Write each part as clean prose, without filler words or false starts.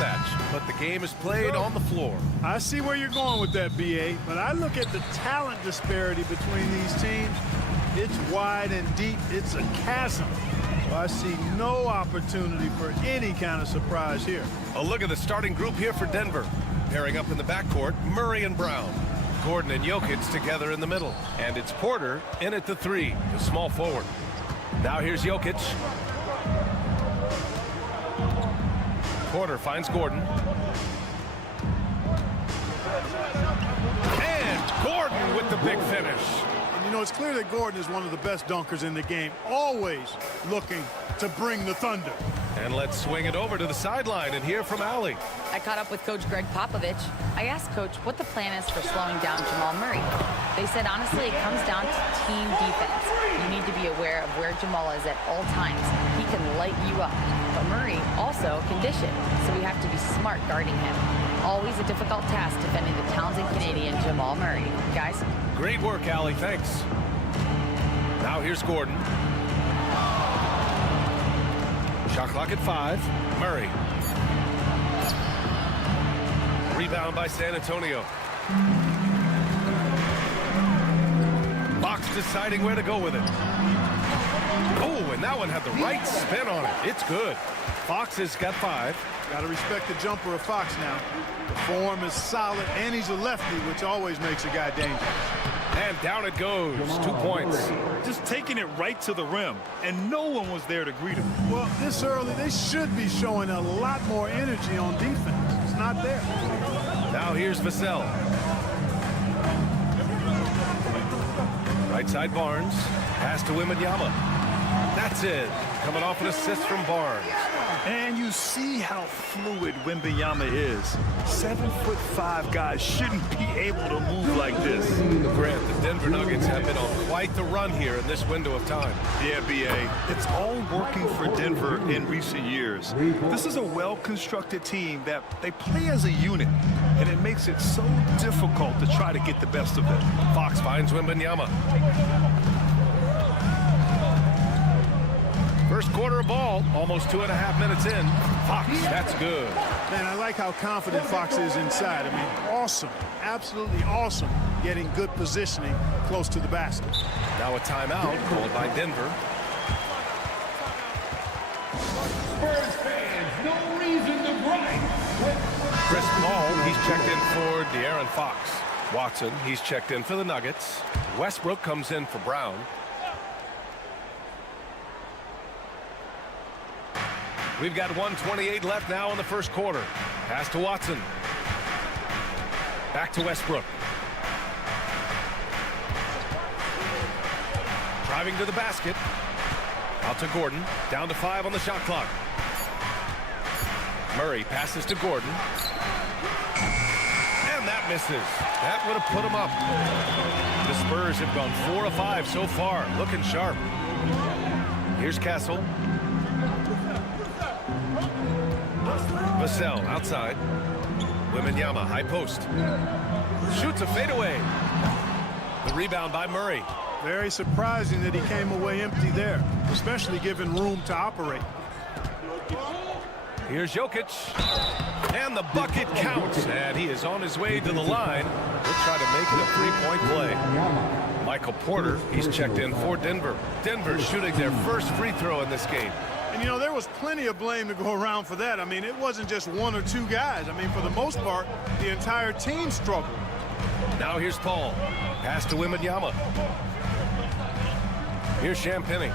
mismatch, but the game is played on the floor. I see where you're going with that, BA, but I look at the talent disparity between these teams. It's wide and deep. It's a chasm. So I see no opportunity for any kind of surprise here. A look at the starting group here for Denver. Pairing up in the backcourt, Murray and Brown. Gordon and Jokic together in the middle. And it's Porter in at the 3, the small forward. Now here's Jokic. Porter finds Gordon. And Gordon with the big finish. And you know, it's clear that Gordon is one of the best dunkers in the game, always looking to bring the thunder. And let's swing it over to the sideline and hear from Allie. I caught up with Coach Greg Popovich. I asked Coach what the plan is for slowing down Jamal Murray. They said, honestly, it comes down to team defense. You need to be aware of where Jamal is at all times. He can light you up. But Murray also can dish it, so we have to be smart guarding him. Always a difficult task defending the talented Canadian Jamal Murray. Guys? Great work, Allie. Thanks. Now here's Gordon. Shot clock at 5. Murray. Rebound by San Antonio. Fox deciding where to go with it. Oh, and that one had the right spin on it. It's good. Fox has got 5. Got to respect the jumper of Fox now. The form is solid, and he's a lefty, which always makes a guy dangerous. And down it goes. 2 points. Just taking it right to the rim, and no one was there to greet him. Well, this early, they should be showing a lot more energy on defense. It's not there. Now here's Vassell. Right side Barnes. Pass to Wembanyama. That's it. Coming off an assist from Barnes. And you see how fluid Wembanyama is. 7'5" guys shouldn't be able to move like this. Grant, the Denver Nuggets have been on quite the run here in this window of time. Yeah, BA. It's all working for Denver in recent years. This is a well-constructed team that they play as a unit, and it makes it so difficult to try to get the best of them. Fox finds Wembanyama. First quarter of ball, almost 2.5 minutes in. Fox, that's good. Man, I like how confident Fox is inside. I mean, awesome, absolutely awesome, getting good positioning close to the basket. Now a timeout called by Denver. Spurs fans, no reason to gripe. Chris Paul, he's checked in for De'Aaron Fox. Watson, he's checked in for the Nuggets. Westbrook comes in for Brown. We've got 1:28 left now in the first quarter. Pass to Watson. Back to Westbrook. Driving to the basket. Out to Gordon. Down to 5 on the shot clock. Murray passes to Gordon. And that misses. That would have put him up. The Spurs have gone 4 of 5 so far. Looking sharp. Here's Castle. Vassell outside. Wembanyama, high post. Shoots a fadeaway. The rebound by Murray. Very surprising that he came away empty there, especially given room to operate. Here's Jokic. And the bucket counts. And he is on his way to the line. He'll try to make it a three-point play. Michael Porter, he's checked in for Denver. Denver shooting their first free throw in this game. And, you know, there was plenty of blame to go around for that. I mean, it wasn't just 1 or 2 guys. I mean, for the most part, the entire team struggled. Now here's Paul. Pass to Wembanyama. Here's Champagnie.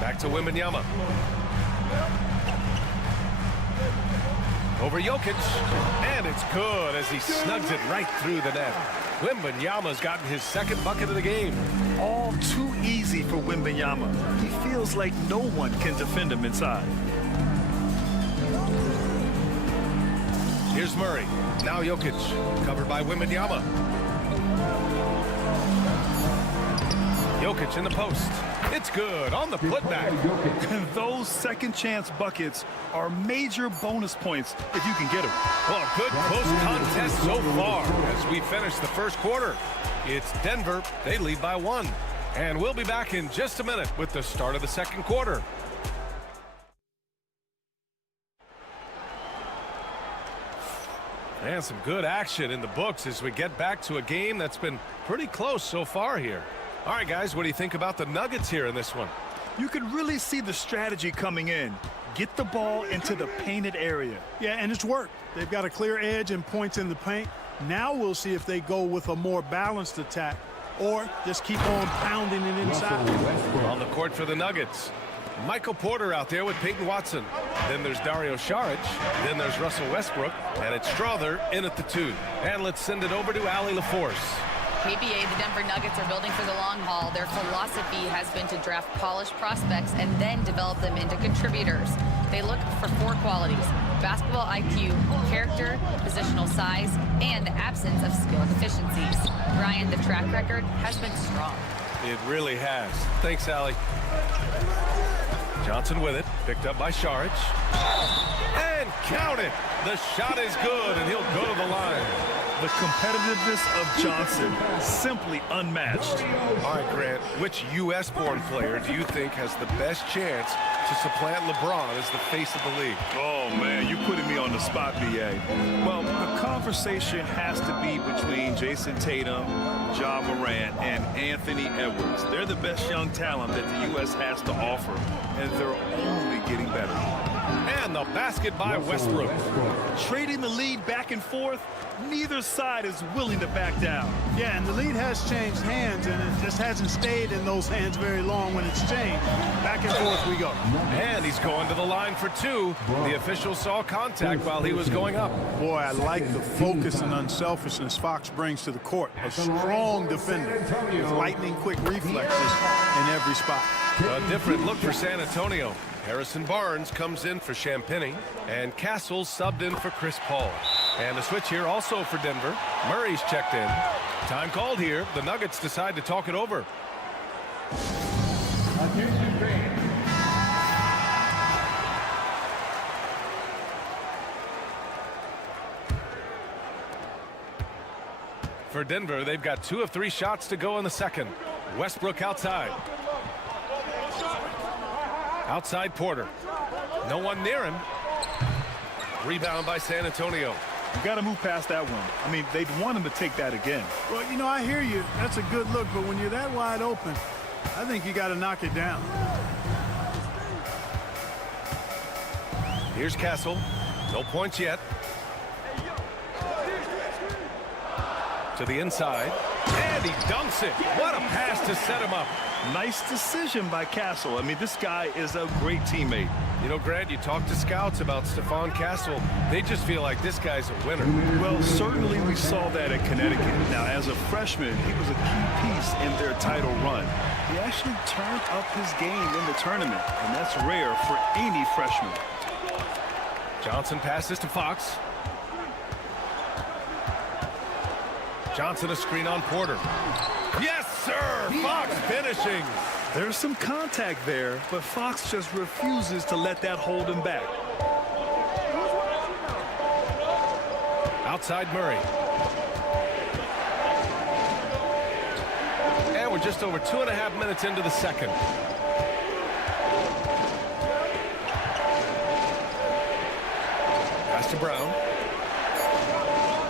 Back to Wembanyama. Over Jokic. And it's good as he snugs it right through the net. Wembanyama's gotten his second bucket of the game. All too easy for Wembanyama. He feels like no one can defend him inside. Here's Murray. Now Jokic. Covered by Wembanyama. Jokic in the post. It's good on the putback. And those second chance buckets are major bonus points if you can get them. Well, good close contest so far as we finish the first quarter. It's Denver. They lead by 1. And we'll be back in just a minute with the start of the second quarter. And some good action in the books as we get back to a game that's been pretty close so far here. All right, guys, what do you think about the Nuggets here in this one? You can really see the strategy coming in. Get the ball into the painted area. Yeah, and it's worked. They've got a clear edge and points in the paint. Now we'll see if they go with a more balanced attack or just keep on pounding it inside. On the court for the Nuggets, Michael Porter out there with Peyton Watson. Then there's Dario Saric. Then there's Russell Westbrook. And it's Strother in at the 2. And let's send it over to Allie LaForce. KBA, the Denver Nuggets are building for the long haul. Their philosophy has been to draft polished prospects and then develop them into contributors. They look for 4 qualities: basketball IQ, character, positional size, and the absence of skill deficiencies. Brian, the track record has been strong. It really has. Thanks, Allie. Johnson with it, picked up by Saric. And count it! The shot is good, and he'll go to the line. The competitiveness of Johnson, simply unmatched. All right, Grant, which U.S.-born player do you think has the best chance to supplant LeBron as the face of the league? Oh, man, you putting me on the spot, B.A. Well, the conversation has to be between Jason Tatum, Ja Morant, and Anthony Edwards. They're the best young talent that the U.S. has to offer, and they're only getting better. And the basket by Westbrook. Trading the lead back and forth, neither side is willing to back down. Yeah, and the lead has changed hands, and it just hasn't stayed in those hands very long when it's changed. Back and forth we go. And he's going to the line for 2. The official saw contact while he was going up. Boy, I like the focus and unselfishness Fox brings to the court. A strong defender with lightning-quick reflexes in every spot. A different look for San Antonio. Harrison Barnes comes in for Champagny, and Castle subbed in for Chris Paul. And a switch here also for Denver. Murray's checked in. Time called here. The Nuggets decide to talk it over. Attention fans. For Denver, they've got 2 of 3 shots to go in the second. Westbrook outside. Outside Porter. No one near him. Rebound by San Antonio. You got to move past that one. I mean, they'd want him to take that again. Well, you know, I hear you. That's a good look, but when you're that wide open, I think you got to knock it down. Here's Castle. No points yet. To the inside. And he dunks it. What a pass to set him up. Nice decision by Castle. I mean, this guy is a great teammate. You know, Grant, you talk to scouts about Stephon Castle. They just feel like this guy's a winner. Well, certainly we saw that at Connecticut. Now, as a freshman, he was a key piece in their title run. He actually turned up his game in the tournament, and that's rare for any freshman. Johnson passes to Fox. Johnson a screen on Porter. Yes, sir! Fox finishing. There's some contact there, but Fox just refuses to let that hold him back. Outside Murray. And we're just over 2.5 minutes into the second. Pass to Brown.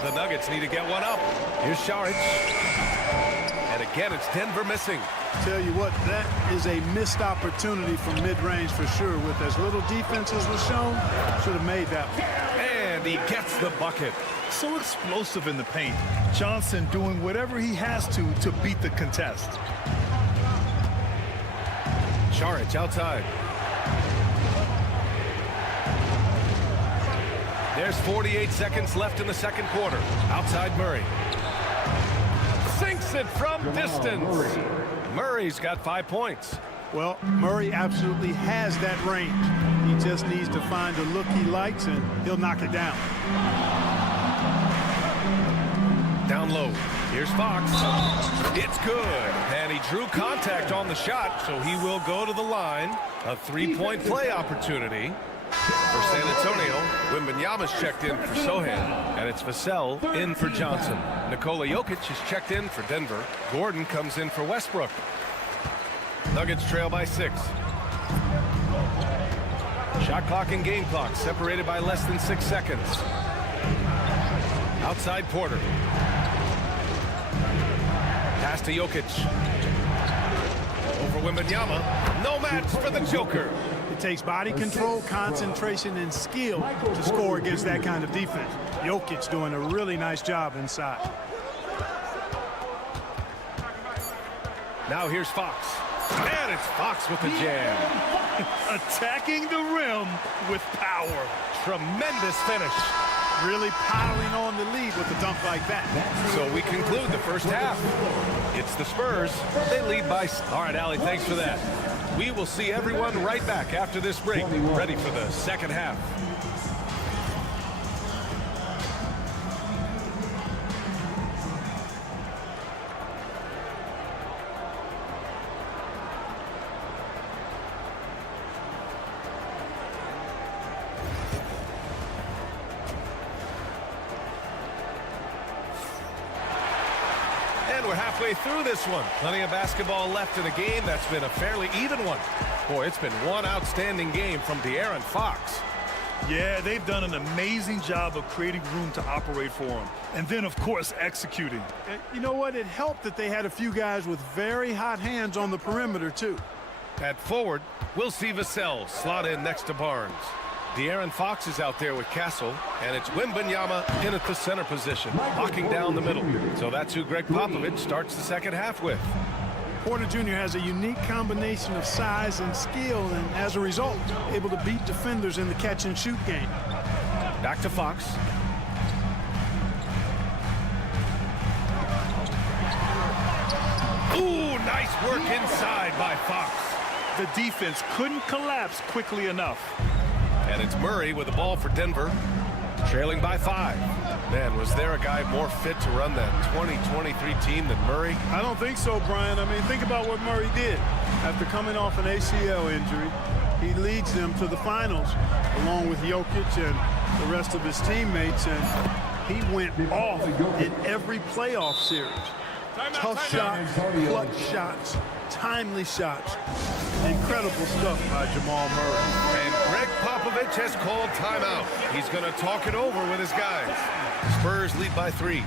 The Nuggets need to get one up. Here's Saric. And again, it's Denver missing. Tell you what, that is a missed opportunity from mid-range for sure. With as little defense as was shown, should have made that one. And he gets the bucket. So explosive in the paint. Johnson doing whatever he has to beat the contest. Saric outside. There's 48 seconds left in the second quarter. Outside Murray. Sinks it from distance. Murray's got 5 points. Well, Murray absolutely has that range. He just needs to find a look he likes, and he'll knock it down. Down low. Here's Fox. It's good. And he drew contact on the shot, so he will go to the line. A 3-point play opportunity. For San Antonio, Wembanyama's checked in for Sohan, and it's Vassell in for Johnson. Nikola Jokic is checked in for Denver. Gordon comes in for Westbrook. Nuggets trail by 6. Shot clock and game clock separated by less than 6 seconds. Outside Porter. Pass to Jokic. Over Wembanyama. No match for the Joker. It takes body control, concentration, and skill to score against that kind of defense. Jokic doing a really nice job inside. Now here's Fox. And it's Fox with the jam. Attacking the rim with power. Tremendous finish. Really piling on the lead with a dunk like that. So we conclude the first half. It's the Spurs. They lead by... All right, Allie, thanks for that. We will see everyone right back after this break, ready for the second half. And we're halfway through this one. Plenty of basketball left in a game that's been a fairly even one. Boy, it's been one outstanding game from De'Aaron Fox. Yeah, they've done an amazing job of creating room to operate for him. And then, of course, executing. You know what? It helped that they had a few guys with very hot hands on the perimeter, too. At forward, we'll see Vassell slot in next to Barnes. De'Aaron Fox is out there with Castle, and it's Wembanyama in at the center position, locking down the middle. So that's who Greg Popovich starts the second half with. Porter Jr. has a unique combination of size and skill, and as a result, able to beat defenders in the catch-and-shoot game. Back to Fox. Ooh, nice work inside by Fox. The defense couldn't collapse quickly enough. And it's Murray with the ball for Denver, trailing by 5. Man, was there a guy more fit to run that 2023 team than Murray? I don't think so, Brian. I mean, think about what Murray did. After coming off an ACL injury, he leads them to the finals, along with Jokic and the rest of his teammates, and he went off in every playoff series. Tough shots, clutch shots, timely shots. Incredible stuff by Jamal Murray. And Greg Popovich has called timeout. He's going to talk it over with his guys. Spurs lead by 3.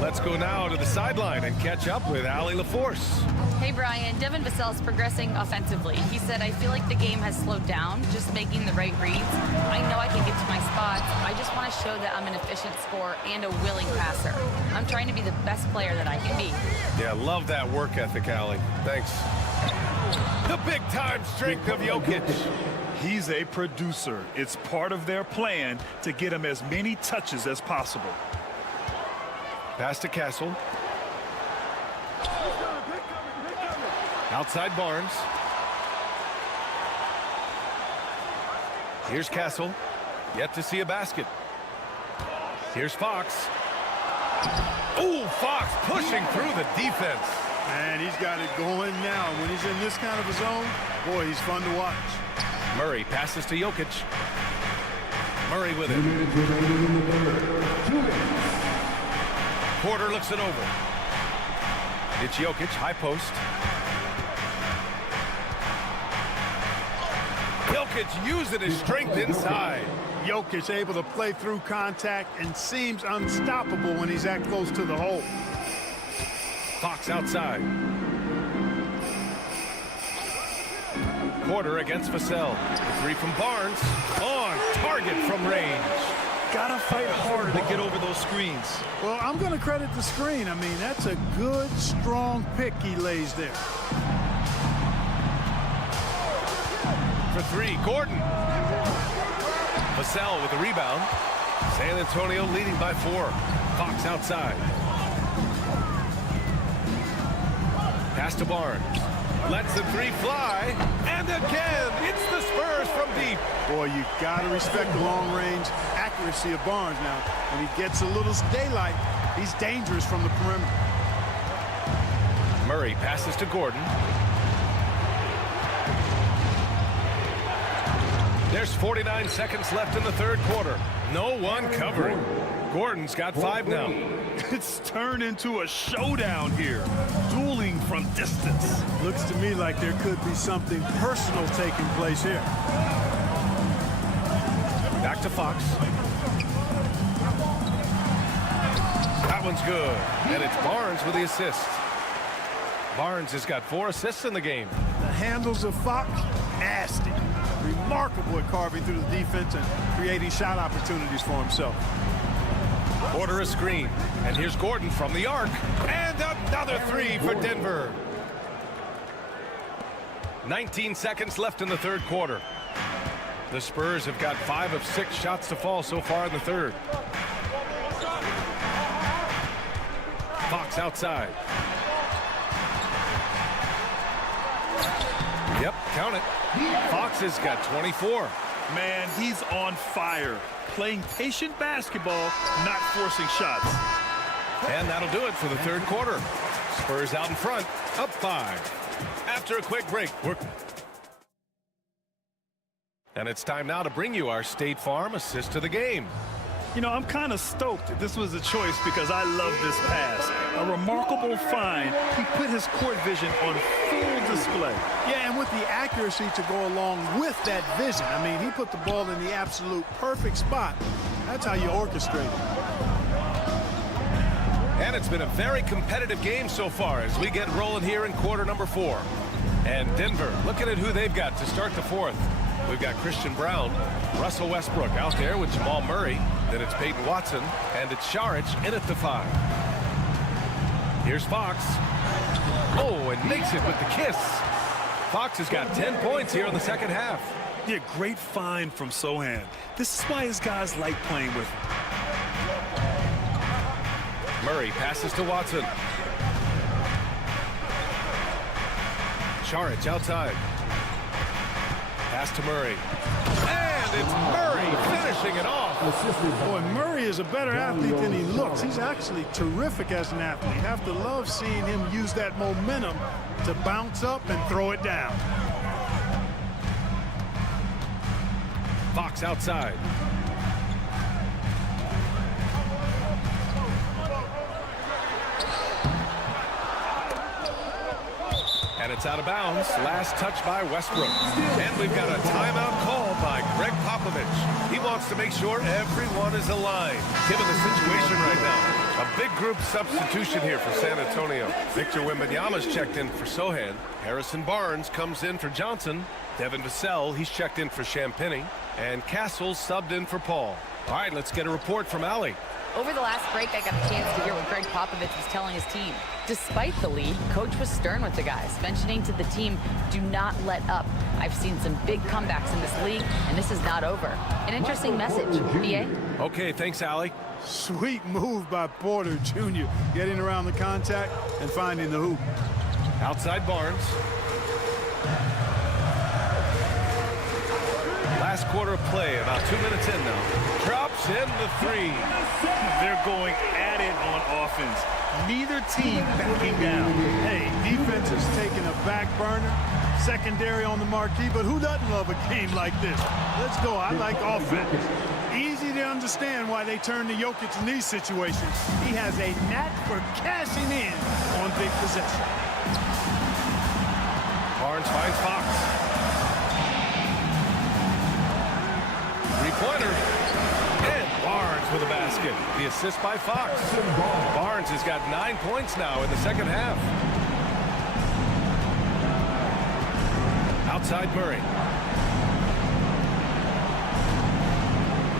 Let's go now to the sideline and catch up with Allie LaForce. Hey, Brian. Devin Vassell's progressing offensively. He said, I feel like the game has slowed down, just making the right reads. I know I can get to my spots. I just want to show that I'm an efficient scorer and a willing passer. I'm trying to be the best player that I can be. Yeah, love that work ethic, Allie. Thanks. The big-time strength of Jokic. He's a producer. It's part of their plan to get him as many touches as possible. Pass to Castle. Outside Barnes. Here's Castle. Yet to see a basket. Here's Fox. Ooh, Fox pushing through the defense. And he's got it going now. When he's in this kind of a zone, boy, he's fun to watch. Murray passes to Jokic. Murray with it. Porter looks it over. It's Jokic, high post. Jokic using his strength inside. Jokic able to play through contact and seems unstoppable when he's that close to the hole. Fox outside. Porter against Vassell. 3 from Barnes. On target from range. Gotta fight harder to get over those screens. Well, I'm going to credit the screen. I mean, that's a good, strong pick he lays there. For 3, Gordon. Vassell with the rebound. San Antonio leading by 4. Fox outside. Pass to Barnes. Lets the 3 fly. And again, it's the Spurs from deep. Boy, you got to respect the long-range accuracy of Barnes now. When he gets a little daylight, he's dangerous from the perimeter. Murray passes to Gordon. There's 49 seconds left in the third quarter. No one covering. Gordon's got 5 now. It's turned into a showdown here. Dueling from distance. Looks to me like there could be something personal taking place here. Back to Fox. one's good. And it's Barnes with the assist. Barnes has got 4 assists in the game. The handles of Fox, nasty. Remarkable at carving through the defense and creating shot opportunities for himself. Porter a screen. And here's Gordon from the arc. And another 3 for Denver. 19 seconds left in the third quarter. The Spurs have got 5 of 6 shots to fall so far in the third. Fox outside. Yep, count it. Fox has got 24. Man, he's on fire. Playing patient basketball, not forcing shots. And that'll do it for the third quarter. Spurs out in front, up 5. After a quick break, and it's time now to bring you our State Farm assist of the game. You know, I'm kind of stoked that this was a choice because I love this pass. A remarkable find. He put his court vision on full display. Yeah, and with the accuracy to go along with that vision. I mean, he put the ball in the absolute perfect spot. That's how you orchestrate it. And it's been a very competitive game so far as we get rolling here in quarter number 4. And Denver, looking at who they've got to start the fourth. We've got Christian Brown, Russell Westbrook out there with Jamal Murray. Then it's Peyton Watson, and it's Saric in at the 5. Here's Fox. Oh, and makes it with the kiss. Fox has got 10 points here in the second half. Yeah, great find from Sohan. This is why his guys like playing with him. Murray passes to Watson. Saric outside. Pass to Murray. And it's Murray finishing it off. Boy, Murray is a better athlete than he looks. He's actually terrific as an athlete. Have to love seeing him use that momentum to bounce up and throw it down. Fox outside. And it's out of bounds. Last touch by Westbrook. And we've got a timeout call by Greg Popovich. He wants to make sure everyone is aligned, given the situation right now. A big group substitution here for San Antonio. Victor Wembanyama's checked in for Sohan. Harrison Barnes comes in for Johnson. Devin Vassell, he's checked in for Champagny. And Castle's subbed in for Paul. All right, let's get a report from Allie. Over the last break, I got a chance to hear what Greg Popovich was telling his team. Despite the lead, coach was stern with the guys, mentioning to the team, do not let up. I've seen some big comebacks in this league, and this is not over. An interesting message. BA? Okay, thanks, Allie. Sweet move by Porter Jr. Getting around the contact and finding the hoop. Outside Barnes. Last quarter of play, about 2 minutes in now. Drops in the 3. They're going at it on offense. Neither team backing down. Hey, defense is taking a back burner. Secondary on the marquee, but who doesn't love a game like this? Let's go. I like offense. Easy to understand why they turn to Jokic in these situations. He has a knack for cashing in on big possession. Barnes finds Fox. Three-pointer. And Barnes with a basket. The assist by Fox. Barnes has got 9 points now in the second half. Outside Murray.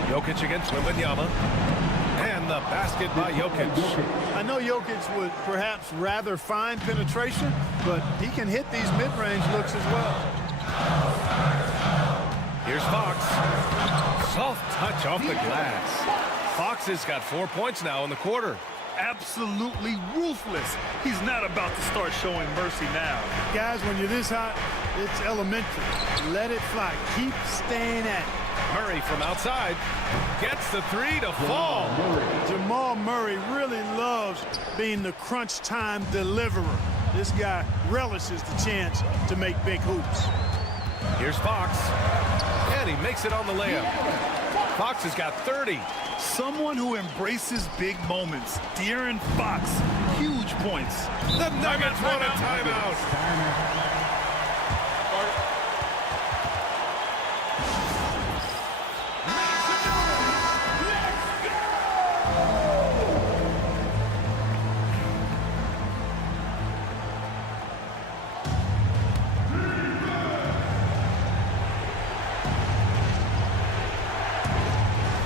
Jokic against Wembanyama. And the basket by Jokic. I know Jokic would perhaps rather find penetration, but he can hit these mid-range looks as well. Here's Fox. Soft touch off the glass. Fox has got 4 points now in the quarter. Absolutely ruthless. He's not about to start showing mercy now. Guys, when you're this hot, it's elementary. Let it fly. Keep staying at it. Murray from outside gets the 3 to fall. Jamal Murray really loves being the crunch time deliverer. This guy relishes the chance to make big hoops. Here's Fox. And he makes it on the layup. Fox has got 30. Someone who embraces big moments. De'Aaron Fox, huge points. The Nuggets want a timeout.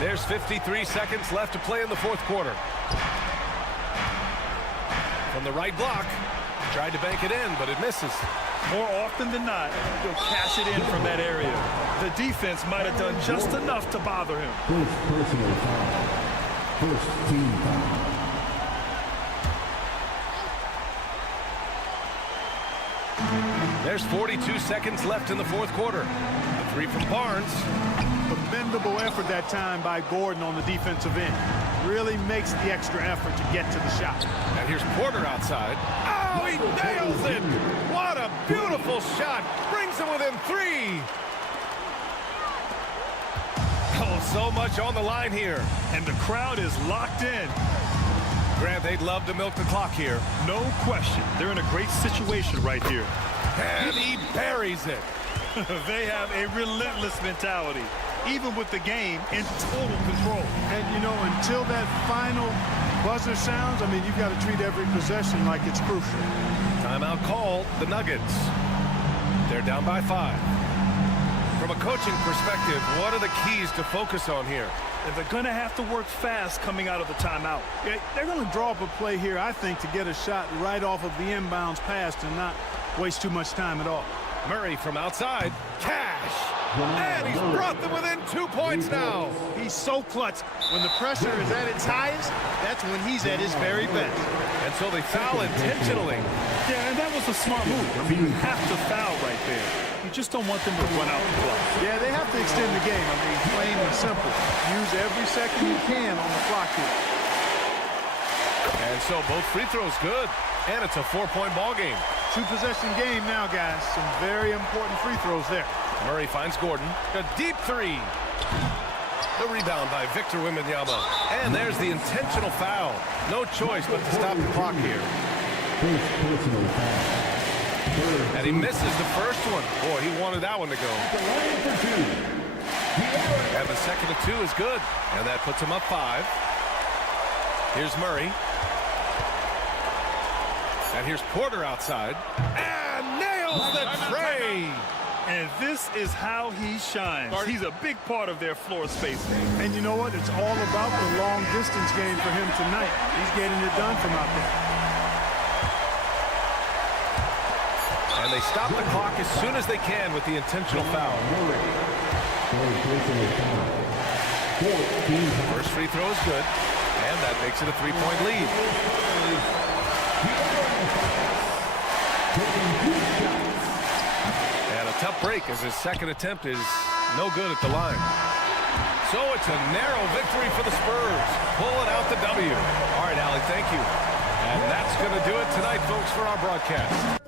There's 53 seconds left to play in the fourth quarter. From the right block, tried to bank it in, but it misses. More often than not, he'll cash it in from that area. The defense might have done just enough to bother him. First personal foul. First team foul. There's 42 seconds left in the fourth quarter. The three from Barnes. Commendable effort that time by Gordon on the defensive end. Really makes the extra effort to get to the shot. And here's Porter outside. Oh, he nails it! What a beautiful shot! Brings him within 3. Oh, so much on the line here. And the crowd is locked in. Grant, they'd love to milk the clock here. No question. They're in a great situation right here. And he buries it. They have a relentless mentality, even with the game in total control. And, you know, until that final buzzer sounds, I mean, you've got to treat every possession like it's crucial. Timeout called, the Nuggets. They're down by 5. From a coaching perspective, what are the keys to focus on here? And they're going to have to work fast coming out of the timeout. Yeah, they're going to draw up a play here, I think, to get a shot right off of the inbounds pass and not waste too much time at all. Murray from outside. Cash! And he's brought them within 2 points now. He's so clutch. When the pressure is at its highest, that's when he's at his very best. And so they foul intentionally. Yeah, and that was a smart move. I mean, you have to foul right there. You just don't want them to run out the clock. Yeah, they have to extend the game. I mean, plain and simple. Use every second you can on the clock here. And so both free throws good. And it's a 4-point ball game. 2-possession game now, guys. Some very important free throws there. Murray finds Gordon. A deep 3. The rebound by Victor Wembanyama. And there's the intentional foul. No choice but to stop the clock here. First personal foul. And he misses the first one. Boy, he wanted that one to go. The line for 2. And the second of 2 is good. And that puts him up 5. Here's Murray. And here's Porter outside. And nails the tray. And this is how he shines. He's a big part of their floor space. And you know what? It's all about the long distance game for him tonight. He's getting it done from out there. And they stop the clock as soon as they can with the intentional foul. First free throw is good. And that makes it a 3-point lead. And a tough break as his second attempt is no good at the line. So it's a narrow victory for the Spurs, pulling out the W. All right, Allie, thank you. And that's going to do it tonight, folks, for our broadcast.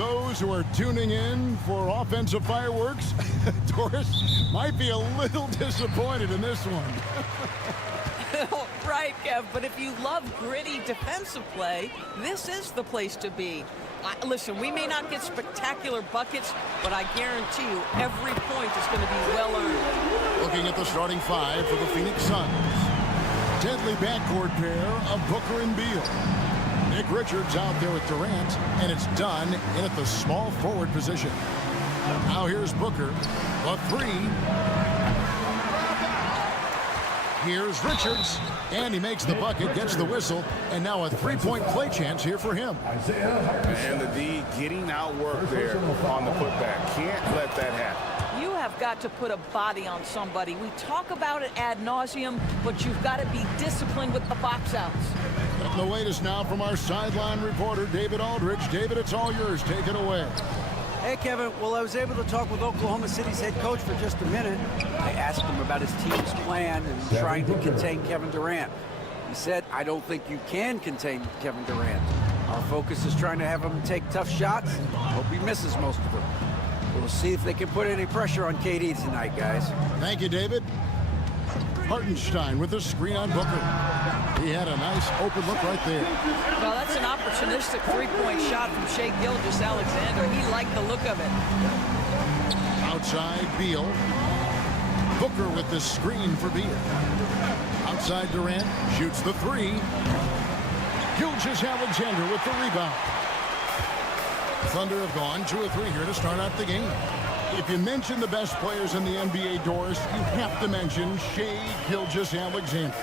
those who are tuning in for offensive fireworks, Doris might be a little disappointed in this one. Right, Kev, but if you love gritty defensive play, this is the place to be. Listen, we may not get spectacular buckets, but I guarantee you every point is going to be well earned. Looking at the starting five for the Phoenix Suns. Deadly backcourt pair of Booker and Beal. Nick Richards out there with Durant, and it's done in at the small forward position. Now here's Booker, the three. Here's Richards, and he makes the bucket, gets the whistle, and now a three-point play chance here for him. And the D getting outworked there on the putback. Can't let that happen. You have got to put a body on somebody. We talk about it ad nauseum, but you've got to be disciplined with the box outs. And the latest now from our sideline reporter, David Aldridge. David, it's all yours. Take it away. Hey, Kevin. Well, I was able to talk with Oklahoma City's head coach for just a minute. I asked him about his team's plan and trying to contain Kevin Durant. He said, I don't think you can contain Kevin Durant. Our focus is trying to have him take tough shots. Hope he misses most of them. We'll see if they can put any pressure on KD tonight, guys. Thank you, David. Hartenstein with the screen on Booker. He had a nice open look right there. Well, that's an opportunistic three-point shot from Shai Gilgeous-Alexander. He liked the look of it. Outside Beal. Booker with the screen for Beal. Outside Durant shoots the three. Gilgeous-Alexander with the rebound. Thunder have gone 2 or 3 here to start out the game. If you mention the best players in the NBA, Doris, you have to mention Shai Gilgeous-Alexander.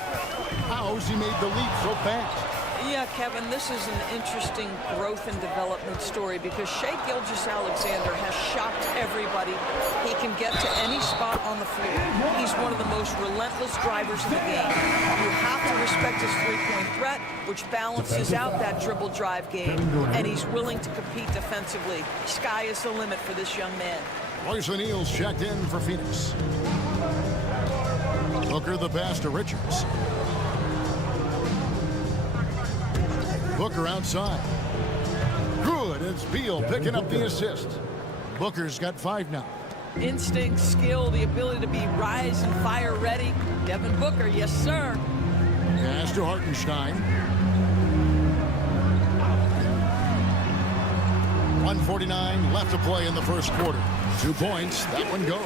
How's he made the leap so fast? Yeah, Kevin, this is an interesting growth and development story because Shai Gilgeous-Alexander has shocked everybody. He can get to any spot on the floor. He's one of the most relentless drivers in the game. You have to respect his three-point threat, which balances out that dribble drive game, and he's willing to compete defensively. Sky is the limit for this young man. Royce O'Neal's checked in for Phoenix. Booker the pass to Richards. Booker outside. Good. It's Beal picking up the assist. Booker's got 5 now. Instinct, skill, the ability to be rise and fire ready. Devin Booker, yes, sir. Pass to Hartenstein. 1:49 left to play in the first quarter. 2 points. That one goes.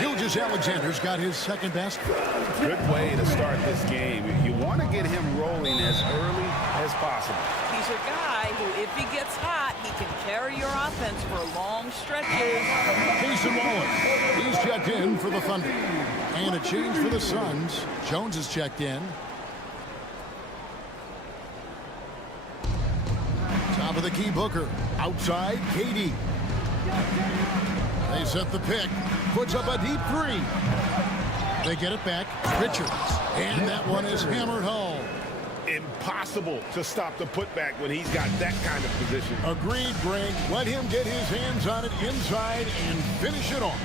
Gilgeous-Alexander's got his second basket. Good way to start this game. You want to get him rolling as early as possible. He's a guy who, if he gets hot, he can carry your offense for long stretches. Jason Wallace, he's checked in for the Thunder. And a change for the Suns. Jones is checked in. Top of the key, Booker. Outside, KD. They set the pick. Puts up a deep three. They get it back. Richards. And that one is hammered home. Impossible to stop the putback when he's got that kind of position. Agreed, Greg. Let him get his hands on it inside and finish it off.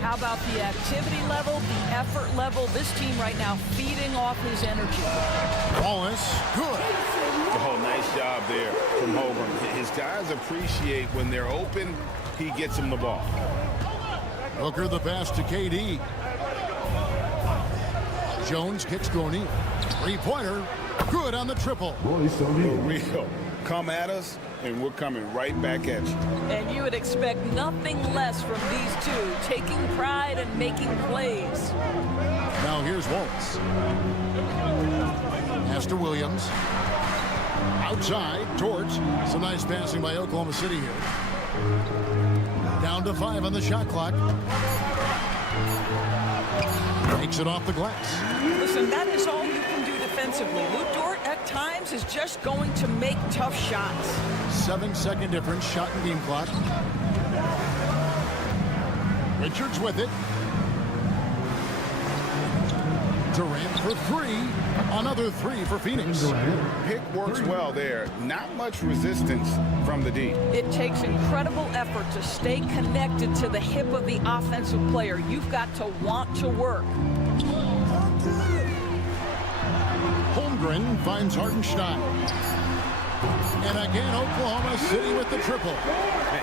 How about the activity level, the effort level? This team right now feeding off his energy. Wallace, good. Oh, nice job there from Holmgren. His guys appreciate when they're open, he gets them the ball. Booker the pass to KD. Jones kicks to O'Neal. Three-pointer. Good on the triple. For real. Come at us, and we're coming right back at you. And you would expect nothing less from these two, taking pride and making plays. Now here's Wallace. Pass to Williams. Outside, Torch. Some nice passing by Oklahoma City here. Down to 5 on the shot clock. Takes it off the glass. Listen, that is all you can do defensively. Lou Dort, at times, is just going to make tough shots. 7-second difference, shot and game clock. Richards with it. Durant for 3. Another 3 for Phoenix. Pick works well there. Not much resistance from the D. It takes incredible effort to stay connected to the hip of the offensive player. You've got to want to work. Holmgren finds Hartenstein. And again, Oklahoma City with the triple.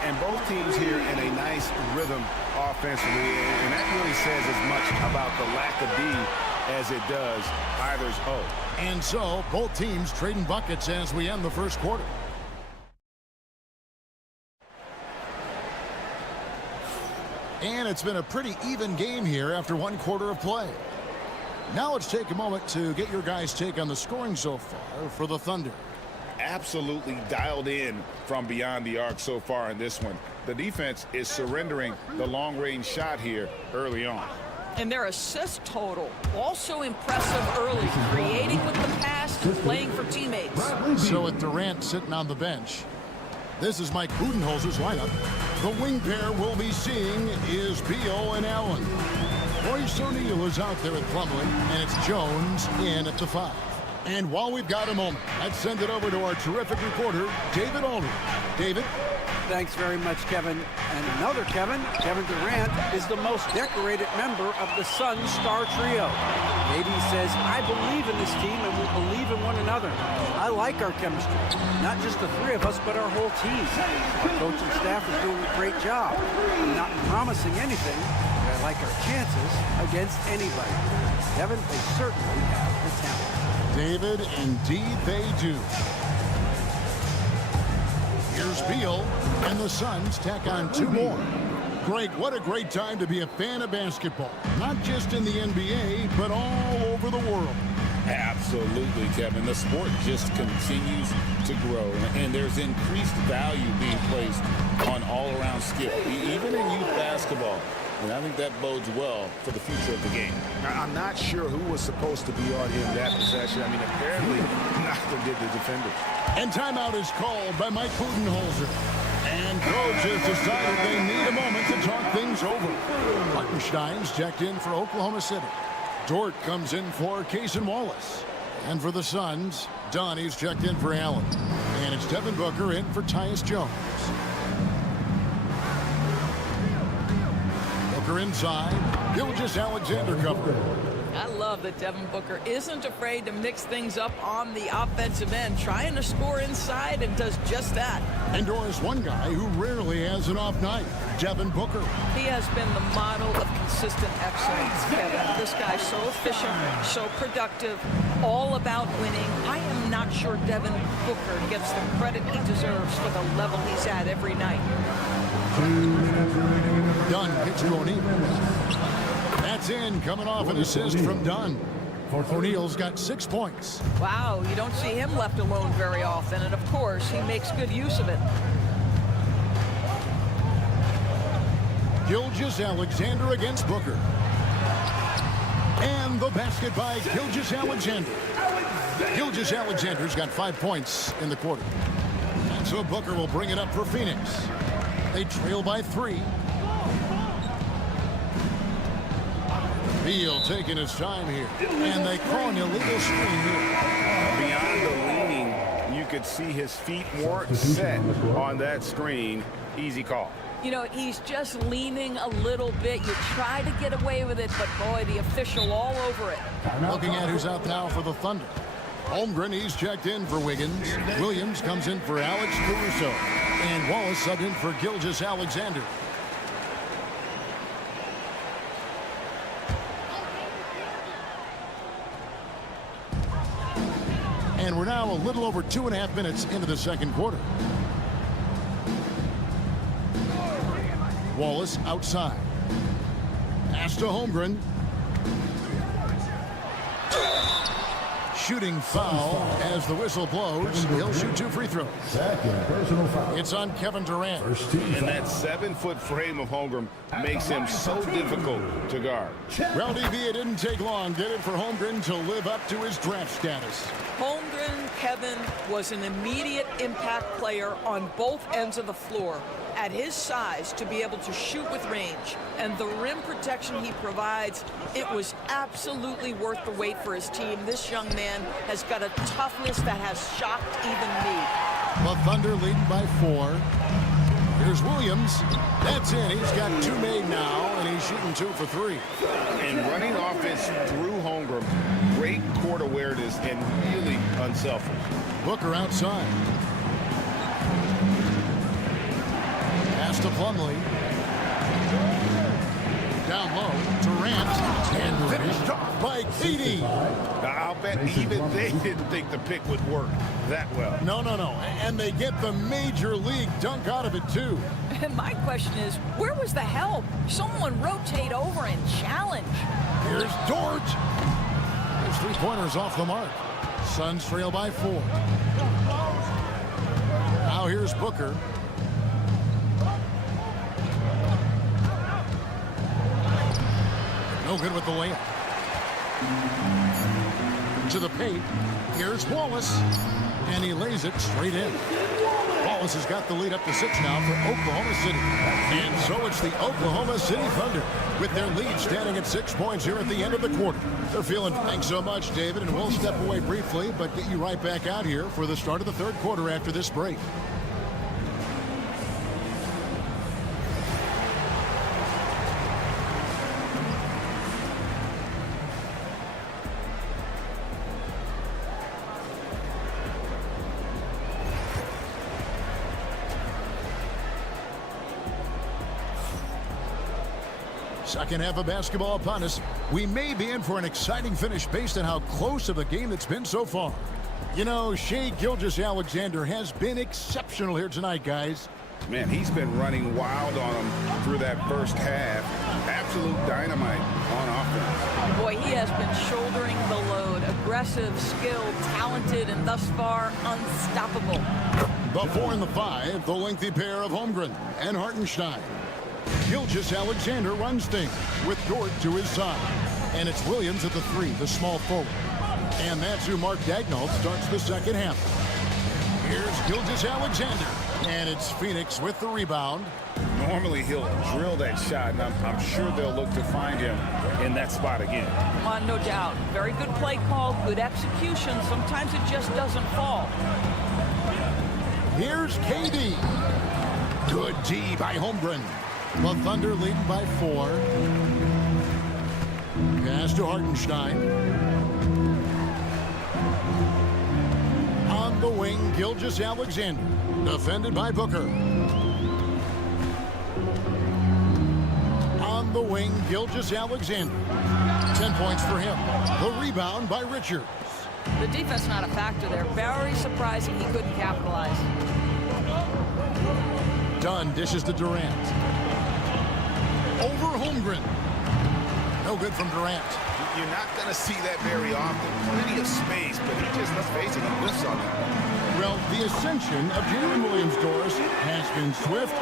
And both teams here in a nice rhythm offensively. And that really says as much about the lack of D as it does either's O. And so, both teams trading buckets as we end the first quarter. And it's been a pretty even game here after 1 quarter of play. Now let's take a moment to get your guys' take on the scoring so far for the Thunder. Absolutely dialed in from beyond the arc so far in this one. The defense is surrendering the long-range shot here early on. And their assist total, also impressive early, creating with the pass and playing for teammates. So with Durant sitting on the bench, this is Mike Budenholzer's lineup. The wing pair we'll be seeing is Beal and Allen. Royce O'Neal is out there at Plumlee, and it's Jones in at the 5. And while we've got a moment, let's send it over to our terrific reporter, David Aldridge. David? Thanks very much, Kevin. And another Kevin, Kevin Durant, is the most decorated member of the Suns star trio. KD says, I believe in this team and we believe in one another. I like our chemistry. Not just the 3 of us, but our whole team. Our coach and staff is doing a great job. I'm not promising anything, like our chances against anybody. Devin, they certainly have the talent. David, indeed they do. Here's Beal, and the Suns tack on 2 more. Greg, what a great time to be a fan of basketball. Not just in the NBA, but all over the world. Absolutely, Kevin. The sport just continues to grow, and there's increased value being placed on all-around skill, even in youth basketball. And I think that bodes well for the future of the game. I'm not sure who was supposed to be on him that possession. I mean, apparently neither did the defenders. And timeout is called by Mike Budenholzer. And coach has decided they need a moment to talk things over. Hartenstein's checked in for Oklahoma City. Dort comes in for Cason Wallace. And for the Suns, Donnie's checked in for Allen. And it's Devin Booker in for Tyus Jones. Booker inside. Gilgeous-Alexander cover. I love that Devin Booker isn't afraid to mix things up on the offensive end, trying to score inside, and does just that. And Doris, one guy who rarely has an off night, Devin Booker. He has been the model of consistent excellence, Kevin. This guy's so efficient, so productive, all about winning. I am not sure Devin Booker gets the credit he deserves for the level he's at every night. Dunn hits to O'Neal. That's in, coming off an assist from Dunn. O'Neal's got 6 points. Wow, you don't see him left alone very often, and of course, he makes good use of it. Gilgeous-Alexander against Booker. And the basket by Gilgeous-Alexander. Gilgeous-Alexander's got 5 points in the quarter. And so Booker will bring it up for Phoenix. They trail by 3. Beal taking his time here. And they call an illegal screen here. Beyond the leaning, you could see his feet weren't set on that screen. Easy call. You know, he's just leaning a little bit. You try to get away with it, but boy, the official all over it. Looking at who's out now for the Thunder. Holmgren, he's checked in for Wiggins. Williams comes in for Alex Caruso. And Wallace subbed in for Gilgeous-Alexander. And we're now a little over 2.5 minutes into the second quarter. Wallace outside. Pass to Holmgren. Shooting foul as the whistle blows. He'll shoot 2 free throws. Second personal foul. It's on Kevin Durant. First team And foul. that 7-foot frame of Holmgren makes him so difficult to guard. Well, DB, it didn't take long, did it, for Holmgren to live up to his draft status? Holmgren, Kevin, was an immediate impact player on both ends of the floor. At his size, to be able to shoot with range and the rim protection he provides, it was absolutely worth the wait for his team. This young man has got a toughness that has shocked even me. The Thunder leading by 4. Here's Williams. That's in. He's got 2 made now, and he's shooting 2 for 3. And running offense through Holmgren, great court awareness and really unselfish. Booker outside. Pass to Plumlee. Down low, Durant. And finished off by Keating. I'll bet even they didn't think the pick would work that well. No. And they get the major league dunk out of it, too. And my question is, where was the help? Someone rotate over and challenge. Here's Dort. There's 3-pointers off the mark. Suns trail by 4. Now here's Booker. No good with the layup. To the paint. Here's Wallace. And he lays it straight in. Wallace has got the lead up to 6 now for Oklahoma City. And so it's the Oklahoma City Thunder with their lead standing at 6 points here at the end of the quarter. They're feeling, thanks so much, David, and we'll step away briefly, but get you right back out here for the start of the third quarter after this break. Second half of basketball upon us. We may be in for an exciting finish based on how close of a game it's been so far. You know, Shai Gilgeous-Alexander has been exceptional here tonight, guys. Man, he's been running wild on them through that first half. Absolute dynamite on offense. Boy, he has been shouldering the load. Aggressive, skilled, talented, and thus far unstoppable. The 4 and the 5, the lengthy pair of Holmgren and Hartenstein. Gilgeous-Alexander runs things with Dort to his side. And it's Williams at the 3, the small forward. And that's who Mark Daigneault starts the second half. Here's Gilgeous-Alexander. And it's Phoenix with the rebound. Normally he'll drill that shot, and I'm sure they'll look to find him in that spot again. No doubt. Very good play call, good execution. Sometimes it just doesn't fall. Here's KD. Good D by Holmgren. The Thunder leading by 4. Pass to Hartenstein. On the wing, Gilgeous-Alexander. Defended by Booker. On the wing, Gilgeous-Alexander. 10 points for him. The rebound by Richards. The defense not a factor there. Very surprising he couldn't capitalize. Dunn dishes to Durant. Over Holmgren. No good from Durant. You're not going to see that very often. Plenty of space, but he just, let's face it, he whiffs on it. Well, the ascension of Jalen Williams-Doris has been swift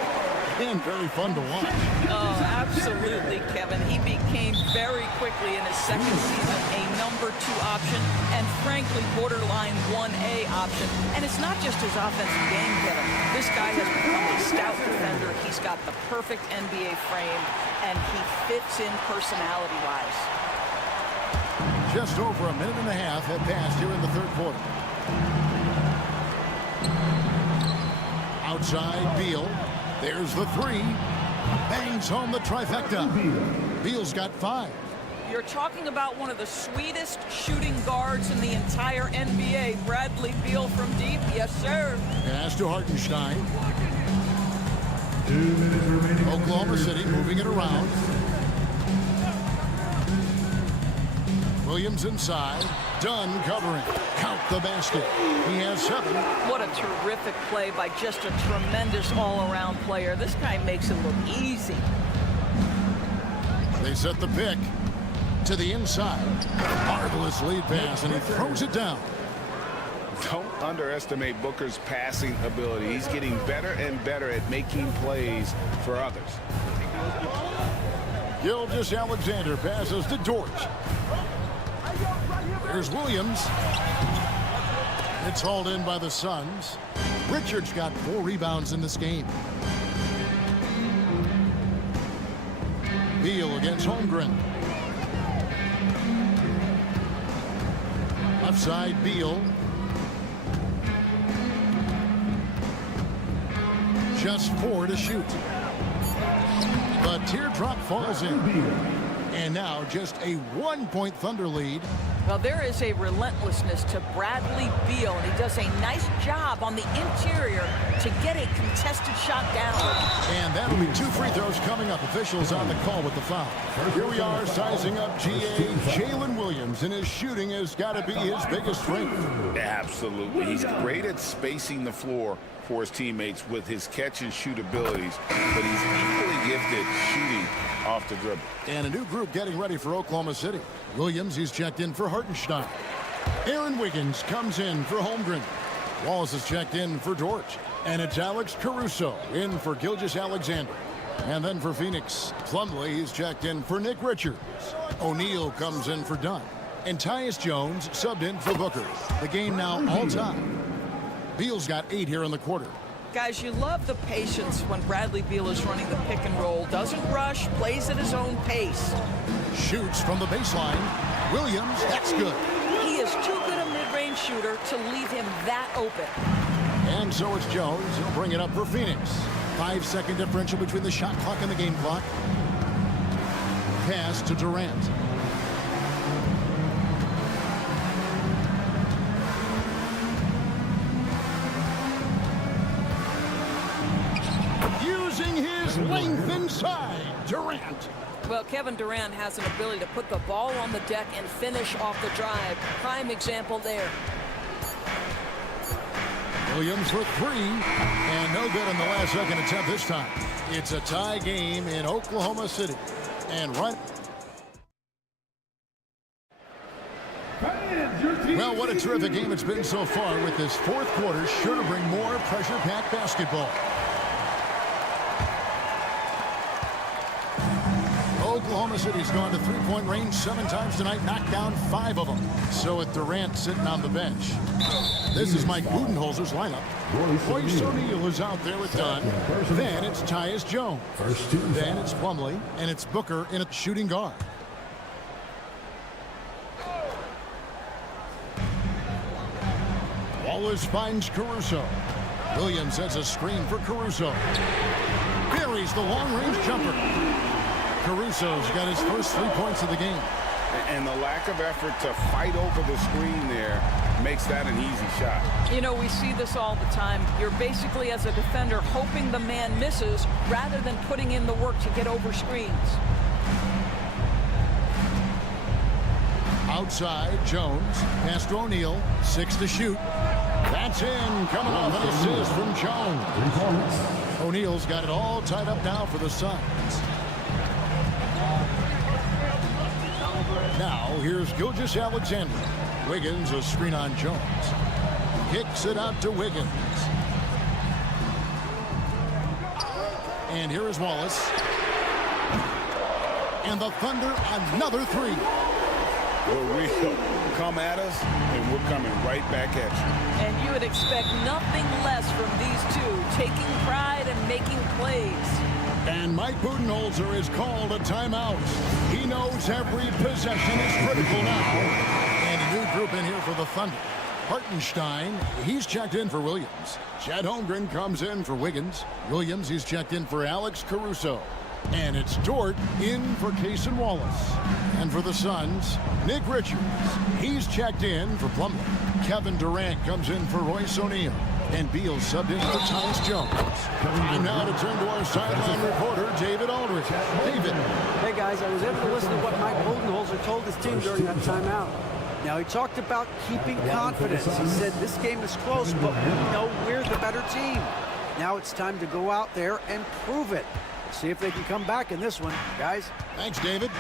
and very fun to watch. Oh, absolutely, Kevin. He became very quickly in his second season a number 2 option and, frankly, borderline 1A option. And it's not just his offensive game, Kevin. This guy has become a stout defender. He's got the perfect NBA frame, and he fits in personality-wise. Just over a minute and a half had passed here in the third quarter. Outside, Beal. There's the 3. Bangs home the trifecta. Beal's got 5. You're talking about one of the sweetest shooting guards in the entire NBA. Bradley Beal from deep. Yes, sir. Pass to Hartenstein. 2 minutes remaining. Oklahoma City moving it around. Williams inside. Dunn covering. Count the basket. He has 7. What a terrific play by just a tremendous all-around player. This guy makes it look easy. They set the pick to the inside. Marvelous lead pass, and he throws it down. Don't underestimate Booker's passing ability. He's getting better and better at making plays for others. Gilgeous-Alexander passes to Dort. There's Williams. It's hauled in by the Suns. Richards got 4 rebounds in this game. Beal against Holmgren. Left side, Beal. Just 4 to shoot. The teardrop falls in. And now just a 1-point Thunder lead. Well, there is a relentlessness to Bradley Beal, and he does a nice job on the interior to get a contested shot down. And that'll be 2 free throws coming up. Officials on the call with the foul. Here we are sizing up GA Jalen Williams, and his shooting has got to be his biggest strength. Absolutely. He's great at spacing the floor for his teammates with his catch and shoot abilities, but he's equally gifted shooting off the dribble. And a new group getting ready for Oklahoma City. Williams, he's checked in for Hartenstein. Aaron Wiggins comes in for Holmgren. Wallace is checked in for Dort. And it's Alex Caruso in for Gilgeous-Alexander. And then for Phoenix, Plumlee, he's checked in for Nick Richards. O'Neal comes in for Dunn. And Tyus Jones subbed in for Booker. The game now all time. Beal's got 8 here in the quarter. Guys, you love the patience when Bradley Beal is running the pick and roll. Doesn't rush, plays at his own pace. Shoots from the baseline. Williams, that's good. He is too good a mid-range shooter to leave him that open. And so it's Jones. He'll bring it up for Phoenix. 5-second differential between the shot clock and the game clock. Pass to Durant. Using his length inside. Durant. Well, Kevin Durant has an ability to put the ball on the deck and finish off the drive. Prime example there. Williams for three, and no good in the last second attempt this time. It's a tie game in Oklahoma City. And right. Well, what a terrific game it's been so far, with this fourth quarter sure to bring more pressure-packed basketball. Oklahoma City's gone to three-point range 7 times tonight, knocked down 5 of them. So with Durant sitting on the bench. This is Mike Budenholzer's lineup. Royce O'Neal is out there with Dunn. Then it's Tyus Jones. Then it's Plumlee, and it's Booker in at shooting guard. Wallace finds Caruso. Williams has a screen for Caruso. Buries the long-range jumper. Caruso's got his first 3 points of the game. And the lack of effort to fight over the screen there makes that an easy shot. You know, we see this all the time. You're basically, as a defender, hoping the man misses rather than putting in the work to get over screens. Outside, Jones. Pass to O'Neal. 6 to shoot. That's in. Coming off an assist from Jones. O'Neal's got it all tied up now for the Suns. Now, here's Gilgeous-Alexander. Wiggins, a screen on Jones. Kicks it out to Wiggins. And here is Wallace. And the Thunder, another 3. We'll come at us, and we're coming right back at you. And you would expect nothing less from these two, taking pride and making plays. And Mike Budenholzer is called a timeout. He knows every possession is critical now. And a new group in here for the Thunder. Hartenstein, he's checked in for Williams. Chet Holmgren comes in for Wiggins. Williams, he's checked in for Alex Caruso. And it's Dort in for Cason Wallace. And for the Suns, Nick Richards. He's checked in for Plumlee. Kevin Durant comes in for Royce O'Neal. And Beal subbed in for Tyus Jones. Time now to turn to our sideline reporter, David Aldridge. David. Hey, guys, I was able to listen to what Mike Budenholzer told his team during that timeout. Now, he talked about keeping confidence. He said this game is close, but we know we're the better team. Now it's time to go out there and prove it. See if they can come back in this one, guys. Thanks, David.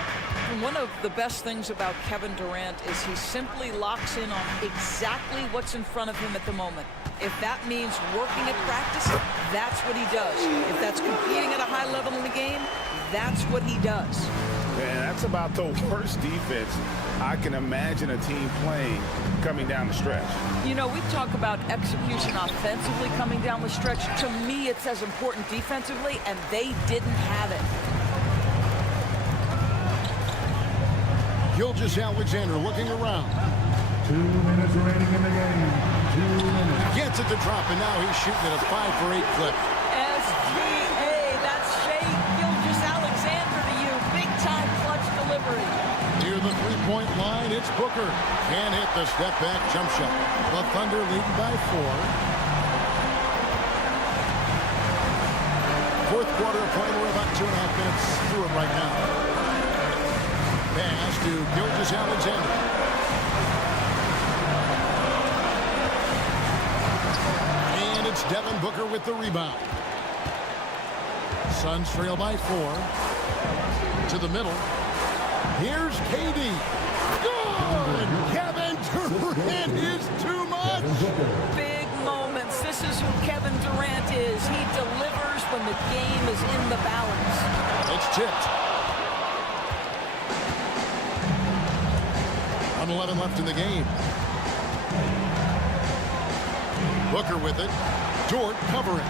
And one of the best things about Kevin Durant is he simply locks in on exactly what's in front of him at the moment. If that means working at practice, that's what he does. If that's competing at a high level in the game, that's what he does. And that's about the worst defense I can imagine a team playing coming down the stretch. You know, we talk about execution offensively coming down the stretch. To me, it's as important defensively, and they didn't have it. Gilgeous-Alexander looking around. 2 minutes remaining in the game. 2 minutes. Gets it to drop, and now he's shooting at a 5-for-8 clip. SGA, that's Shai Gilgeous-Alexander to you. Big-time clutch delivery. Near the three-point line, it's Booker. Can't hit the step-back jump shot. The Thunder leading by 4. Fourth quarter of play. We're about 2.5 minutes through it right now. Pass to Gilgeous-Alexander. And it's Devin Booker with the rebound. Suns trail by 4. To the middle. Here's KD. Good! Kevin Durant is too much. Big moments. This is who Kevin Durant is. He delivers when the game is in the balance. It's tipped. 1:11 left in the game. Booker with it. Dort covering.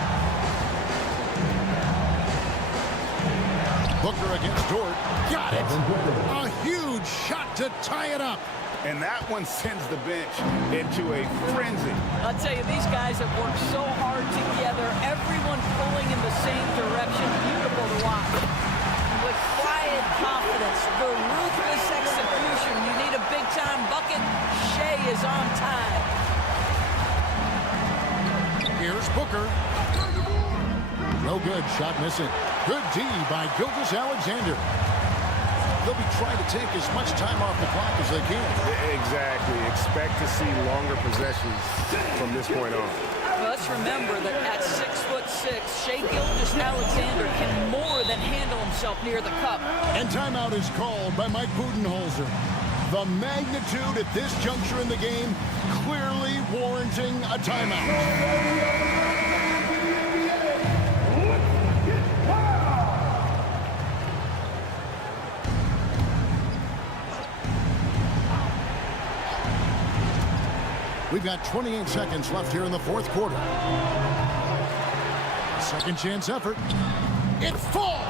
Booker against Dort. Got it. A huge shot to tie it up. And that one sends the bench into a frenzy. I'll tell you, these guys have worked so hard together. Everyone pulling in the same direction. Beautiful to watch. With quiet confidence, the ruthless execution. You need a big-time bucket. Shai is on time. Here's Booker. No good. Shot missing. Good D by Gilgeous-Alexander. they'll be trying to take as much time off the clock as they can. Exactly. Expect to see longer possessions from this point on. Well, let's remember that at 6'6", Shai Gilgeous-Alexander can more than handle himself near the cup. And timeout is called by Mike Budenholzer. The magnitude at this juncture in the game clearly warranting a timeout. We've got 28 seconds left here in the fourth quarter. Second chance effort. It falls!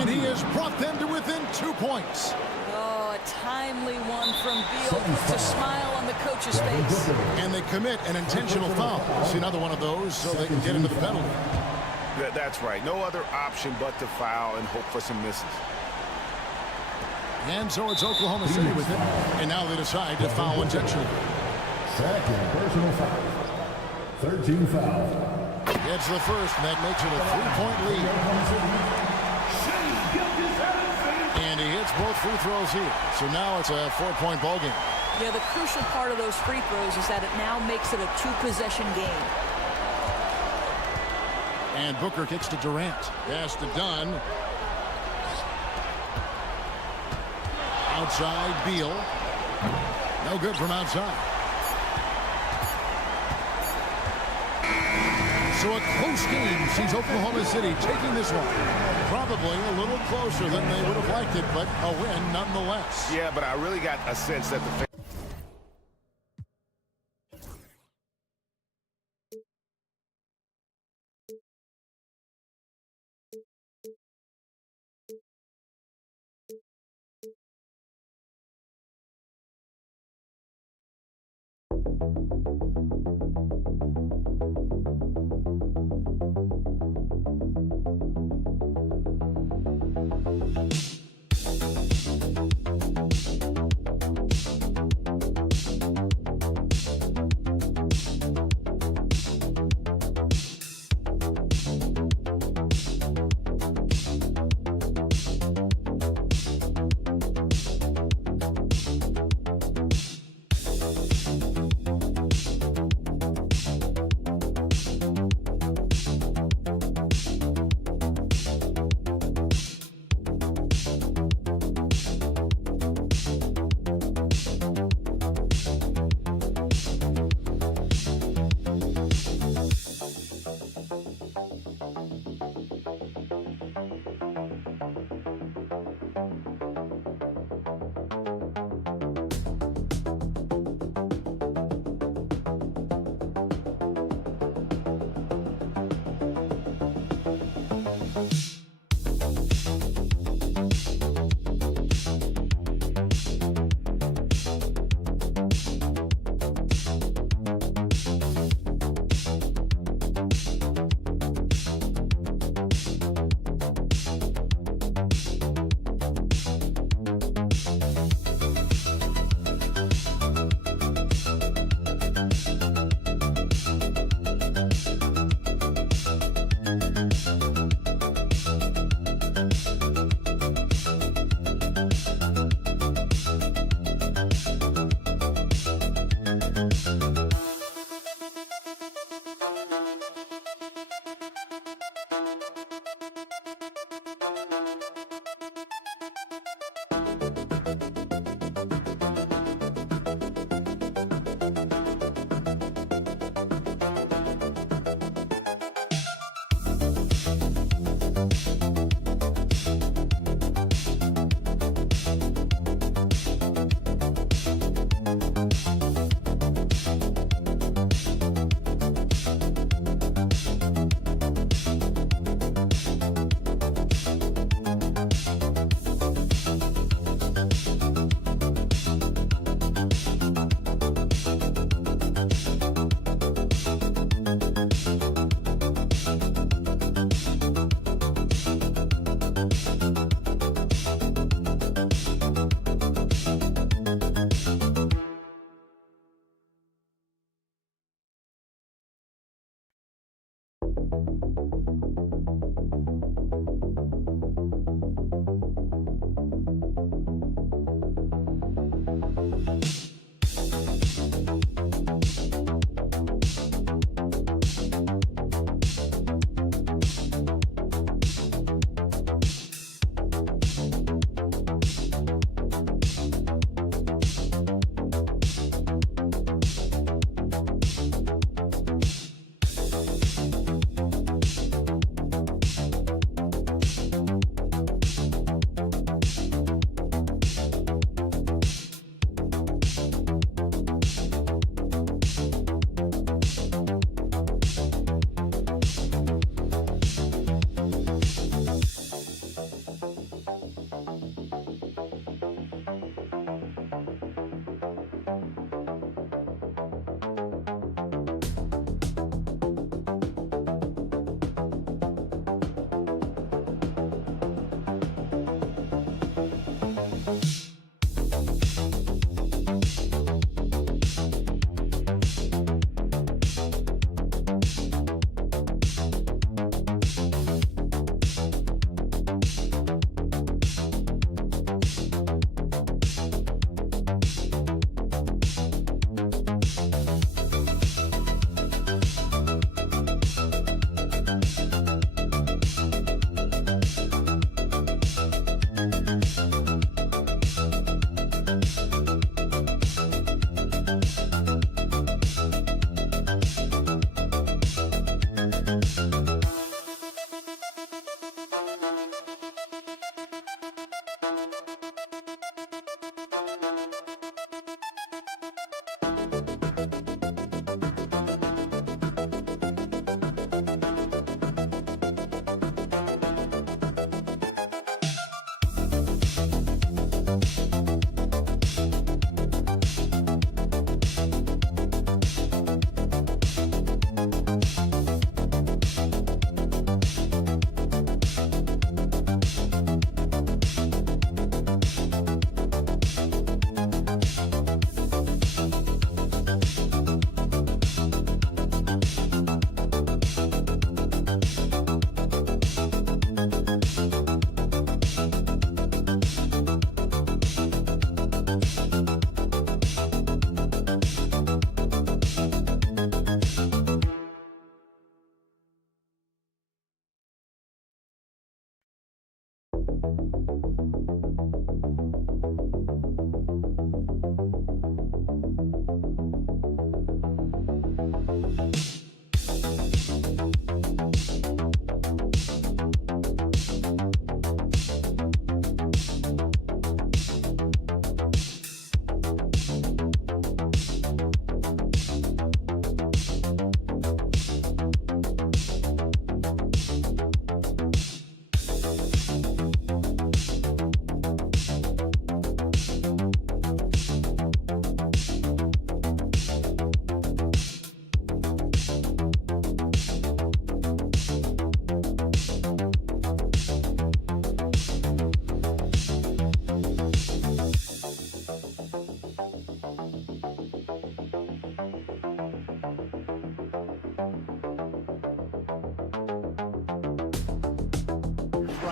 And he has brought them to within 2 points. Oh, a timely one from Beal puts a smile on the coach's face. And they commit an intentional foul. See another one of those so they can get into the penalty. That's right. No other option but to foul and hope for some misses. And so it's Oklahoma City with it. And now they decide to foul intentionally. Second personal foul. 13 foul. Gets the first, and that makes it a 3-point lead. And he hits both free throws here. So now it's a 4-point ball game. Yeah, the crucial part of those free throws is that it now makes it a 2-possession game. And Booker kicks to Durant. Pass to Dunn. Outside, Beal. No good from outside. So a close game sees Oklahoma City taking this one. Probably a little closer than they would have liked it, but a win nonetheless. Yeah, but I really got a sense that the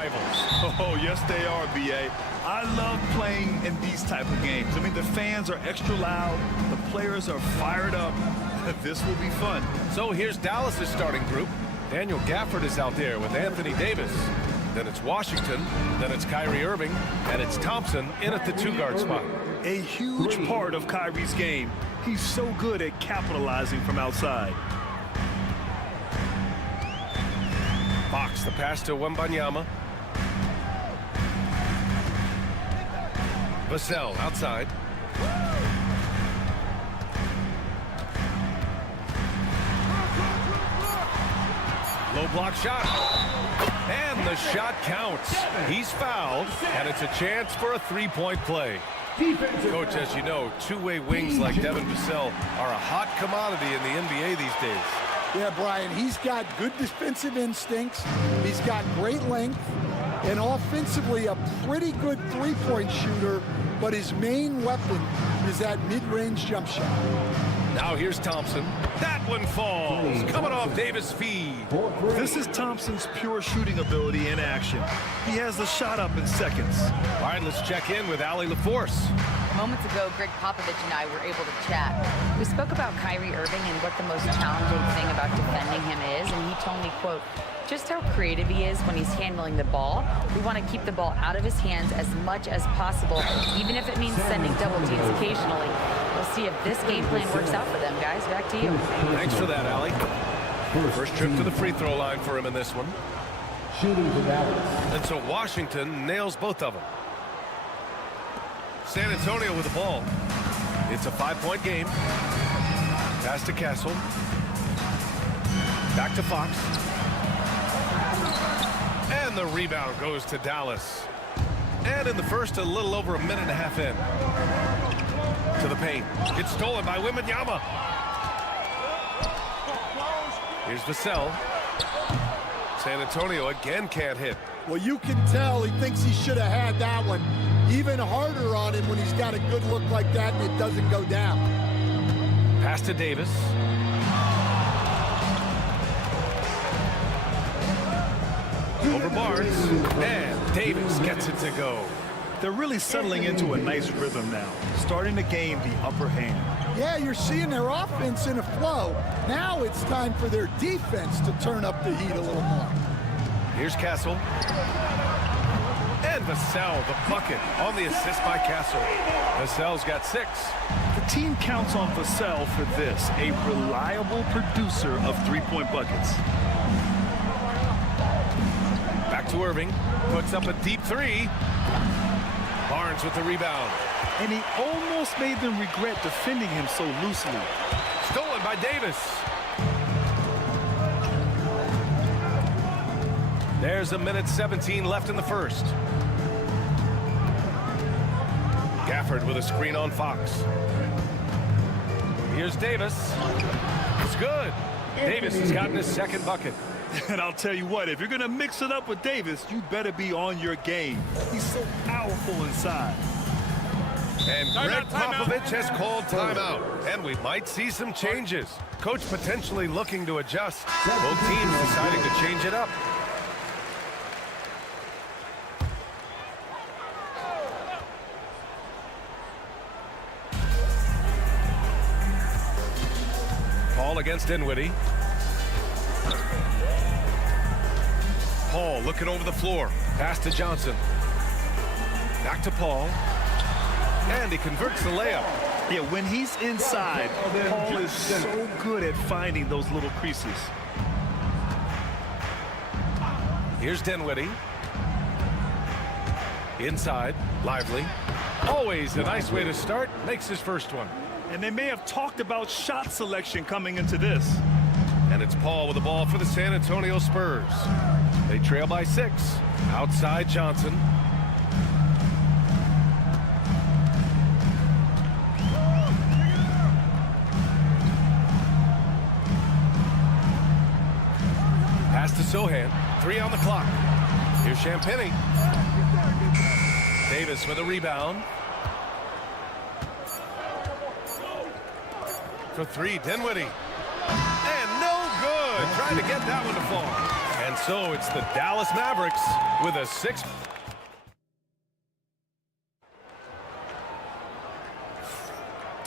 rivals. Oh, yes, they are, B.A. I love playing in these type of games. I mean, the fans are extra loud. The players are fired up. This will be fun. So here's Dallas's starting group. Daniel Gafford is out there with Anthony Davis. Then it's Washington. Then it's Kyrie Irving. And it's Thompson in at the 2-guard spot. A huge part of Kyrie's game. He's so good at capitalizing from outside. Fox, the pass to Wembanyama. Vassell outside. Low block shot. And the shot counts. He's fouled, and it's a chance for a 3-point play. Coach, as you know, two-way wings like Devin Vassell are a hot commodity in the NBA these days. Yeah, Brian, he's got good defensive instincts. He's got great length. And offensively, a pretty good three-point shooter. But his main weapon is that mid-range jump shot. Now here's Thompson. That one falls. Coming off Davis' feed. This is Thompson's pure shooting ability in action. He has the shot up in seconds. All right, let's check in with Allie LaForce. Moments ago, Greg Popovich and I were able to chat. We spoke about Kyrie Irving and what the most challenging thing about defending him is, and he told me, quote, just how creative he is when he's handling the ball. We want to keep the ball out of his hands as much as possible, even if it means sending double teams occasionally. We'll see if this game plan works out for them, guys. Back to you. Thanks for that, Allie. First trip to the free throw line for him in this one. Shooting to Dallas. And so Washington nails both of them. San Antonio with the ball. It's a 5-point game. Pass to Castle. Back to Fox. And the rebound goes to Dallas. And in the first, a little over a minute and a half in. To the paint. It's stolen by Wembanyama. Here's Vassell. San Antonio again can't hit. Well, you can tell he thinks he should have had that one. Even harder on him when he's got a good look like that and it doesn't go down. Pass to Davis. Over Barnes. And Davis gets it to go. They're really settling into a nice rhythm now, starting to gain the upper hand. Yeah, you're seeing their offense in a flow. Now it's time for their defense to turn up the heat a little more. Here's Castle. And Vassell, the bucket on the assist by Castle. Vassell's got 6. The team counts on Vassell for this, a reliable producer of 3-point buckets. Back to Irving. Puts up a deep 3. Barnes with the rebound. And he almost made them regret defending him so loosely. Stolen by Davis. There's a minute 17 left in the first. Gafford with a screen on Fox. Here's Davis. It's good. Davis has gotten his second bucket. And I'll tell you what, if you're going to mix it up with Davis, you better be on your game. He's so powerful inside. And Greg Popovich has called timeout. And we might see some changes. Coach potentially looking to adjust. Both teams deciding to change it up. Paul against Dinwiddie. Paul looking over the floor. Pass to Johnson. Back to Paul. And he converts the layup. Yeah, when he's inside, Paul is so good at finding those little creases. Here's Dinwiddie. Inside, Lively. Always a nice way to start. Makes his first one. And they may have talked about shot selection coming into this. And it's Paul with the ball for the San Antonio Spurs. They trail by 6. Outside Johnson. Pass to Sohan. 3 on the clock. Here's Champagny. Davis with a rebound. For 3, Dinwiddie. And no good. Trying to get that one to fall. And so it's the Dallas Mavericks with a 6.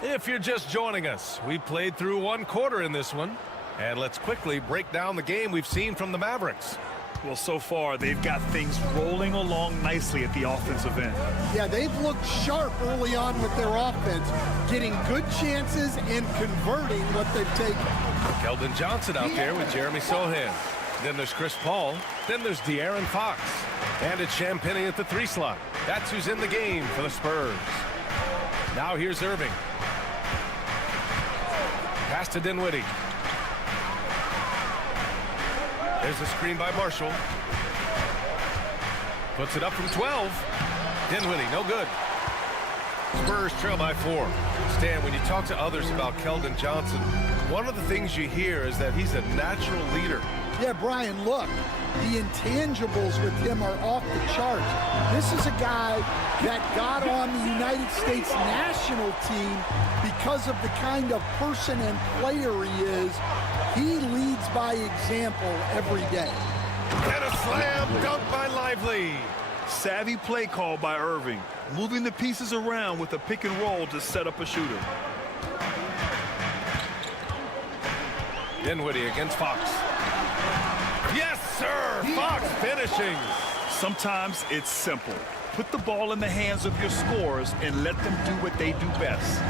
If you're just joining us, we played through one quarter in this one. And let's quickly break down the game we've seen from the Mavericks. Well, so far, they've got things rolling along nicely at the offensive end. Yeah, they've looked sharp early on with their offense, getting good chances and converting what they've taken. Keldon Johnson out there with Jeremy Sohan. Then there's Chris Paul. Then there's De'Aaron Fox. And it's Champagnie at the 3 slot. That's who's in the game for the Spurs. Now here's Irving. Pass to Dinwiddie. There's a screen by Marshall. Puts it up from 12. Dinwiddie, no good. Spurs trail by 4. Stan, when you talk to others about Keldon Johnson, one of the things you hear is that he's a natural leader. Yeah, Brian, look, the intangibles with him are off the charts. This is a guy that got on the United States national team because of the kind of person and player he is. He leads by example every day. And a slam dunk by Lively. Savvy play call by Irving, moving the pieces around with a pick and roll to set up a shooter. Dinwiddie against Fox. Yes, sir! Fox finishing. Sometimes it's simple. Put the ball in the hands of your scorers and let them do what they do best.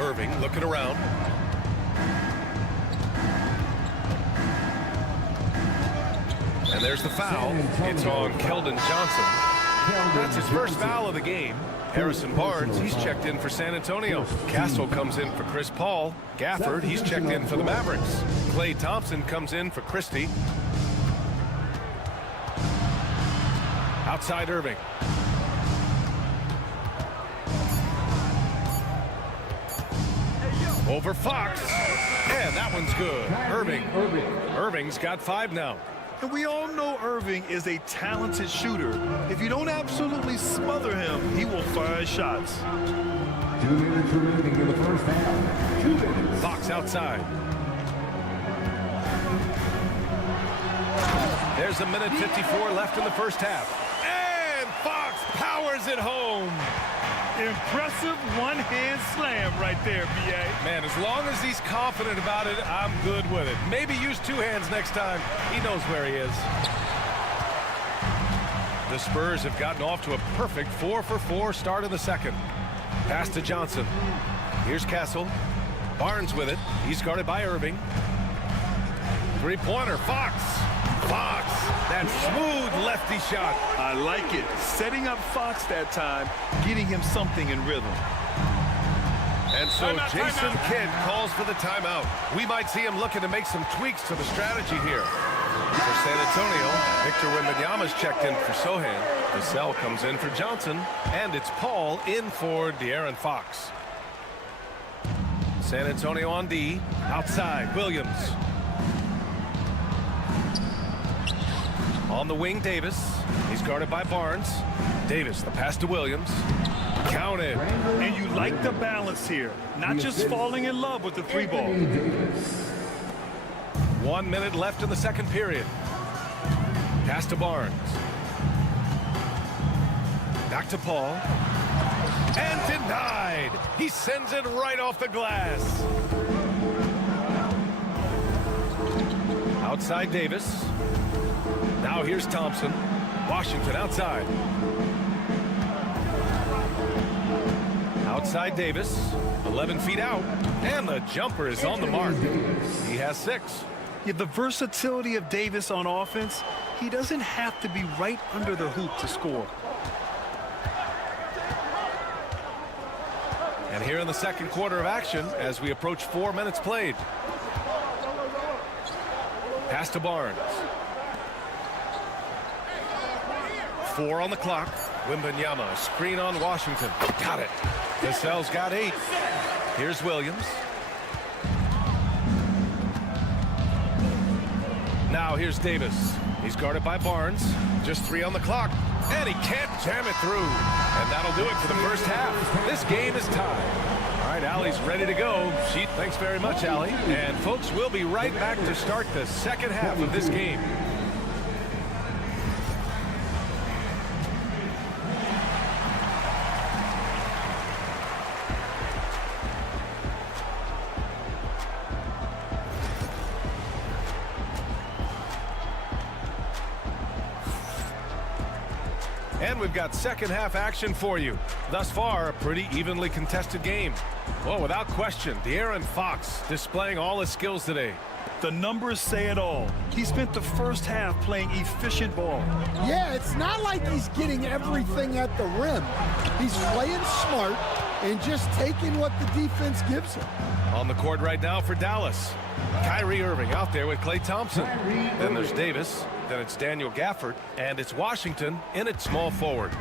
Irving looking around. And there's the foul. It's on Keldon Johnson. That's his first foul of the game. Harrison Barnes, he's checked in for San Antonio. Castle comes in for Chris Paul. Gafford, he's checked in for the Mavericks. Klay Thompson comes in for Christie. Outside Irving. Over Fox. And that one's good. Irving's got 5 now. And we all know Irving is a talented shooter. If you don't absolutely smother him, he will find shots. 2 minutes remaining in the first half. 2 minutes. Fox outside. There's a minute 54 left in the first half. And Fox powers it home. Impressive one-hand slam right there, B.A. Man, as long as he's confident about it, I'm good with it. Maybe use 2 hands next time. He knows where he is. The Spurs have gotten off to a perfect 4-for-4 start in the second. Pass to Johnson. Here's Castle. Barnes with it. He's guarded by Irving. 3-pointer, Fox. Fox, that smooth lefty shot. I like it. Setting up Fox that time, getting him something in rhythm. And so Jason Kidd calls for the timeout. We might see him looking to make some tweaks to the strategy here. For San Antonio, Victor Wembanyama's checked in for Sohan. Vassell comes in for Johnson. And it's Paul in for De'Aaron Fox. San Antonio on D. Outside, Williams. On the wing, Davis. He's guarded by Barnes. Davis, the pass to Williams. Counted. And you like the balance here. Not just falling in love with the 3-ball. 1 minute left in the second period. Pass to Barnes. Back to Paul. And denied. He sends it right off the glass. Outside Davis. Now here's Thompson. Washington outside. Outside Davis. 11 feet out. And the jumper is on the mark. He has 6. Yeah, the versatility of Davis on offense, he doesn't have to be right under the hoop to score. And here in the second quarter of action as we approach 4 minutes played. Pass to Barnes. 4 on the clock. Wembanyama, screen on Washington. Got it. Vassell's got 8. Here's Williams. Now here's Davis. He's guarded by Barnes. Just 3 on the clock. And he can't jam it through. And that'll do it for the first half. This game is tied. All right, right, Allie's ready to go. Thanks very much, Allie. And folks, we'll be right back to start the second half of this game. And we've got second half action for you. Thus far, a pretty evenly contested game. Well, without question, De'Aaron Fox displaying all his skills today. The numbers say it all. He spent the first half playing efficient ball. Yeah, it's not like he's getting everything at the rim. He's playing smart and just taking what the defense gives him. On the court right now for Dallas. Kyrie Irving out there with Klay Thompson. Then there's Davis. Then it's Daniel Gafford. And it's Washington in at small forward.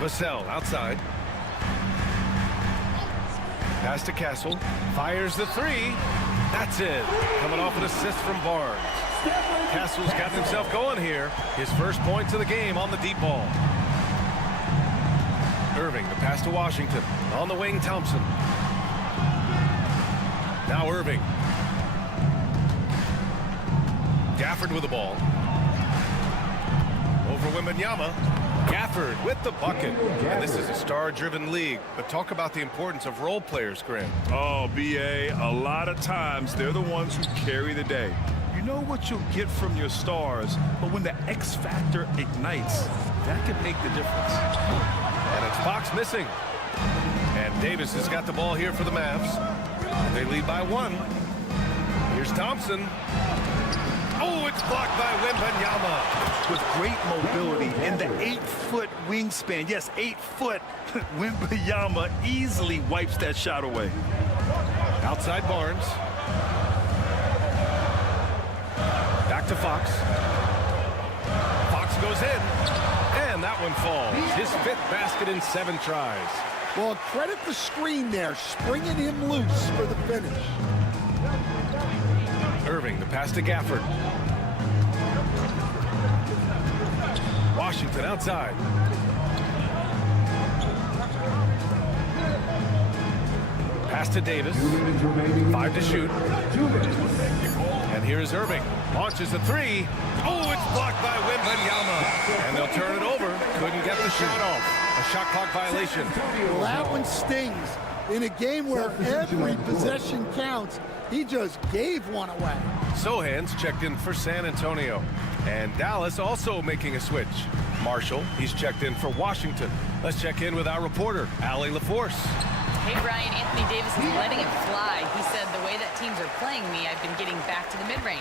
Vassell outside. Pass to Castle. Fires the three. That's it. Coming off an assist from Barnes. Castle's gotten himself going here. His first points of the game on the deep ball. Irving, the pass to Washington. On the wing, Thompson. Now Irving. Gafford with the ball. Over Wembanyama. Gafford with the bucket. And this is a star-driven league. But talk about the importance of role players, Grant. Oh, B.A., a lot of times they're the ones who carry the day. You know what you'll get from your stars, but when the X factor ignites, that could make the difference. And it's Fox missing. And Davis has got the ball here for the Mavs. They lead by one. Here's Thompson. Oh, it's blocked by Wembanyama. With great mobility and the 8-foot wingspan, yes, 8 foot, Wembanyama easily wipes that shot away. Outside Barnes. Back to Fox. Fox goes in. And that one falls. His 5th basket in 7 tries. Well, credit the screen there, springing him loose for the finish. Irving, the pass to Gafford. Washington outside. Pass to Davis. 5 to shoot. And here's Irving. Launches a 3. Oh, it's blocked by Wembanyama. And they'll turn it over. Couldn't get the shot off. A shot clock violation. Well, that one stings. In a game where every possession counts, he just gave one away. Sohan's checked in for San Antonio. And Dallas also making a switch. Marshall, he's checked in for Washington. Let's check in with our reporter, Allie LaForce. Hey, Brian, Anthony Davis is letting it fly. He said, the way that teams are playing me, I've been getting back to the mid-range.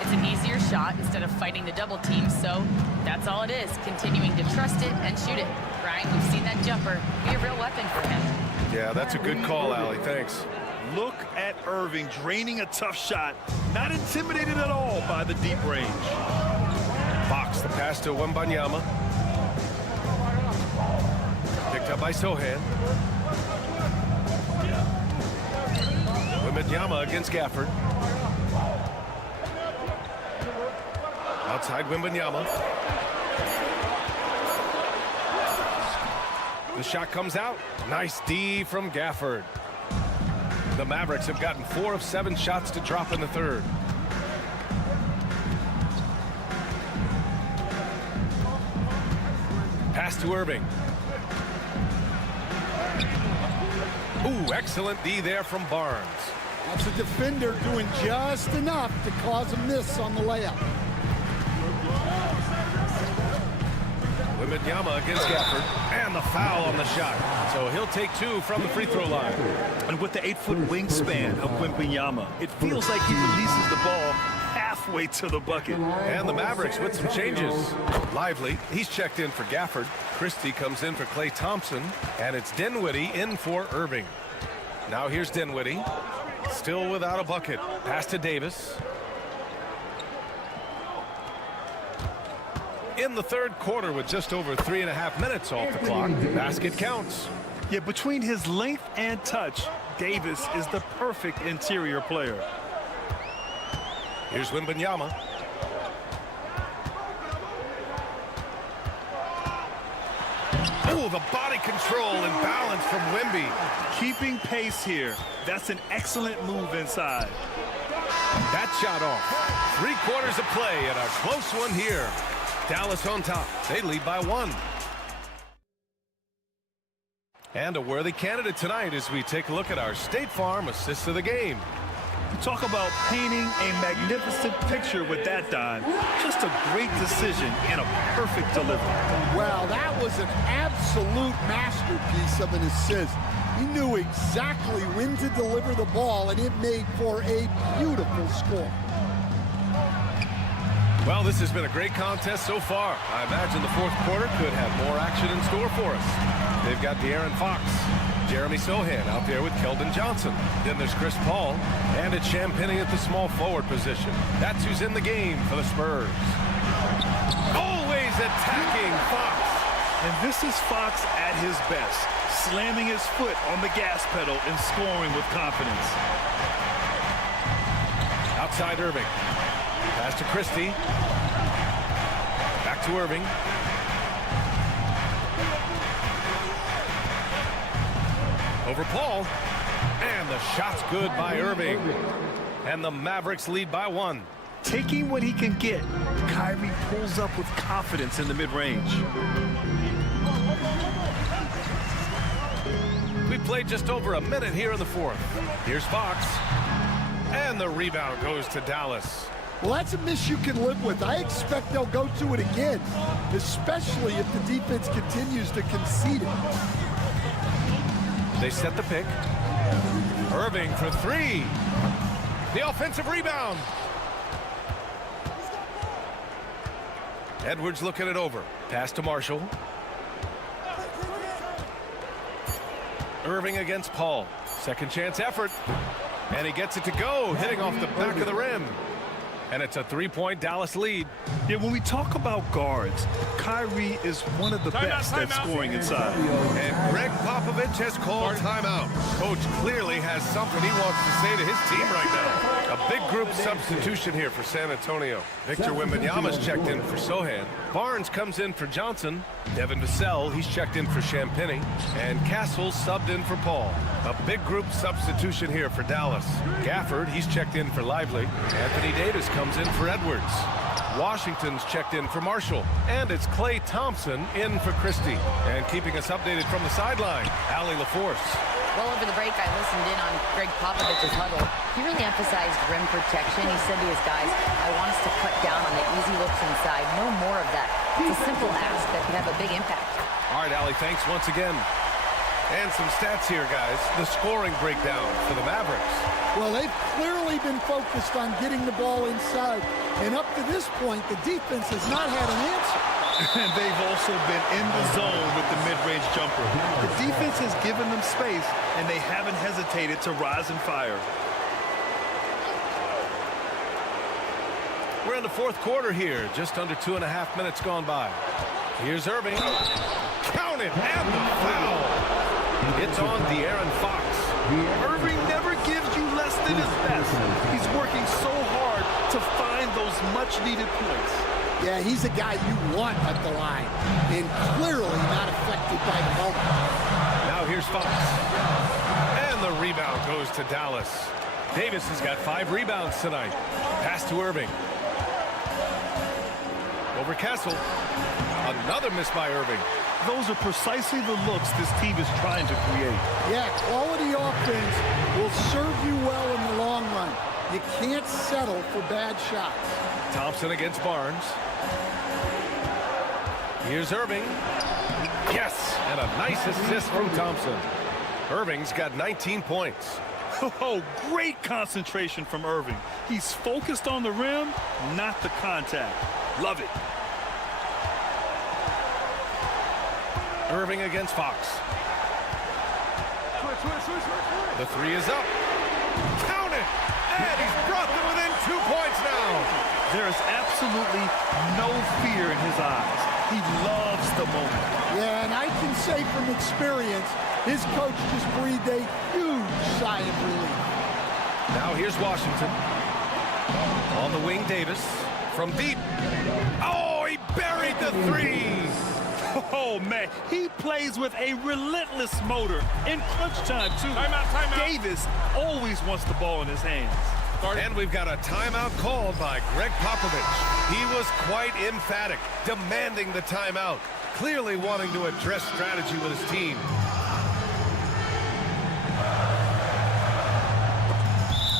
It's an easier shot instead of fighting the double team, so that's all it is, continuing to trust it and shoot it. Brian, we've seen that jumper be a real weapon for him. Yeah, that's a good call, Allie. Thanks. Look at Irving draining a tough shot. Not intimidated at all by the deep range. Fox, the pass to Wembanyama. Picked up by Sohan. Wembanyama against Gafford. Outside Wembanyama. The shot comes out. Nice D from Gafford. The Mavericks have gotten 4 of 7 shots to drop in the third. Pass to Irving. Ooh, excellent D there from Barnes. That's a defender doing just enough to cause a miss on the layup. Wembanyama against Gafford. And the foul on the shot. So he'll take 2 from the free throw line. And with the 8-foot wingspan of Wembanyama, it feels like he releases the ball halfway to the bucket. And the Mavericks with some changes. Lively, he's checked in for Gafford. Christie comes in for Klay Thompson. And it's Dinwiddie in for Irving. Now here's Dinwiddie. Still without a bucket. Pass to Davis. In the third quarter with just over 3.5 minutes off the clock. Basket counts. Yeah, between his length and touch, Davis is the perfect interior player. Here's Wembanyama. Oh, the body control and balance from Wemby. Keeping pace here. That's an excellent move inside. That shot off. 3 quarters of play and a close one here. Dallas on top. They lead by 1. And a worthy candidate tonight as we take a look at our State Farm assist of the game. Talk about painting a magnificent picture with that dime. Just a great decision and a perfect delivery. Well, that was an absolute masterpiece of an assist. He knew exactly when to deliver the ball, and it made for a beautiful score. Well, this has been a great contest so far. I imagine the 4th quarter could have more action in store for us. They've got De'Aaron Fox, Jeremy Sohan out there with Keldon Johnson. Then there's Chris Paul, and it's Champagnie at the small forward position. That's who's in the game for the Spurs. Always attacking Fox. And this is Fox at his best, slamming his foot on the gas pedal and scoring with confidence. Outside Irving. Pass to Christie. Back to Irving. Over Paul. And the shot's good by Irving. And the Mavericks lead by 1. Taking what he can get, Kyrie pulls up with confidence in the mid-range. We played just over a minute here in the 4th. Here's Fox. And the rebound goes to Dallas. Well, that's a miss you can live with. I expect they'll go to it again, especially if the defense continues to concede it. They set the pick. Irving for 3. The offensive rebound. Edwards looking it over. Pass to Marshall. Irving against Paul. Second chance effort. And he gets it to go, hitting off the back of the rim. And it's a 3-point Dallas lead. Yeah, when we talk about guards, Kyrie is one of the best at scoring inside. And Greg Popovich has called timeout. Coach clearly has something he wants to say to his team right now. A big group substitution here for San Antonio. Victor Wembanyama's checked in for Sohan. Barnes comes in for Johnson. Devin Vassell, he's checked in for Champagnie. And Castle subbed in for Paul. A big group substitution here for Dallas. Gafford, he's checked in for Lively. Anthony Davis comes in for Edwards. Washington's checked in for Marshall. And it's Klay Thompson in for Christie. And keeping us updated from the sideline, Allie LaForce. Well, over the break, I listened in on Greg Popovich's huddle. He really emphasized rim protection. He said to his guys, I want us to cut down on the easy looks inside. No more of that. It's a simple ask that can have a big impact. All right, Allie, thanks once again. And some stats here, guys. The scoring breakdown for the Mavericks. Well, they've clearly been focused on getting the ball inside. And up to this point, the defense has not had an answer. And they've also been in the zone with the mid-range jumper. The defense has given them space, and they haven't hesitated to rise and fire. We're in the 4th quarter here. Just under 2.5 minutes gone by. Here's Irving. Count it, and the foul. It's on De'Aaron Fox. Irving never gives you less than his best. He's working so hard to find those much-needed points. Yeah, he's a guy you want at the line, and clearly not affected by the moment. Now here's Fox. And the rebound goes to Dallas. Davis has got 5 rebounds tonight. Pass to Irving. Over Castle. Another miss by Irving. Those are precisely the looks this team is trying to create. Yeah, quality offense will serve you well in the long run. You can't settle for bad shots. Thompson against Barnes. Here's Irving. Yes, and a nice assist from Thompson. Irving's got 19 points. Oh, great concentration from Irving. He's focused on the rim, not the contact. Love it. Irving against Fox. The 3 is up. Count it! And he's brought them within 2 points now. There is absolutely no fear in his eyes. He loves the moment. Yeah, and I can say from experience, his coach just breathed a huge sigh of relief. Now here's Washington. On the wing, Davis. From deep. Oh, he buried the 3. Oh, man, he plays with a relentless motor in crunch time, too. Timeout. Davis always wants the ball in his hands. And we've got a timeout called by Greg Popovich. He was quite emphatic, demanding the timeout, clearly wanting to address strategy with his team.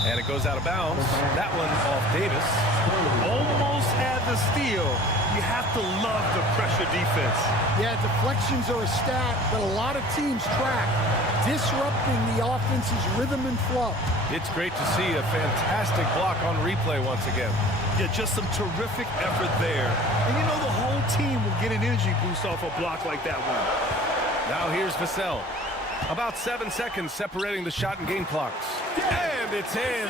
And it goes out of bounds. That one off Davis. Almost had the steal. You have to love the pressure defense. Yeah, deflections are a stat that a lot of teams track, disrupting the offense's rhythm and flow. It's great to see a fantastic block on replay once again. Yeah, just some terrific effort there. And you know the whole team will get an energy boost off a block like that one. Now here's Vassell. About 7 seconds separating the shot and game clocks. And it's in.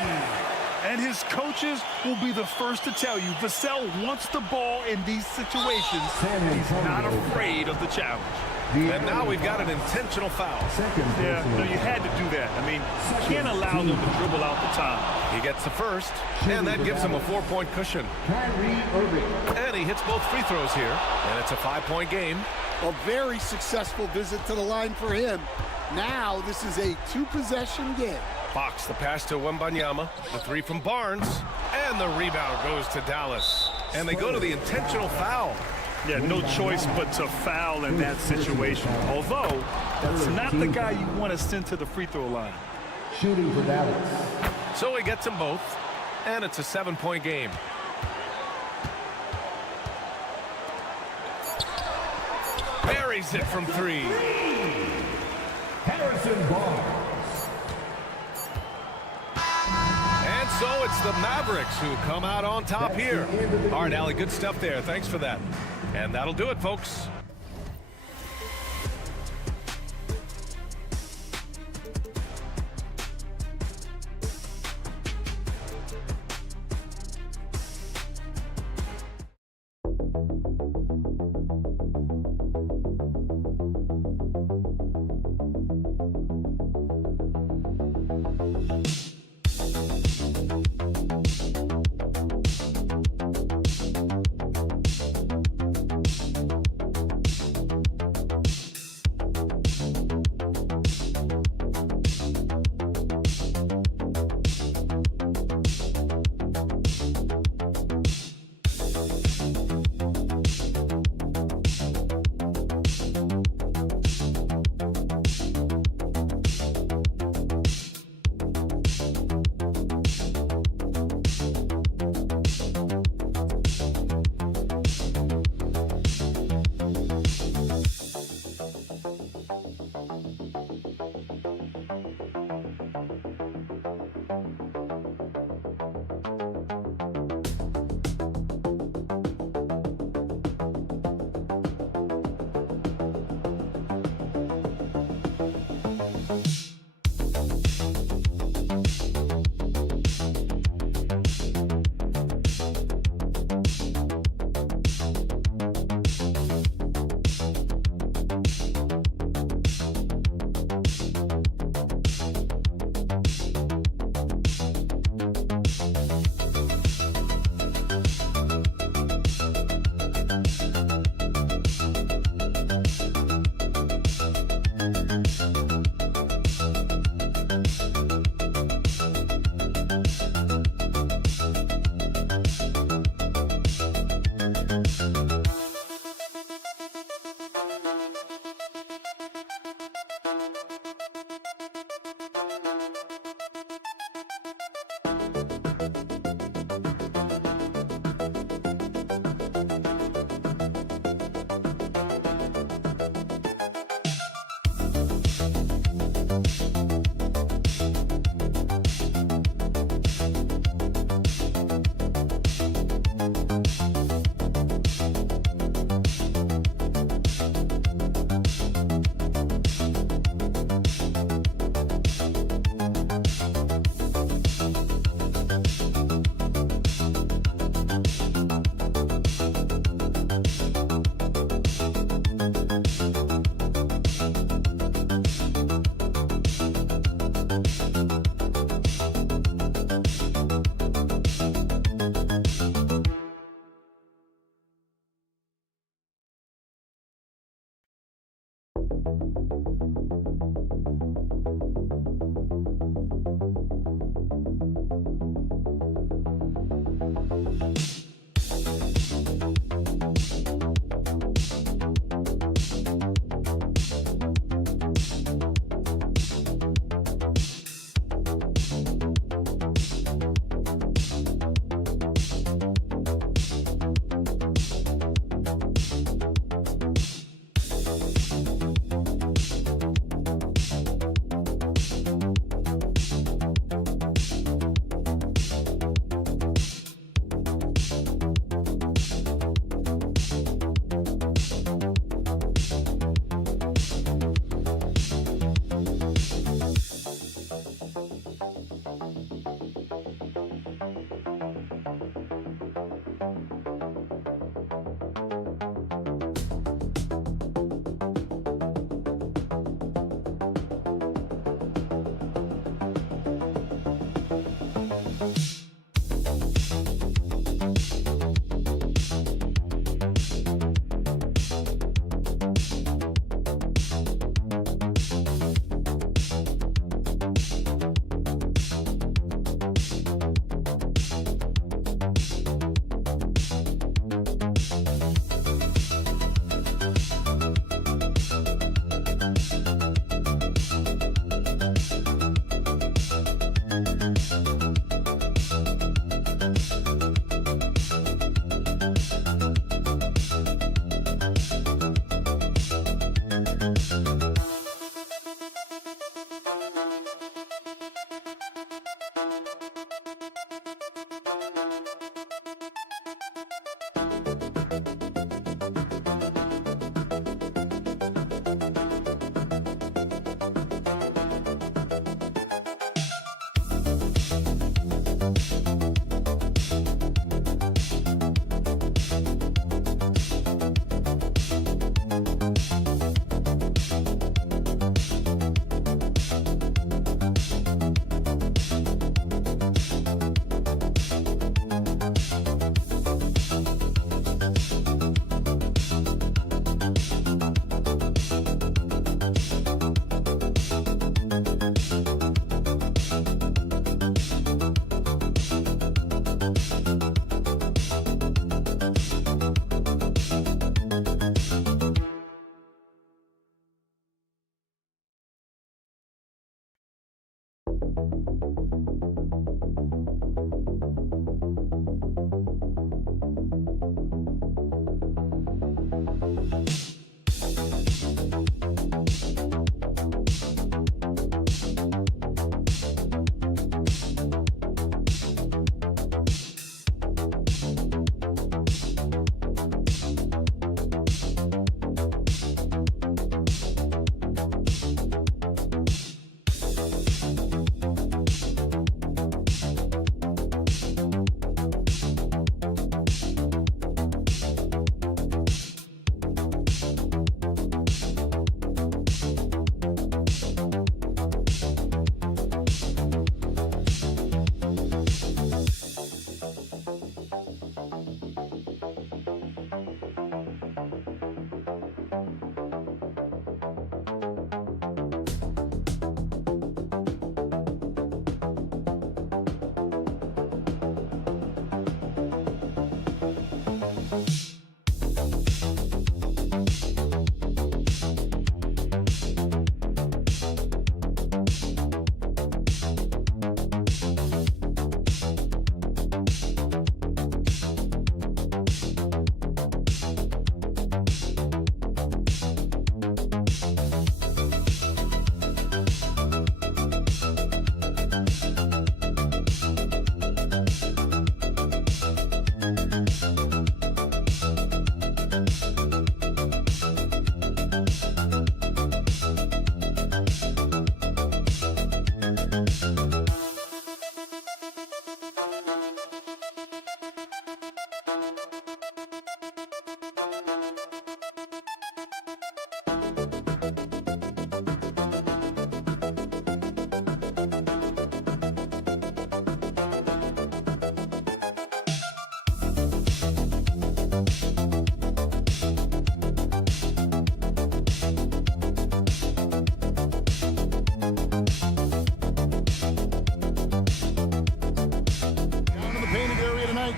And his coaches will be the first to tell you Vassell wants the ball in these situations. He's not afraid of the challenge. And now we've got an intentional foul. Yeah, no, you had to do that. I mean, you can't allow them to dribble out the time. He gets the first, and that gives him a 4-point cushion. And he hits both free throws here, and it's a 5-point game. A very successful visit to the line for him. Now this is a 2-possession game. Fox the pass to Wembanyama, the 3 from Barnes, and the rebound goes to Dallas. And they go to the intentional foul. Yeah, no choice but to foul in that situation. Although, that's not the guy you want to send to the free throw line. Shooting for Dallas. So he gets them both, and it's a 7-point game. Buries it from 3. Harrison Barnes. And so it's the Mavericks who come out on top here. All right, Allie, good stuff there. Thanks for that. And that'll do it, folks.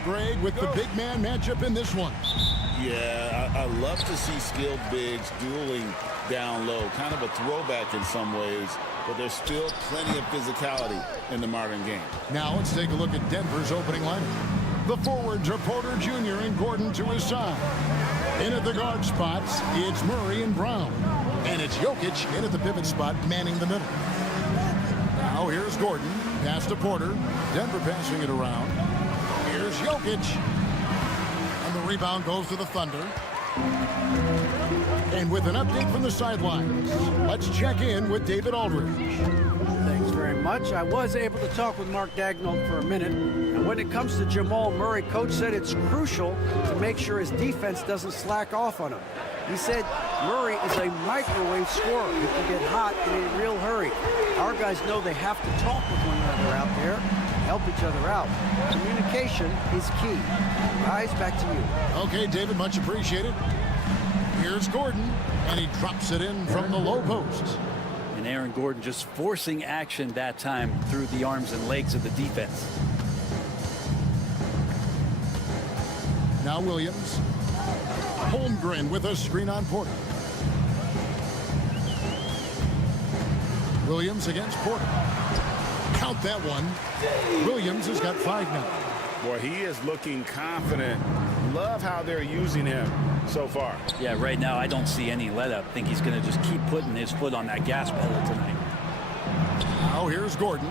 Greg, with the big man matchup in this one. Yeah, I love to see skilled bigs dueling down low. Kind of a throwback in some ways, but there's still plenty of physicality in the modern game. Now let's take a look at Denver's opening lineup. The forwards are Porter Jr. and Gordon to his side. In at the guard spots, it's Murray and Brown. And it's Jokic in at the pivot spot, manning the middle. Now here's Gordon. Pass to Porter. Denver passing it around. Here's Jokic. And the rebound goes to the Thunder. And with an update from the sidelines, let's check in with David Aldridge. Thanks very much. I was able to talk with Mark Daigneault for a minute. And when it comes to Jamal Murray, Coach said it's crucial to make sure his defense doesn't slack off on him. He said Murray is a microwave scorer who can get hot in a real hurry. Our guys know they have to talk with one another out there, help each other out. Communication is key. Guys, back to you. Okay, David, much appreciated. Here's Gordon, and he drops it in from the low post. And Aaron Gordon just forcing action that time through the arms and legs of the defense. Now Williams. Holmgren with a screen on Porter. Williams against Porter. Count that one. Williams has got 5 now. Boy, he is looking confident. Love how they're using him so far. Yeah, right now I don't see any let up. I think he's going to just keep putting his foot on that gas pedal tonight. Now here's Gordon.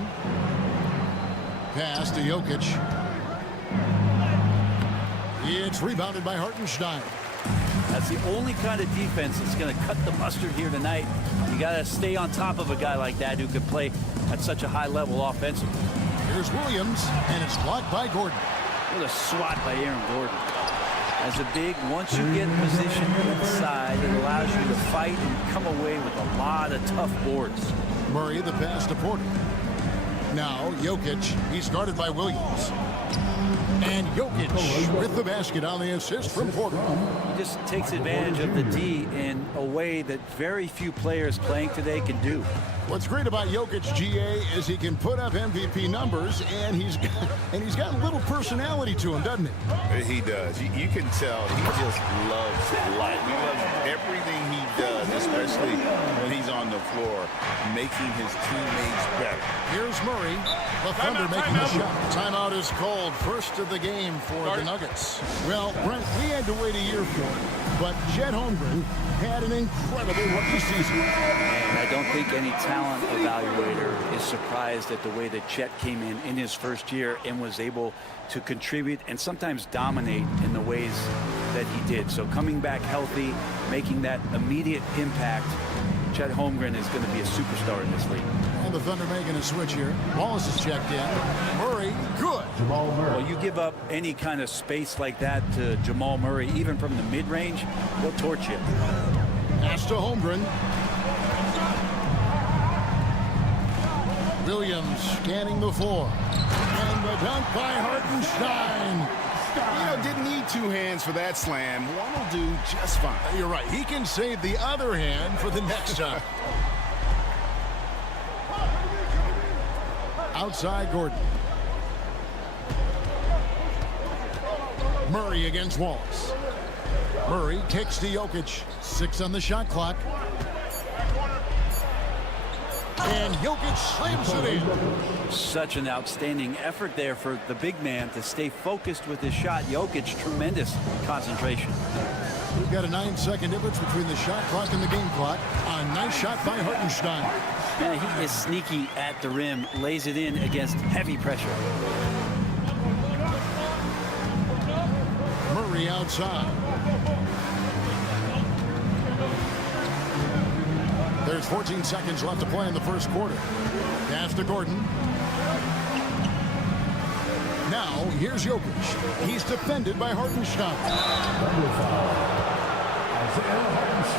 Pass to Jokic. It's rebounded by Hartenstein. That's the only kind of defense that's going to cut the mustard here tonight. You got to stay on top of a guy like that who can play at such a high level offensively. Here's Williams, and it's blocked by Gordon. What a swat by Aaron Gordon. As a big, once you get positioned inside, it allows you to fight and come away with a lot of tough boards. Murray, the pass to Porter. Now, Jokic, he's guarded by Williams. And Jokic with the basket on the assist from Porter. He just takes advantage of the D in a way that very few players playing today can do. What's great about Jokic, GA, is he can put up MVP numbers, and he's got a little personality to him, doesn't he? He does. You can tell he just loves life. He loves everything he does, especially when he's on the floor, making his teammates better. Here's Murray. The Thunder making the shot. Timeout is called. First of the game for the Nuggets. Well, Brent, we had to wait a year for it, but Chet Holmgren had an incredible rookie season. And I don't think any talent evaluator is surprised at the way that Chet came in his first year and was able to contribute and sometimes dominate in the ways that he did. So coming back healthy, making that immediate impact, Chet Holmgren is going to be a superstar in this league. And the Thunder making a switch here. Wallace is checked in. Murray, good. Well, you give up any kind of space like that to Jamal Murray, even from the mid-range, he'll torch you. Pass to Holmgren. Williams scanning the floor. And the dunk by Hartenstein. Didn't need two hands for that slam. One will do just fine. You're right. He can save the other hand for the next time. Outside Gordon. Murray against Wallace. Murray kicks to Jokic. 6 on the shot clock. And Jokic slams it in. Such an outstanding effort there for the big man to stay focused with his shot. Jokic, tremendous concentration. We've got a 9-second difference between the shot clock and the game clock. A nice shot by Hartenstein. Man, he is sneaky at the rim, lays it in against heavy pressure. Murray outside. There's 14 seconds left to play in the first quarter. Pass to Gordon. Now, here's Jokic. He's defended by Hartenstein.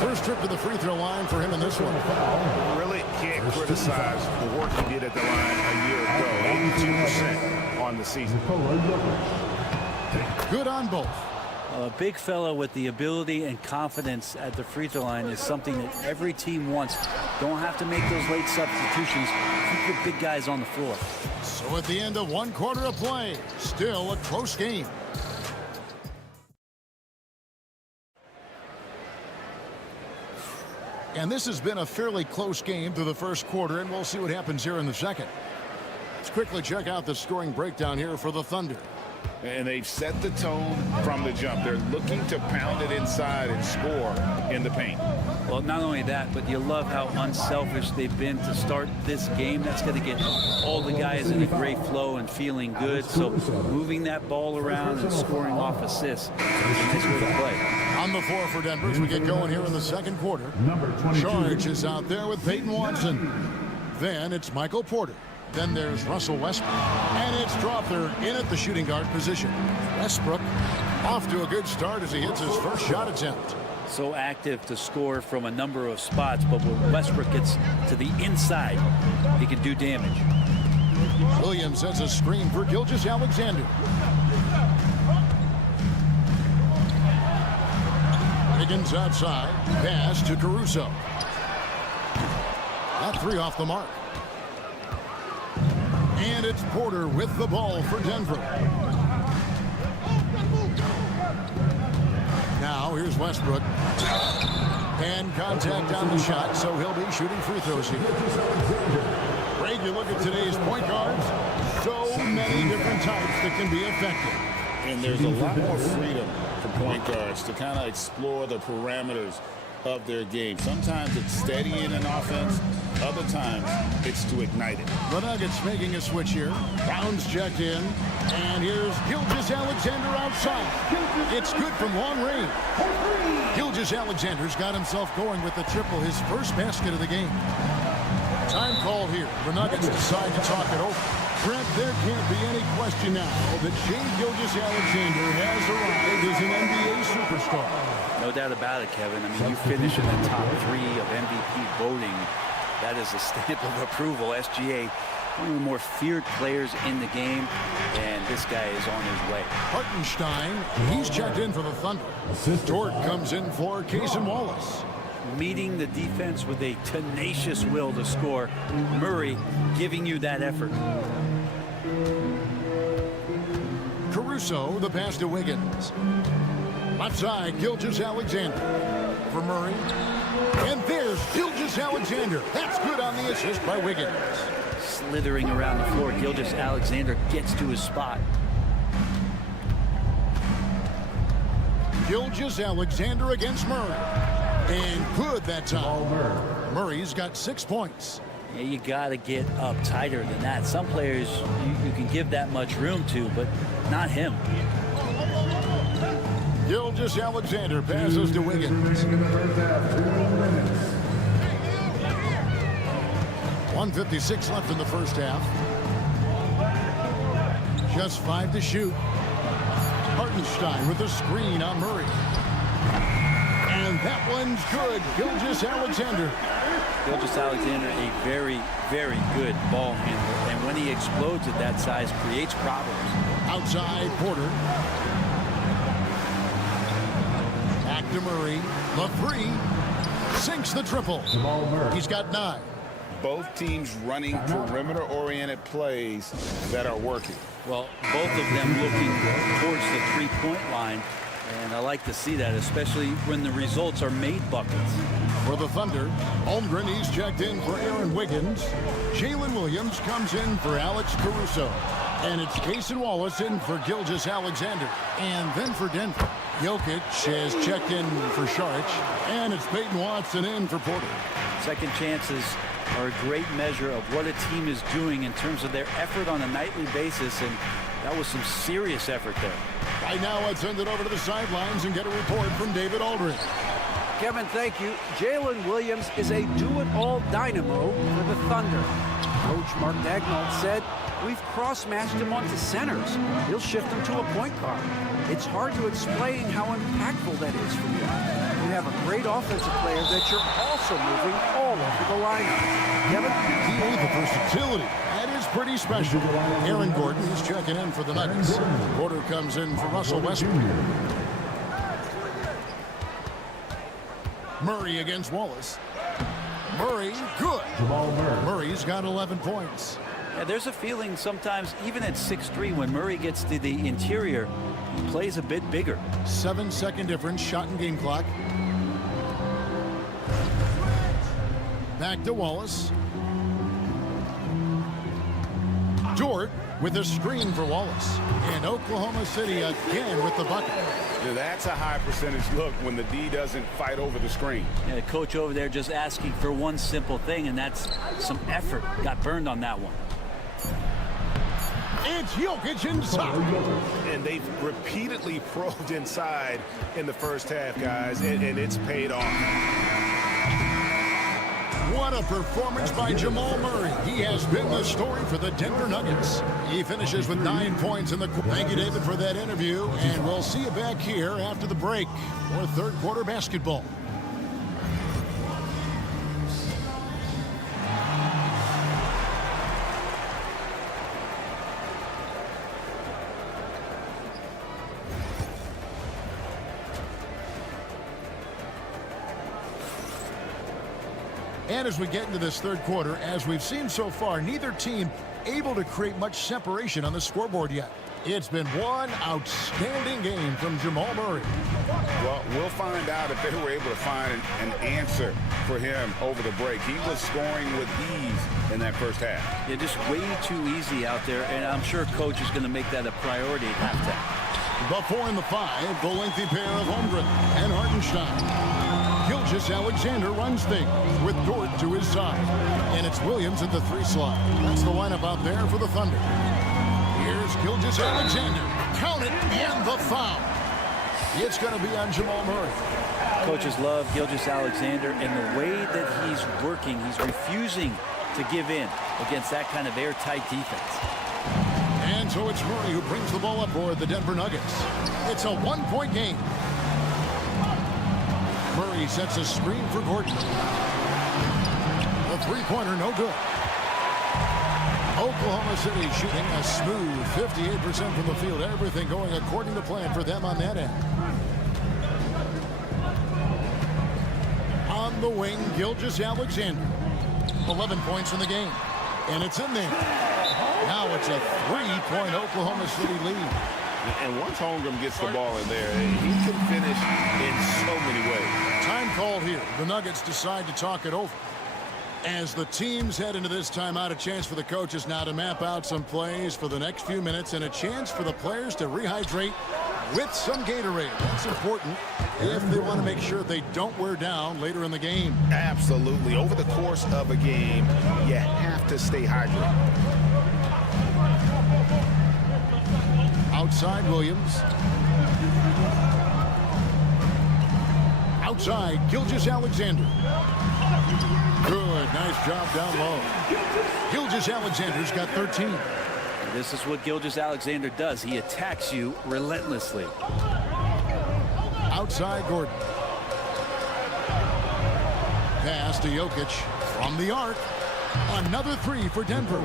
First trip to the free throw line for him in this one. Really can't criticize the work he did at the line a year ago. 82% on the season. Good on both. A big fella with the ability and confidence at the free throw line is something that every team wants. Don't have to make those late substitutions. Keep your big guys on the floor. So at the end of one quarter of play, still a close game. And this has been a fairly close game through the first quarter, and we'll see what happens here in the second. Let's quickly check out the scoring breakdown here for the Thunder. And they've set the tone from the jump. They're looking to pound it inside and score in the paint. Well, not only that, but you love how unselfish they've been to start this game. That's going to get all the guys in a great flow and feeling good. So moving that ball around and scoring off assists is a nice way to play. On the floor for Denver as we get going here in the second quarter. Charge is out there with Peyton Watson. Then it's Michael Porter. Then there's Russell Westbrook. And it's Dropper in at the shooting guard position. Westbrook off to a good start as he hits his first shot attempt. So active to score from a number of spots, but when Westbrook gets to the inside, he can do damage. Williams has a screen for Gilgeous-Alexander. Higgins outside. Pass to Caruso. That three off the mark. And it's Porter with the ball for Denver. Now here's Westbrook. And contact on the shot, so he'll be shooting free throws here. Greg, you look at today's point guards, so many different types that can be effective. And there's a lot more freedom for point guards to kind of explore the parameters of their game. Sometimes it's steadying an offense. Other times, it's to ignite it. The Nuggets making a switch here. Brown's checked in. And here's Gilgeous-Alexander outside. It's good from long range. Gilgeous-Alexander's got himself going with the triple, his first basket of the game. Time call here. The Nuggets decide to talk it over. Brent, there can't be any question now that Shai Gilgeous-Alexander has arrived as an NBA superstar. No doubt about it, Kevin. I mean, you finish in the top 3 of MVP voting. That is a stamp of approval. SGA, one of the more feared players in the game, and this guy is on his way. Hartenstein, he's checked in for the Thunder. Dort comes in for Cason Wallace. Meeting the defense with a tenacious will to score. Murray giving you that effort. Caruso, the pass to Wiggins. Left side, Gilgeous-Alexander for Murray. And there's Gilgeous-Alexander. That's good on the assist by Wiggins. Slithering around the floor, Gilgeous-Alexander gets to his spot. Gilgeous-Alexander against Murray. And good that time. Murray's got 6 points. Yeah, you got to get up tighter than that. Some players you can give that much room to, but not him. Gilgeous-Alexander passes to Wiggins. 1:56 left in the first half. Just 5 to shoot. Hartenstein with a screen on Murray. And that one's good. Gilgeous-Alexander. Gilgeous-Alexander, a very, very good ball handler. And when he explodes at that size, creates problems. Outside, Porter. Back to Murray. The 3. Sinks the triple. He's got 9. Both teams running perimeter-oriented plays that are working. Well, both of them looking towards the three-point line. And I like to see that, especially when the results are made buckets. For the Thunder, Holmgren, he's checked in for Aaron Wiggins. Jalen Williams comes in for Alex Caruso. And it's Cason Wallace in for Gilgeous-Alexander. And then for Denver, Jokic has checked in for Saric. And it's Peyton Watson in for Porter. Second chances are a great measure of what a team is doing in terms of their effort on a nightly basis. And that was some serious effort there. Right now, let's send it over to the sidelines and get a report from David Aldridge. Kevin, thank you. Jalen Williams is a do-it-all dynamo for the Thunder. Coach Mark Daigneault said, we've cross-matched him onto centers. He'll shift him to a point guard. It's hard to explain how impactful that is for you. You have a great offensive player that you're also moving all over the lineup. Kevin? The versatility. That is pretty special. Aaron Gordon is checking in for the Nuggets. Porter comes in for Russell Westbrook. Murray against Wallace. Murray, good. Murray's got 11 points. Yeah, there's a feeling sometimes, even at 6'3", when Murray gets to the interior, he plays a bit bigger. 7-second difference, shot and game clock. Back to Wallace. Dort with a screen for Wallace. And Oklahoma City again with the bucket. That's a high percentage look when the D doesn't fight over the screen. Yeah, the coach over there just asking for one simple thing, and that's some effort. Got burned on that one. It's Jokic inside. And they've repeatedly probed inside in the first half, guys, and it's paid off. What a performance by Jamal Murray. He has been the story for the Denver Nuggets. He finishes with 9 points in the quarter. Thank you, David, for that interview. And we'll see you back here after the break for third quarter basketball. And as we get into this third quarter, as we've seen so far, neither team able to create much separation on the scoreboard yet. It's been one outstanding game from Jamal Murray. Well, we'll find out if they were able to find an answer for him over the break. He was scoring with ease in that first half. Yeah, just way too easy out there, and I'm sure coach is going to make that a priority at halftime. The 4 and the 5, the lengthy pair of Holmgren and Hartenstein. Gilgeous-Alexander runs things with Dort to his side. And it's Williams at the 3 slot. That's the lineup out there for the Thunder. Here's Gilgeous-Alexander. Count it, and the foul. It's going to be on Jamal Murray. Coaches love Gilgeous-Alexander, and the way that he's working, he's refusing to give in against that kind of airtight defense. And so it's Murray who brings the ball up for the Denver Nuggets. It's a 1-point game. Murray sets a screen for Gordon. The three-pointer, no good. Oklahoma City shooting a smooth 58% from the field. Everything going according to plan for them on that end. On the wing, Gilgeous-Alexander. 11 points in the game. And it's in there. Now it's a 3-point Oklahoma City lead. And once Holmgren gets the ball in there, he can finish in so many ways. Time called here. The Nuggets decide to talk it over. As the teams head into this timeout, a chance for the coaches now to map out some plays for the next few minutes and a chance for the players to rehydrate with some Gatorade. That's important if they want to make sure they don't wear down later in the game. Absolutely. Over the course of a game, you have to stay hydrated. Outside Williams. Outside Gilgeous-Alexander. Good, nice job down low. Gilgeous-Alexander's got 13. This is what Gilgeous-Alexander does. He attacks you relentlessly. Outside Gordon. Pass to Jokic from the arc. Another 3 for Denver.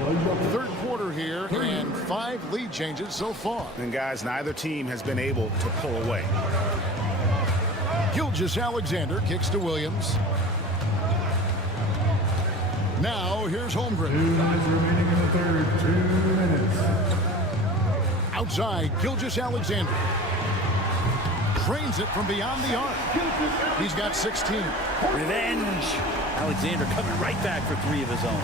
Third quarter here and 5 lead changes so far. And guys, neither team has been able to pull away. Gilgeous-Alexander kicks to Williams. Now here's Holmgren. 2 minutes remaining in the third. 2 minutes. Outside Gilgeous-Alexander. Drains it from beyond the arc. He's got 16. Revenge. Alexander coming right back for 3 of his own.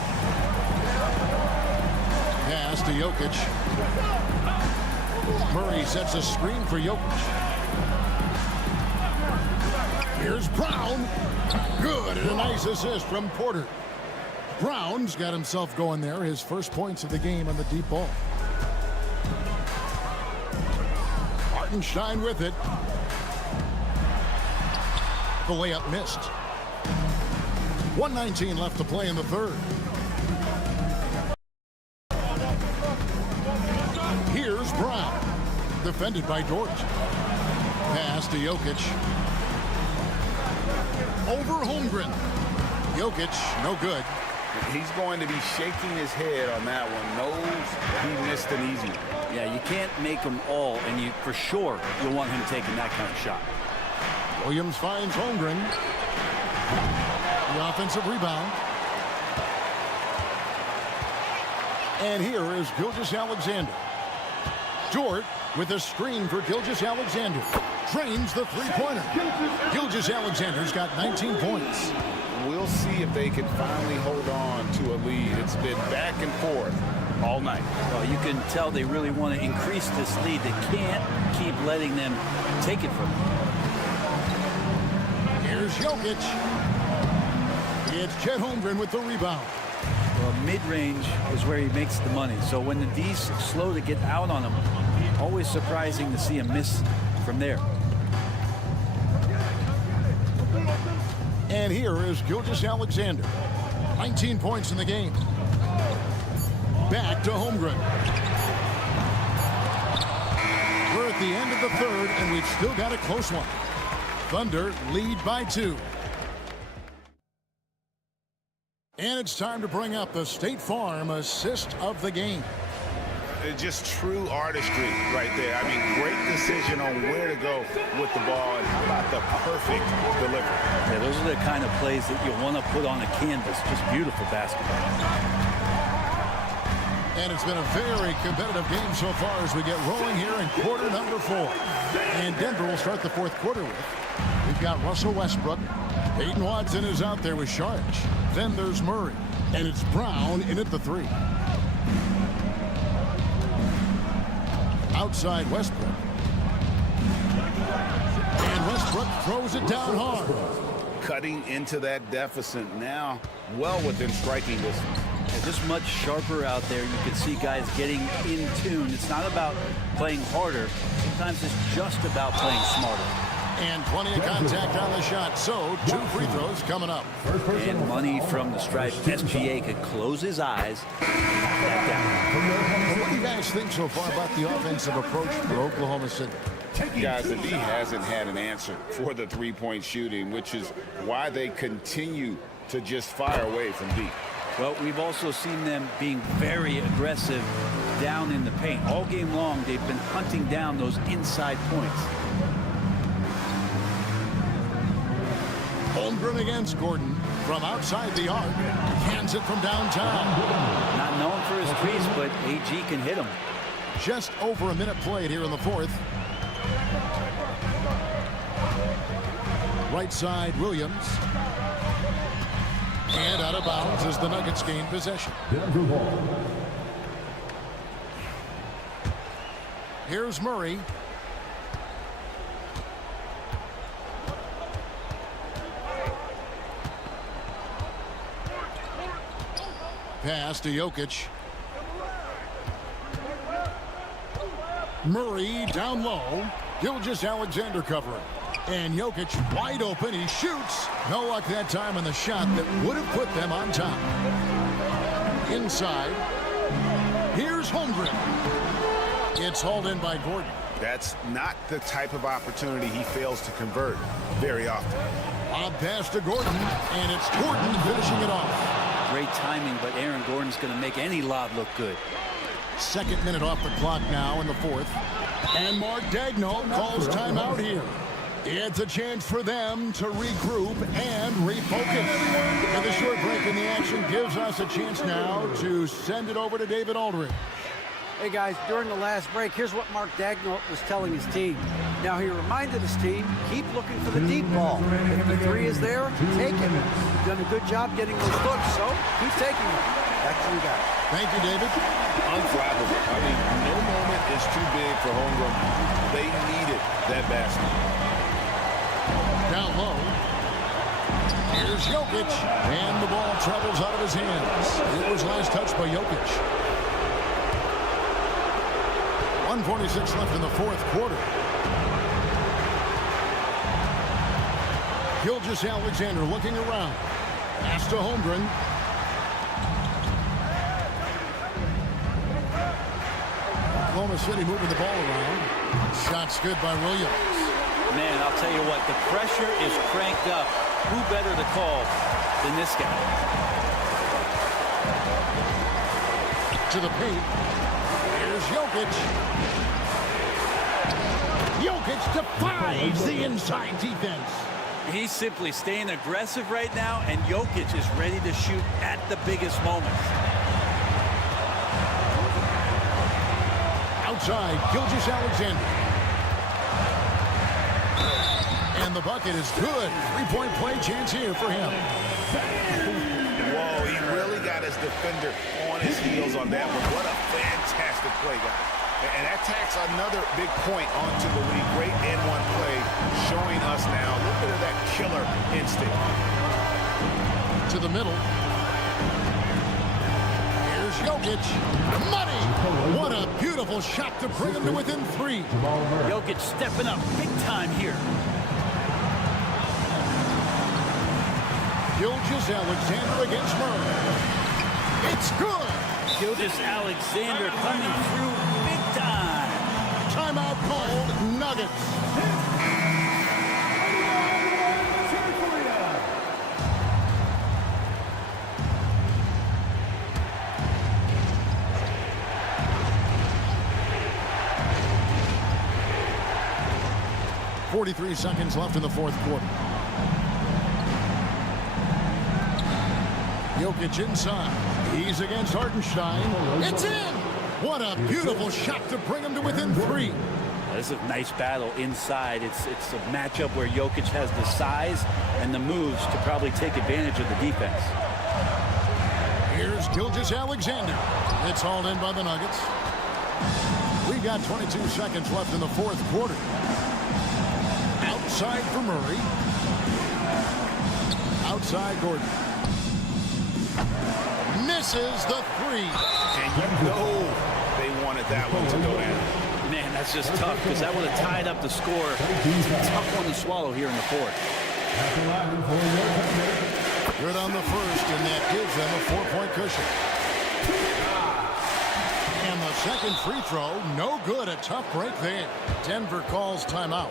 Pass to Jokic. Murray sets a screen for Jokic. Here's Brown. Good, and a nice assist from Porter. Brown's got himself going there. His first points of the game on the deep ball. Hartenstein with it. The layup missed. 1:19 left to play in the third. Here's Brown. Defended by Dort. Pass to Jokic. Over Holmgren. Jokic, no good. He's going to be shaking his head on that one. Knows he missed an easy one. Yeah, you can't make them all, and you for sure you'll want him taking that kind of shot. Williams finds Holmgren. The offensive rebound. And here is Gilgeous-Alexander. Dort with a screen for Gilgeous-Alexander. Drains the three-pointer. Gilgeous-Alexander's got 19 points. We'll see if they can finally hold on to a lead. It's been back and forth all night. Well, you can tell they really want to increase this lead. They can't keep letting them take it from them. Here's Jokic. It's Chet Holmgren with the rebound. Well, mid-range is where he makes the money. So when the D's slow to get out on him, always surprising to see him miss from there. And here is Gilgeous-Alexander. 19 points in the game. Back to Holmgren. We're at the end of the third, and we've still got a close one. Thunder lead by 2. And it's time to bring up the State Farm assist of the game. Just true artistry right there. I mean, great decision on where to go with the ball, and how about the perfect delivery. Yeah, those are the kind of plays that you want to put on the canvas. Just beautiful basketball. And it's been a very competitive game so far as we get rolling here in quarter number 4. And Denver will start the fourth quarter with. We've got Russell Westbrook. Peyton Watson is out there with Sharge. Then there's Murray. And it's Brown in at the 3. Outside Westbrook. And Westbrook throws it down hard. cutting into that deficit now, well within striking distance. They're just much sharper out there. You can see guys getting in tune. It's not about playing harder. Sometimes it's just about playing smarter. And plenty of contact on the shot. So 2 free throws coming up. And money from the stripe. SGA could close his eyes and knock that down. What do you guys think so far about the offensive approach for Oklahoma City? Guys, the D hasn't had an answer for the three-point shooting, which is why they continue to just fire away from deep. Well, we've also seen them being very aggressive down in the paint. All game long, they've been hunting down those inside points. Holmgren against Gordon from outside the arc. Hands it from downtown. Not known for his threes, but AG can hit him. Just over a minute played here in the fourth. Right side, Williams. And out of bounds as the Nuggets gain possession. Here's Murray. Pass to Jokic. Murray down low. Gilgeous-Alexander covering. And Jokic wide open. He shoots. No luck that time on the shot that would have put them on top. Inside. Here's Holmgren. It's hauled in by Gordon. That's not the type of opportunity he fails to convert very often. Lob pass to Gordon, and it's Gordon finishing it off. Great timing, but Aaron Gordon's going to make any lob look good. Second minute off the clock now in the fourth. And Mark Daigneault calls timeout here. It's a chance for them to regroup and refocus. And the short break in the action gives us a chance now to send it over to David Aldridge. Hey guys, during the last break, here's what Mark Daigneault was telling his team. Now he reminded his team, keep looking for the deep ball. If the three is there, take it. You've done a good job getting those looks, so keep taking them. Back to you guys. Thank you, David. Unflappable. I mean, no moment is too big for Holmgren. They needed that basket. Down low. Here's Jokic. And the ball travels out of his hands. It was last touched by Jokic. 1:46 left in the fourth quarter. Gilgeous-Alexander looking around. Pass to Holmgren. Oklahoma City moving the ball around. Shot's good by Williams. Man, I'll tell you what, the pressure is cranked up. Who better to call than this guy? To the paint. Here's Jokic. Jokic defies the inside defense. He's simply staying aggressive right now, and Jokic is ready to shoot at the biggest moments. Outside, Gilgeous-Alexander. And the bucket is good. Three-point play chance here for him. Whoa, he really got his defender on his heels on that one. What a fantastic play, guys. And that tacks another big point onto the league. Great N1 play showing us now a little bit of that killer instinct. To the middle. Here's Jokic. Money! What a beautiful shot to bring him to within three. Jokic stepping up big time here. Gilgeous-Alexander against Murray. It's good! Gilgeous-Alexander coming through big time. Timeout called, Nuggets. .43 seconds left in the fourth quarter. Jokic inside. He's against Hartenstein. It's in! What a beautiful shot to bring him to within three. This is a nice battle inside. It's a matchup where Jokic has the size and the moves to probably take advantage of the defense. Here's Gilgeous-Alexander. It's hauled in by the Nuggets. We got 22 seconds left in the fourth quarter. Outside for Murray. outside Gordon. Misses the three. And you know they wanted that one to go in. Man, that's just tough because that would have tied up the score. It's a tough one to swallow here in the fourth. Good on the first, and that gives them a 4-point cushion. And the second free throw, no good. A tough break there. Denver calls timeout.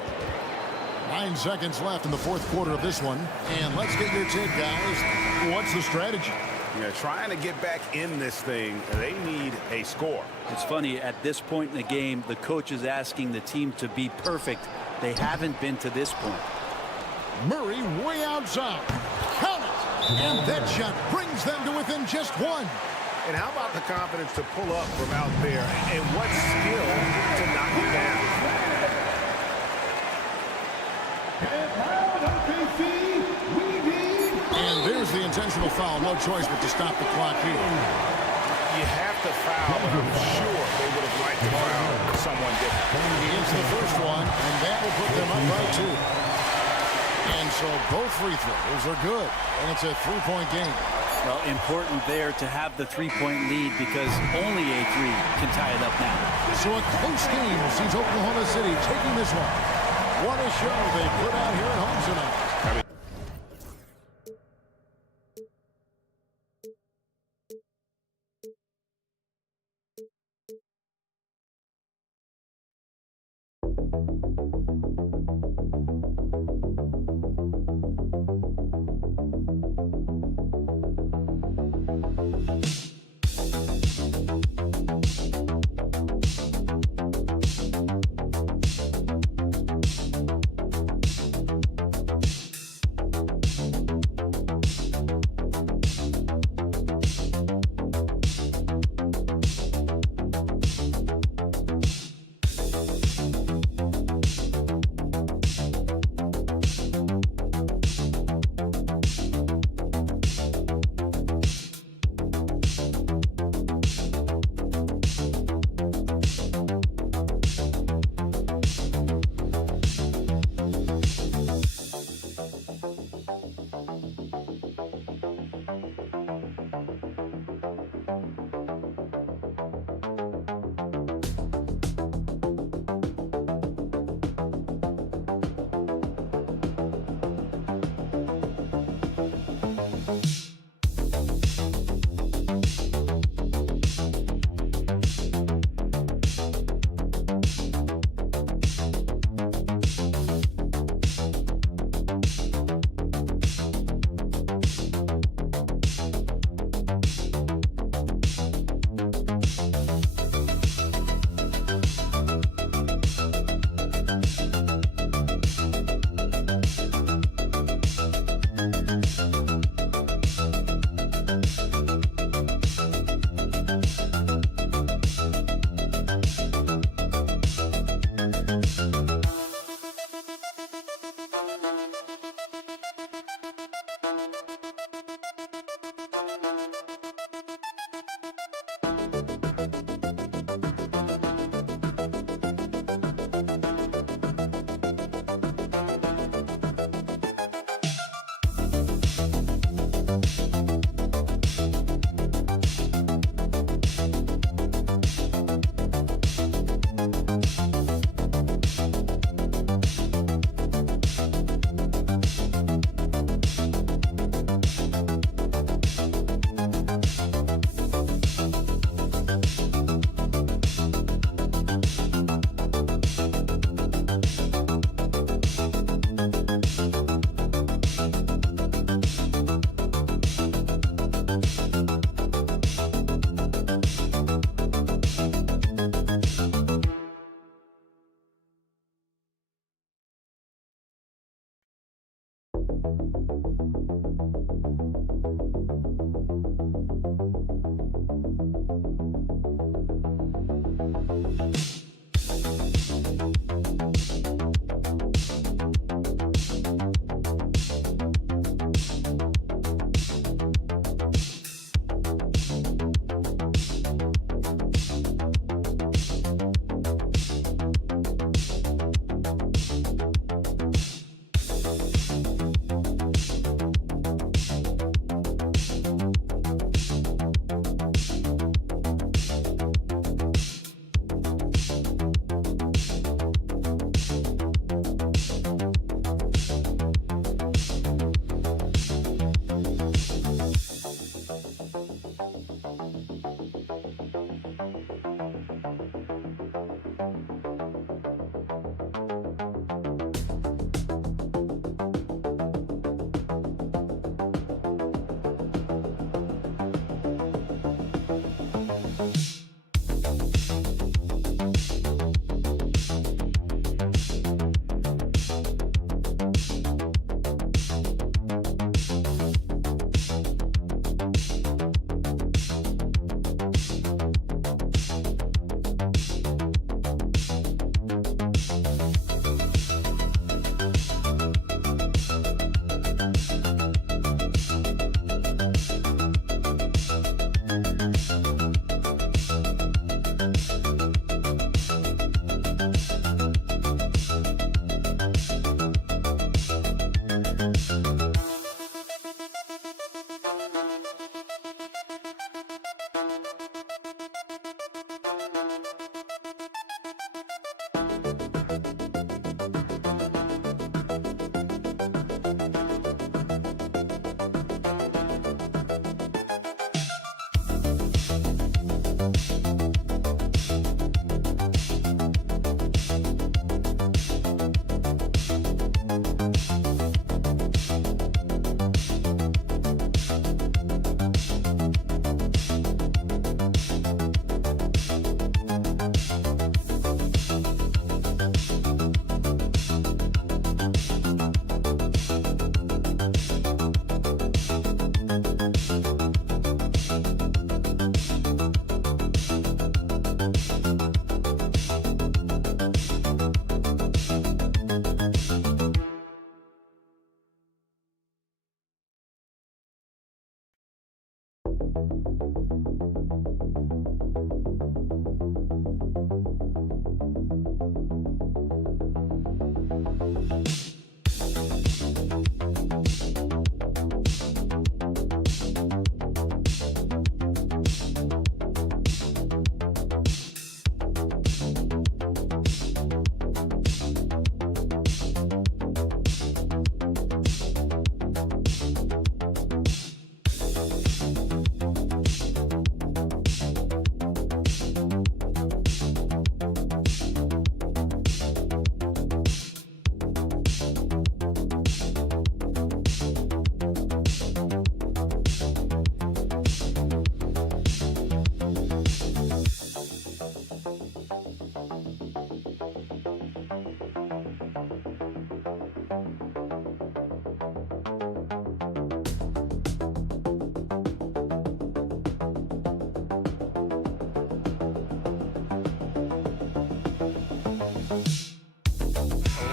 9 seconds left in the fourth quarter of this one. And let's get your take, guys. What's the strategy? Yeah, trying to get back in this thing, they need a score. It's funny, at this point in the game, the coach is asking the team to be perfect. They haven't been to this point. Murray way outside. Count it! And that shot brings them to within just one. And how about the confidence to pull up from out there? And what skill to knock it down? And there's the intentional foul. No choice but to stop the clock here. You have to foul, but I'm sure they would have liked to foul someone different. It's the first one, and that will put them up by 2. And so both free throws are good, and it's a 3-point game. Well, important there to have the 3-point lead because only a 3 can tie it up now. So a close game sees Oklahoma City taking this one. What a show they put out here at home tonight.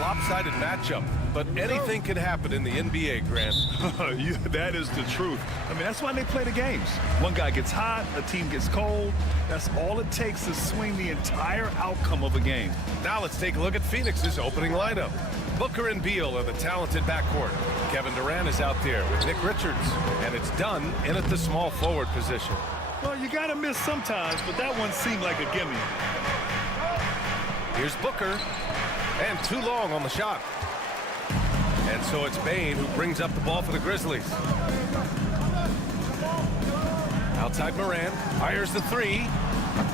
Lopsided matchup, but anything can happen in the NBA, Grant. That is the truth. I mean, that's why they play the games. One guy gets hot, a team gets cold. That's all it takes to swing the entire outcome of a game. Now let's take a look at Phoenix's opening lineup. Booker and Beal are the talented backcourt. Kevin Durant is out there with Nick Richards, and it's Dunn in at the small forward position. Well, you got to miss sometimes, but that one seemed like a gimme. Here's Booker, and too long on the shot. And so it's Bane who brings up the ball for the Grizzlies. Outside Moran, fires the three.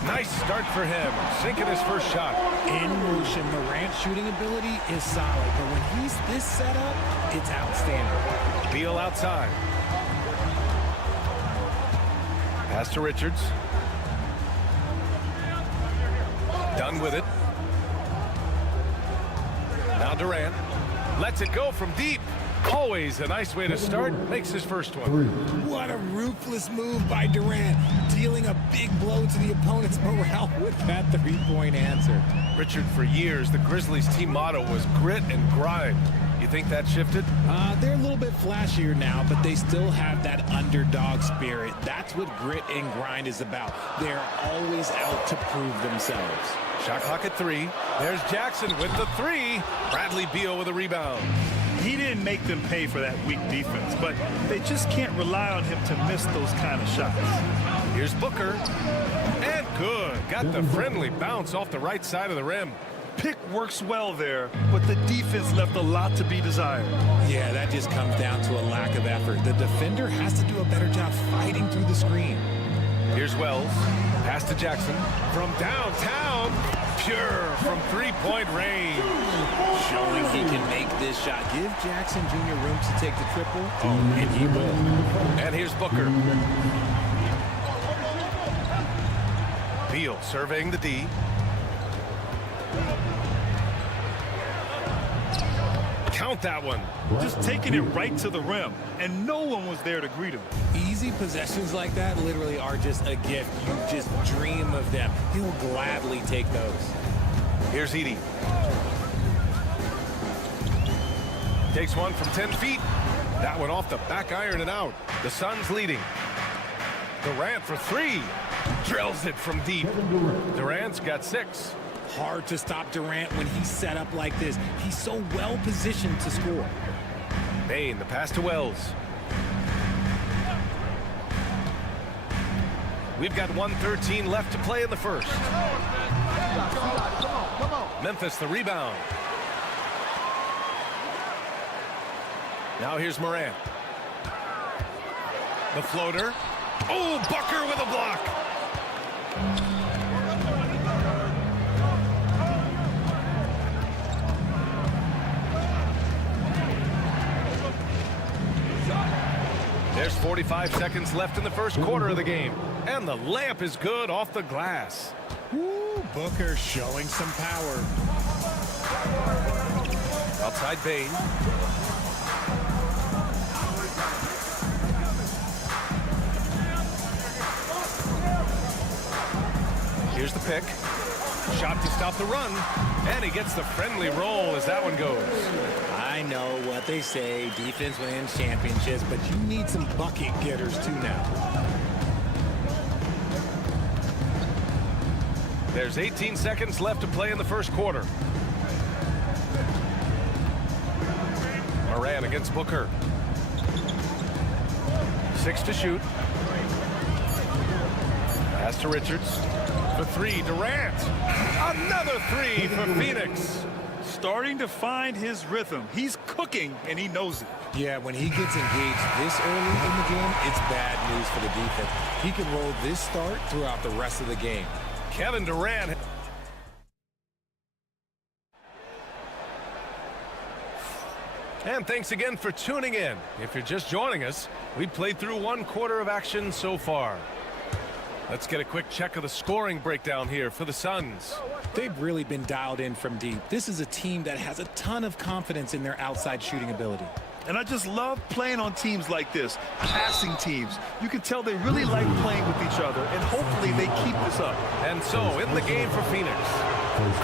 Nice start for him, sinking his first shot. In motion, Morant's shooting ability is solid, but when he's this set up, it's outstanding. Beal outside. Pass to Richards. Done with it. Now Durant lets it go from deep. Always a nice way to start. Makes his first one. What a ruthless move by Durant, dealing a big blow to the opponent's morale with that three-point answer. Richard, for years, the Grizzlies team motto was grit and grind. You think that shifted? They're a little bit flashier now, but they still have that underdog spirit. That's what grit and grind is about. They're always out to prove themselves. Shot clock at 3. There's Jackson with the 3. Bradley Beal with a rebound. He didn't make them pay for that weak defense, but they just can't rely on him to miss those kind of shots. Here's Booker. And good. Got the friendly bounce off the right side of the rim. Pick works well there, but the defense left a lot to be desired. Yeah, that just comes down to a lack of effort. The defender has to do a better job fighting through the screen. Here's Wells. Pass to Jackson. From downtown. Pure from three-point range. Showing he can make this shot. Give Jackson Jr. room to take the triple, and he will. And here's Booker. Beal surveying the D. Count that one. Just taking it right to the rim, and no one was there to greet him. Easy possessions like that literally are just a gift. You just dream of them. He'll gladly take those. Here's Edey. Takes one from 10 feet. That one off the back iron and out. The Suns leading. Durant for 3. Drills it from deep. Durant's got 6. Hard to stop Durant when he's set up like this. He's so well positioned to score. Bane, the pass to Wells. We've got 1:13 left to play in the first. Memphis the rebound. Now here's Morant. The floater. Oh, Booker with a block. There's 45 seconds left in the first quarter of the game. And the layup is good off the glass. Woo, Booker showing some power. Outside Bain. Here's the pick. Shot to stop the run. And he gets the friendly roll as that one goes. I know what they say, defense wins championships, but you need some bucket getters too now. There's 18 seconds left to play in the first quarter. Morant against Booker. 6 to shoot. Pass to Richards. For 3, Durant. Another 3 for Phoenix. Starting to find his rhythm. He's cooking, and he knows it. Yeah, when he gets engaged this early in the game, it's bad news for the defense. He can roll this start throughout the rest of the game. Kevin Durant. And thanks again for tuning in. If you're just joining us, we've played through 1 quarter of action so far. Let's get a quick check of the scoring breakdown here for the Suns. They've really been dialed in from deep. This is a team that has a ton of confidence in their outside shooting ability. And I just love playing on teams like this, passing teams. You can tell they really like playing with each other, and hopefully they keep this up. And so, in the game for Phoenix,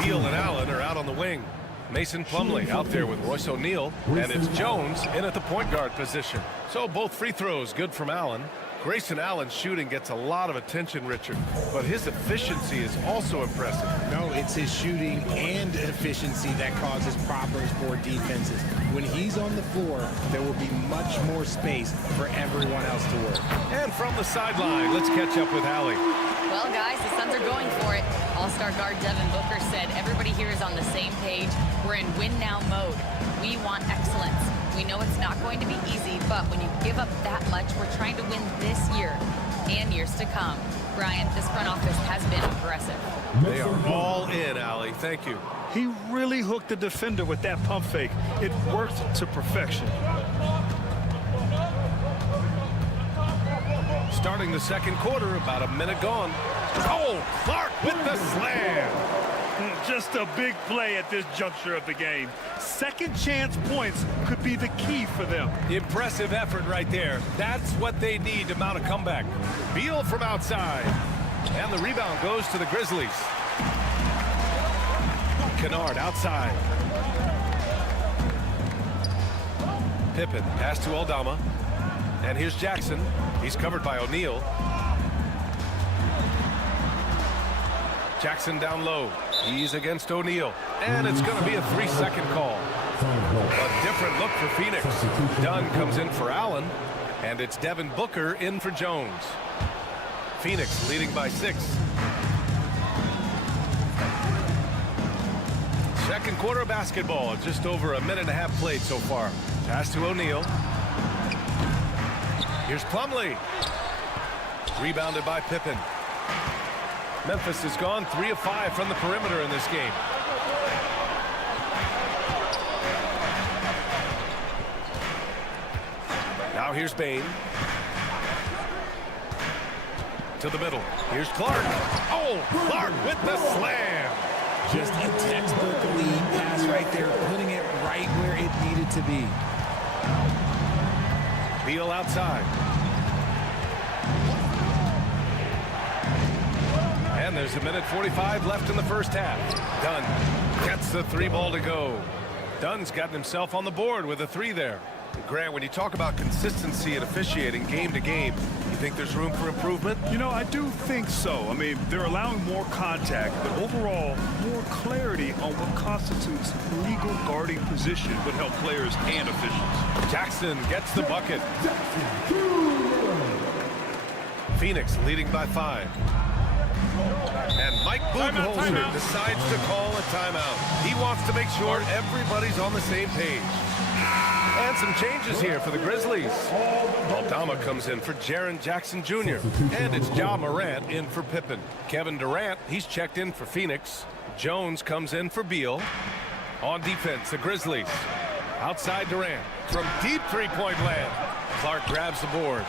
Beal and Allen are out on the wing. Mason Plumlee out there with Royce O'Neal, and it's Jones in at the point guard position. So both free throws good from Allen. Grayson Allen's shooting gets a lot of attention, Richard, but his efficiency is also impressive. No, it's his shooting and efficiency that causes problems for defenses. When he's on the floor, there will be much more space for everyone else to work. And from the sideline, let's catch up with Allie. Well, guys, the Suns are going for it. All-star guard Devin Booker said everybody here is on the same page. We're in win-now mode. We want excellence. We know it's not going to be easy, but when you give up that much, we're trying to win this year and years to come. Brian, this front office has been aggressive. They are all in, Allie. Thank you. He really hooked the defender with that pump fake. It worked to perfection. Starting the second quarter, about a minute gone. Oh, Clark with the slam. Just a big play at this juncture of the game. Second chance points could be the key for them. Impressive effort right there. That's what they need to mount a comeback. Beal from outside. And the rebound goes to the Grizzlies. Kennard outside. Pippen pass to Aldama. And here's Jackson. He's covered by O'Neal. Jackson down low. He's against O'Neal. And it's going to be a 3-second call. A different look for Phoenix. Dunn comes in for Allen. And it's Devin Booker in for Jones. Phoenix leading by 6. Second quarter of basketball. Just over a minute and a half played so far. Pass to O'Neal. Here's Plumlee. Rebounded by Pippen. Memphis has gone 3 of 5 from the perimeter in this game. Now here's Bain. To the middle. Here's Clark. Oh, Clark with the slam. Just a textbook lead pass right there, putting it right where it needed to be. Beal outside. And there's a minute 45 left in the first half. Dunn gets the 3 ball to go. Dunn's gotten himself on the board with a 3 there. Grant, when you talk about consistency and officiating game to game, you think there's room for improvement? You know, I do think so. I mean, they're allowing more contact, but overall, more clarity on what constitutes legal guarding position would help players and officials. Jackson gets the bucket. Phoenix leading by 5. And Mike Budenholzer decides to call a timeout. He wants to make sure everybody's on the same page. And some changes here for the Grizzlies. Aldama comes in for Jaren Jackson Jr. And it's Ja Morant in for Pippen. Kevin Durant, he's checked in for Phoenix. Jones comes in for Beal. On defense, the Grizzlies. Outside Durant. From deep three-point land. Clark grabs the board.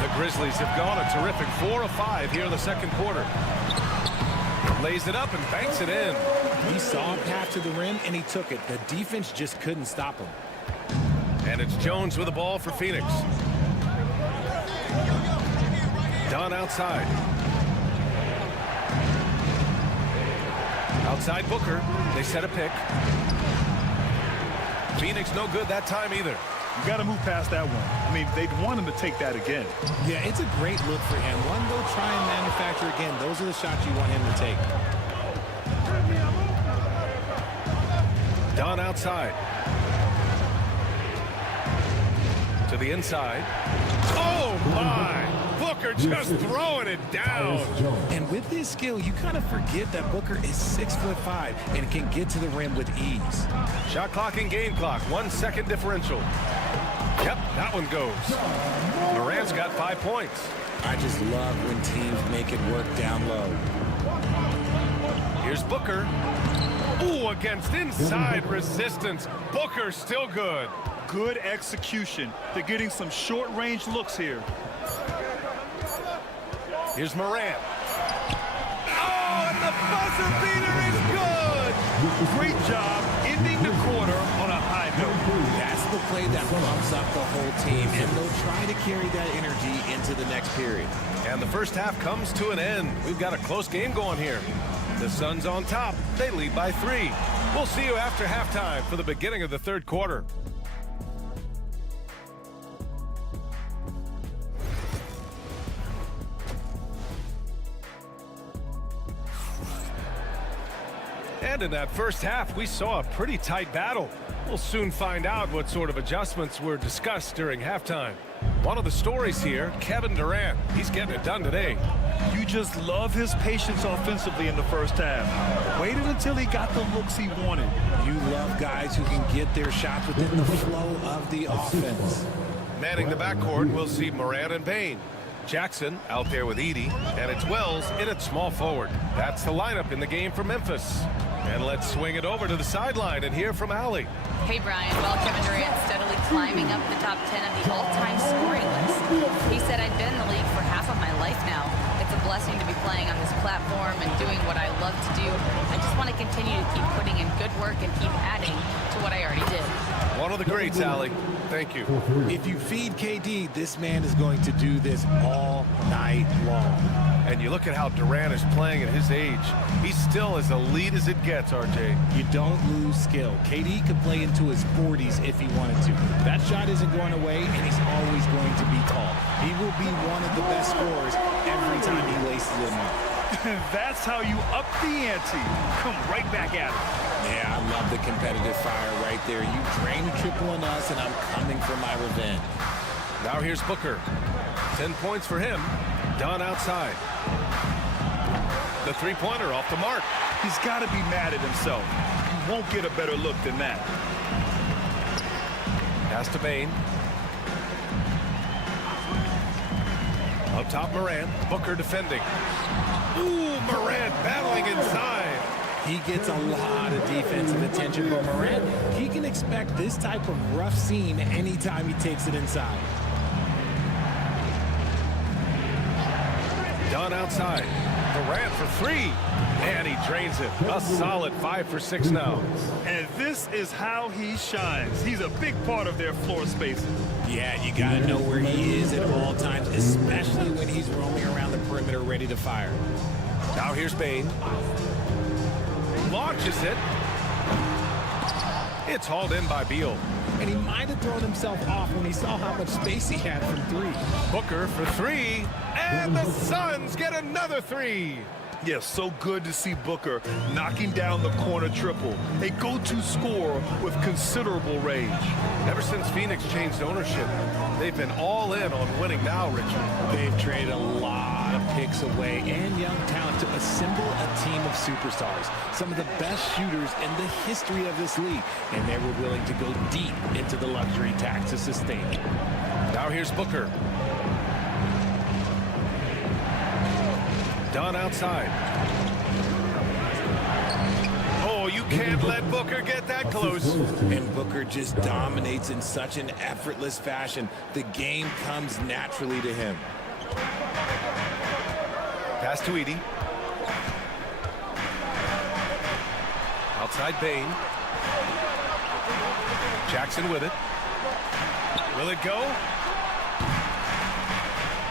The Grizzlies have gone a terrific 4 of 5 here in the second quarter. Lays it up and banks it in. He saw a path to the rim, and he took it. The defense just couldn't stop him. And it's Jones with the ball for Phoenix. Dunn outside. Outside Booker. They set a pick. Phoenix no good that time either. You got to move past that one. I mean, they'd want him to take that again. Yeah, it's a great look for him. One, go try and manufacture again. Those are the shots you want him to take. Dunn outside. To the inside. Oh, my! Booker just throwing it down. And with his skill, you kind of forget that Booker is 6'5" and can get to the rim with ease. Shot clock and game clock. 1 second differential. Yep, that one goes. Morant's got 5 points. I just love when teams make it work down low. Here's Booker. Ooh, against inside resistance. Booker still good. Good execution. They're getting some short-range looks here. Here's Morant. Oh, and the buzzer beater is good. Great job ending the quarter on a high note. That's the play that pumps up the whole team, and they'll try to carry that energy into the next period. And the first half comes to an end. We've got a close game going here. The Suns on top. They lead by 3. We'll see you after halftime for the beginning of the third quarter. And in that first half, we saw a pretty tight battle. We'll soon find out what sort of adjustments were discussed during halftime. One of the stories here, Kevin Durant. He's getting it done today. You just love his patience offensively in the first half. Waited until he got the looks he wanted. You love guys who can get their shots within the flow of the offense. Manning the backcourt, we'll see Morant and Bane. Jackson out there with Edey, and it's Wells in at small forward. That's the lineup in the game for Memphis. And let's swing it over to the sideline and hear from Allie. Hey, Brian. Well, Kevin Durant steadily climbing up the top 10 of the all-time scoring list. He said, I've been in the league for half of my life now. It's a blessing to be playing on this platform and doing what I love to do. I just want to continue to keep putting in good work and keep adding to what I already did. One of the greats, Allie. Thank you. If you feed KD, this man is going to do this all night long. And you look at how Durant is playing at his age. He's still as elite as it gets, RJ. You don't lose skill. KD could play into his 40s if he wanted to. That shot isn't going away, and he's always going to be tall. He will be one of the best scorers every time he laces them up. That's how you up the ante. Come right back at it. Yeah, I love the competitive fire right there. You drain a triple on us, and I'm coming for my revenge. Now here's Booker. 10 points for him. Dunn outside. The three-pointer off the mark. He's got to be mad at himself. You won't get a better look than that. Pass to Bane. Up top, Morant. Booker defending. Ooh, Morant battling inside. He gets a lot of defensive attention from Morant. He can expect this type of rough scene anytime he takes it inside. Dunn outside. Durant for 3. And he drains it. A solid 5 for 6 now. And this is how he shines. He's a big part of their floor spacing. Yeah, you got to know where he is at all times, especially when he's roaming around the perimeter ready to fire. Now here's Bane. Launches it. It's hauled in by Beal. And he might have thrown himself off when he saw how much space he had from 3. Booker for 3. And the Suns get another 3. Yes, so good to see Booker knocking down the corner triple. A go-to scorer with considerable range. Ever since Phoenix changed ownership, They've been all in on winning now, Richard. They've traded a lot of picks away and young talent to assemble a team of superstars. Some of the best shooters in the history of this league. And they were willing to go deep into the luxury tax to sustain it. Now here's Booker. Dunn outside. Oh, you can't let Booker get that close. And Booker just dominates in such an effortless fashion. The game comes naturally to him. Pass to Edey. Outside Bane. Jackson with it. Will it go?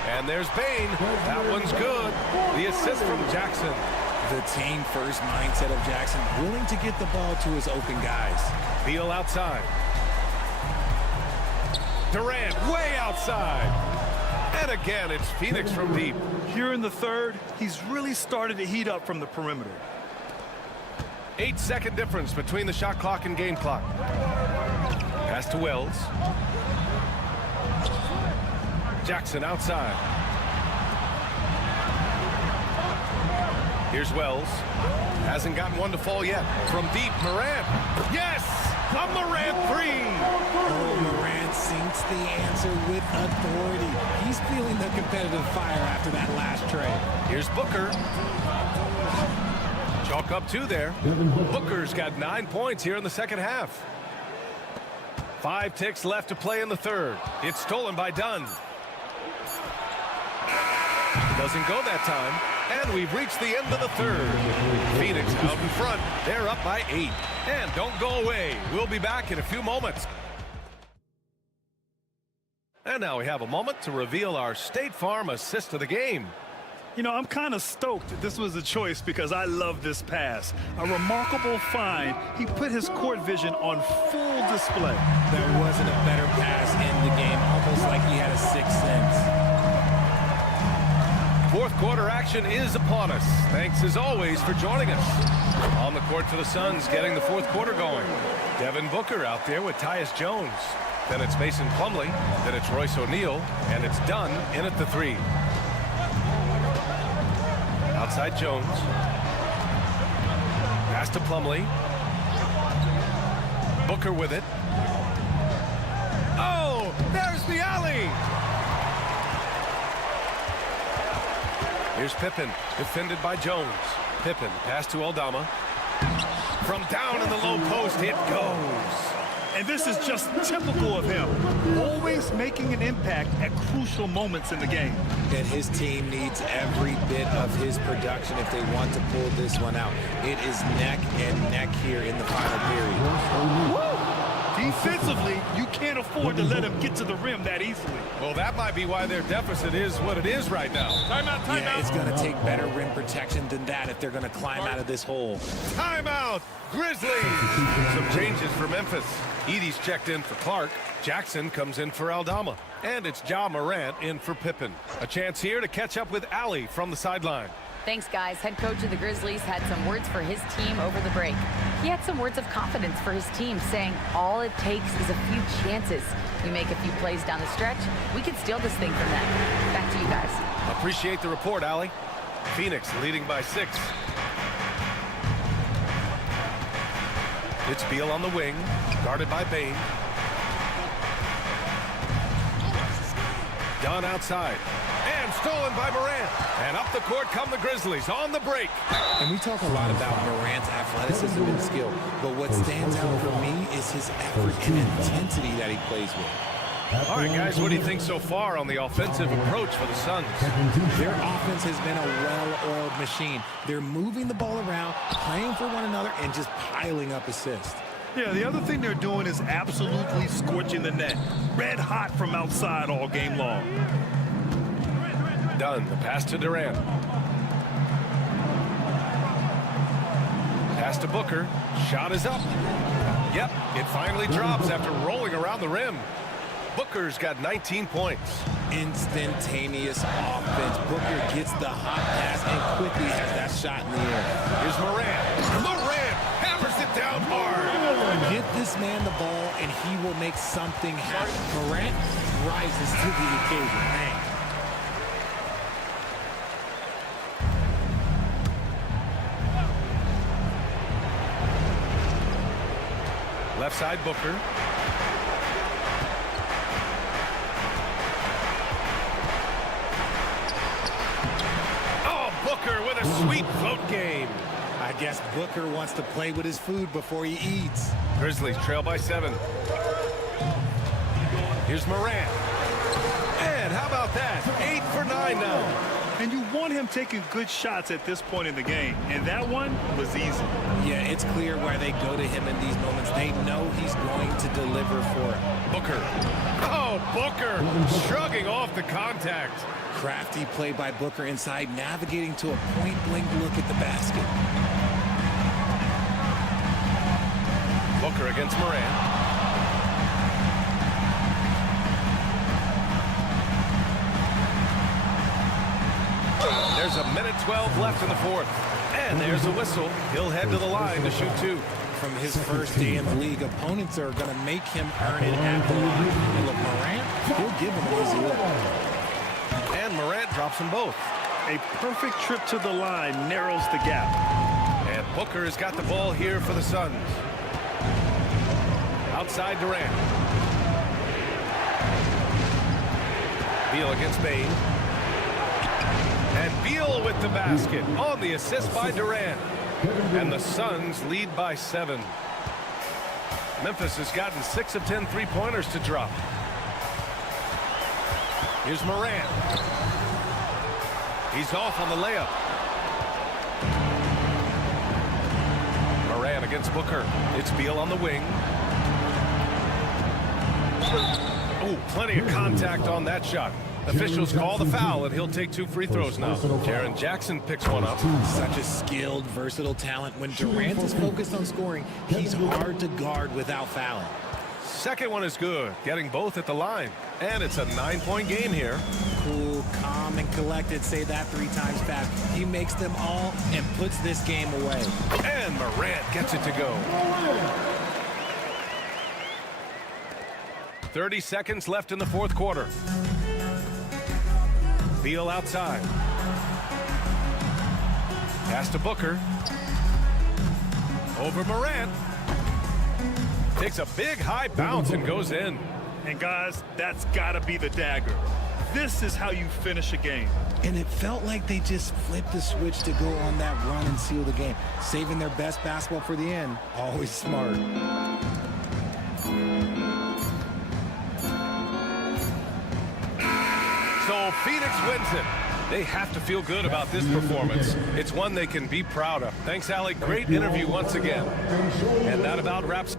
And there's Bane. That one's good. The assist from Jackson. The team-first mindset of Jackson, willing to get the ball to his open guys. Beal outside. Durant way outside. And again, it's Phoenix from deep. Here in the third, he's really started to heat up from the perimeter. 8-second difference between the shot clock and game clock. Pass to Wells. Jackson outside. Here's Wells. Hasn't gotten one to fall yet. From deep, Morant. Yes! A Morant three! Oh, Morant sinks the answer with authority. He's feeling the competitive fire after that last trade. Here's Booker. Chalk up two there. Booker's got 9 points here in the second half. 5 ticks left to play in the third. It's stolen by Dunn. Doesn't go that time. And we've reached the end of the third. Phoenix out in front. They're up by 8. And don't go away. We'll be back in a few moments. And now we have a moment to reveal our State Farm assist of the game. You know, I'm kind of stoked that this was a choice because I love this pass. A remarkable find. He put his court vision on full display. There wasn't a better pass in the game, almost like he had a sixth sense. Fourth quarter action is upon us. Thanks as always for joining us. On the court for the Suns, getting the fourth quarter going. Devin Booker out there with Tyus Jones. Then it's Mason Plumlee. Then it's Royce O'Neal. And it's Dunn in at the 3. Outside Jones. Pass to Plumlee. Booker with it. Oh, there's the alley. Here's Pippen, defended by Jones. Pippen, pass to Aldama. From down in the low post, it goes. And this is just typical of him. Always making an impact at crucial moments in the game. And his team needs every bit of his production if they want to pull this one out. It is neck and neck here in the final period. Woo! Defensively, you can't afford to let him get to the rim that easily. Well, that might be why their deficit is what it is right now. Timeout, timeout. Yeah, it's going to take better rim protection than that if they're going to climb out of this hole. Timeout, Grizzlies. Some changes for Memphis. Edey's checked in for Clark. Jackson comes in for Aldama. And it's Ja Morant in for Pippen. A chance here to catch up with Allie from the sideline. Thanks, guys. Head coach of the Grizzlies had some words for his team over the break. He had some words of confidence for his team, saying all it takes is a few chances. We make a few plays down the stretch, we can steal this thing from them. Back to you guys. Appreciate the report, Allie. Phoenix leading by 6. It's Beal on the wing, guarded by Bane. Dunn outside. And stolen by Morant. And up the court come the Grizzlies on the break. And we talk a lot about Morant's athleticism and skill, but what stands out for me is his effort and intensity that he plays with. All right, guys, what do you think so far on the offensive approach for the Suns? Their offense has been a well-oiled machine. They're moving the ball around, playing for one another, and just piling up assists. Yeah, the other thing they're doing is absolutely scorching the net. Red hot from outside all game long. Dunn, the pass to Durant. Pass to Booker. Shot is up. Yep, it finally drops after rolling around the rim. Booker's got 19 points. Instantaneous offense. Booker gets the hot pass and quickly has that shot in the air. Here's Morant. Morant hammers it down hard. Give this man the ball, and he will make something happen. Morant rises to the occasion. Man. Left side, Booker. Oh, Booker with a sweet float game. I guess Booker wants to play with his food before he eats. Grizzlies trail by 7. Here's Morant. And how about that? 8 for 9 now. And you want him taking good shots at this point in the game. And that one was easy. Yeah, it's clear why they go to him in these moments. They know he's going to deliver for it. Booker. Oh, Booker shrugging off the contact. Crafty play by Booker inside, navigating to a point-blank look at the basket. Booker against Morant. There's a minute 12 left in the fourth. And there's a whistle. He'll head to the line to shoot 2. From his first day in the league, opponents are going to make him earn it at the line. And look, Morant, he'll give him an easy look. And Morant drops them both. A perfect trip to the line narrows the gap. And Booker has got the ball here for the Suns. Outside Durant. Beal against Bain. And Beal with the basket on the assist by Durant. And the Suns lead by 7. Memphis has gotten 6 of 10 3-pointers to drop. Here's Morant. He's off on the layup. Morant against Booker. It's Beal on the wing. Oh, plenty of contact on that shot. Officials call the foul, and he'll take 2 free throws now. Jaren Jackson picks one up. Such a skilled, versatile talent. When Durant is focused on scoring, he's hard to guard without fouling. Second one is good, getting both at the line. And it's a 9-point game here. Cool, calm, and collected. Say that 3 times fast. He makes them all and puts this game away. And Morant gets it to go. 30 seconds left in the fourth quarter. Beal outside. Pass to Booker. Over Morant. Takes a big high bounce and goes in. And guys, that's got to be the dagger. This is how you finish a game. And it felt like they just flipped the switch to go on that run and seal the game. Saving their best basketball for the end. Always smart. So Phoenix wins it. They have to feel good about this performance. It's one they can be proud of. Thanks, Alec. Great interview once again. And that about wraps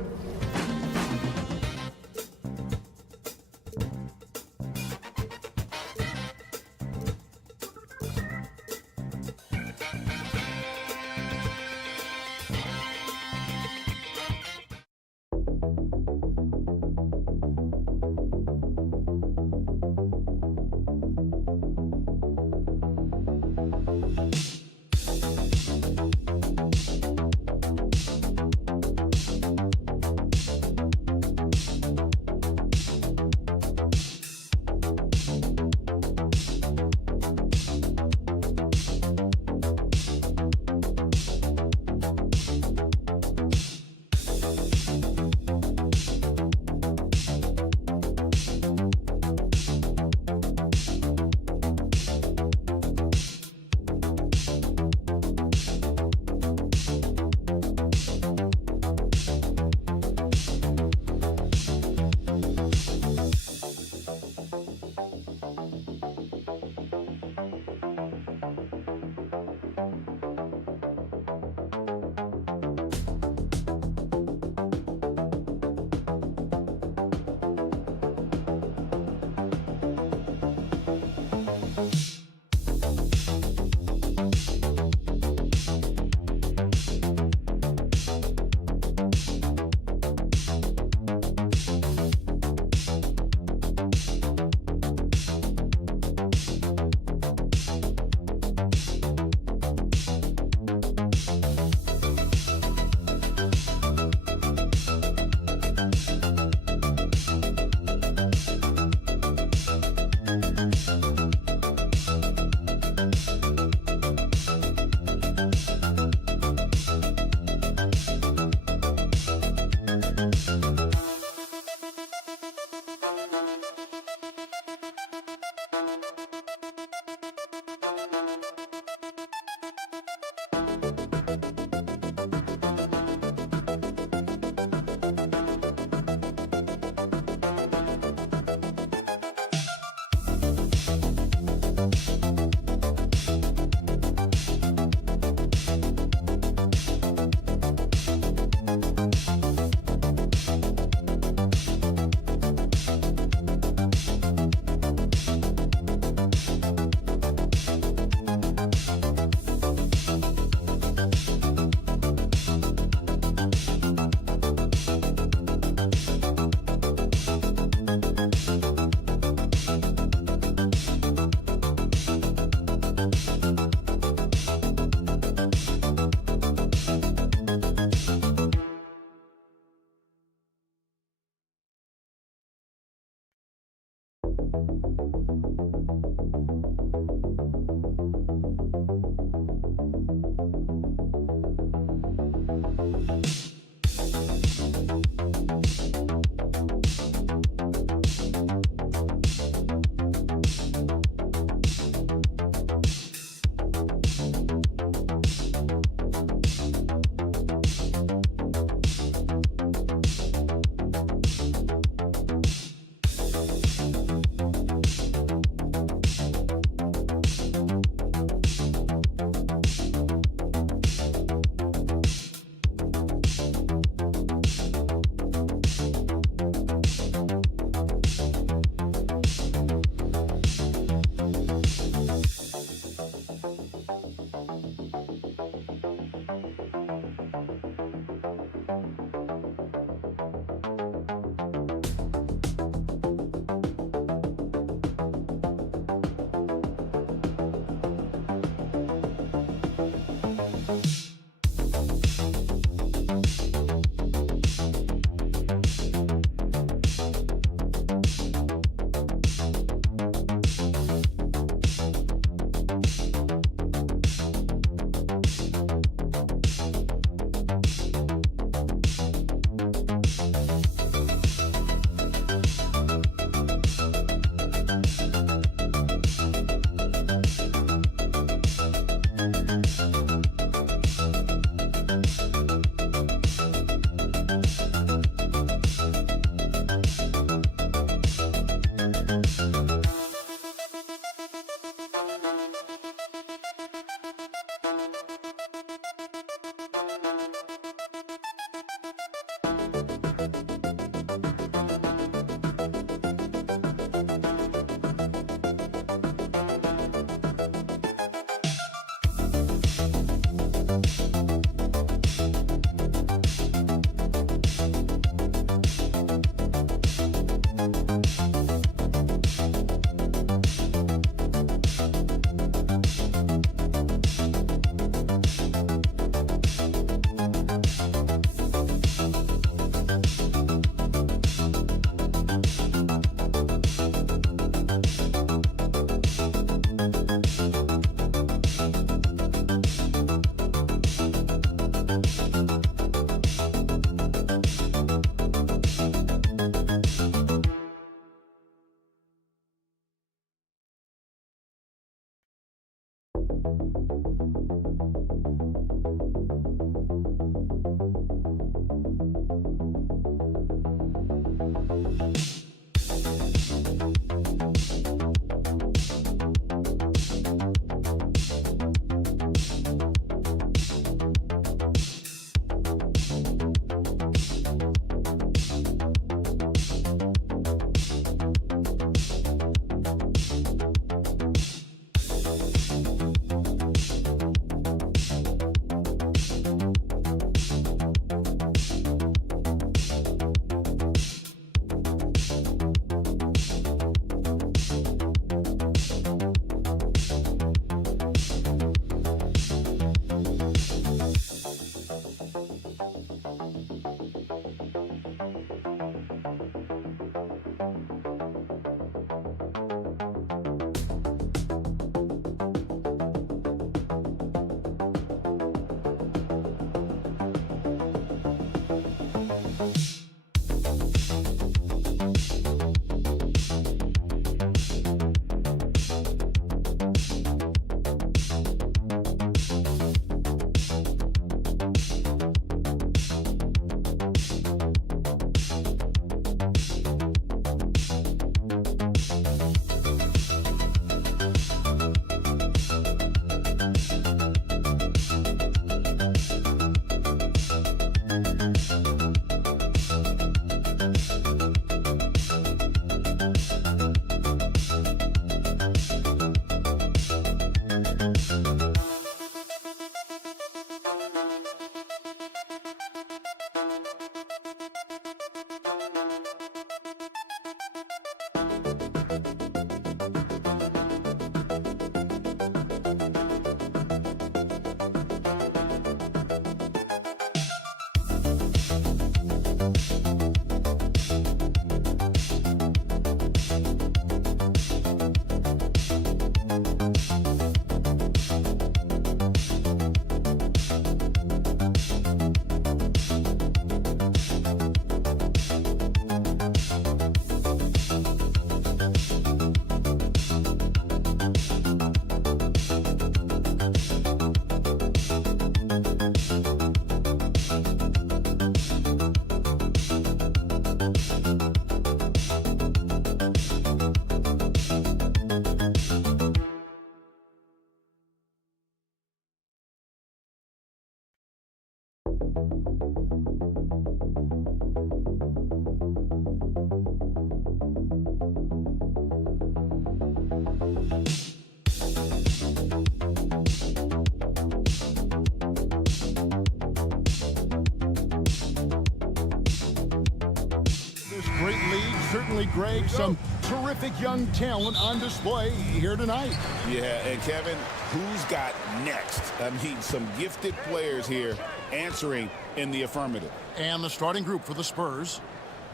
certainly, Greg, some terrific young talent on display here tonight. Yeah, and Kevin, who's got next? I mean, some gifted players here answering in the affirmative. And the starting group for the Spurs.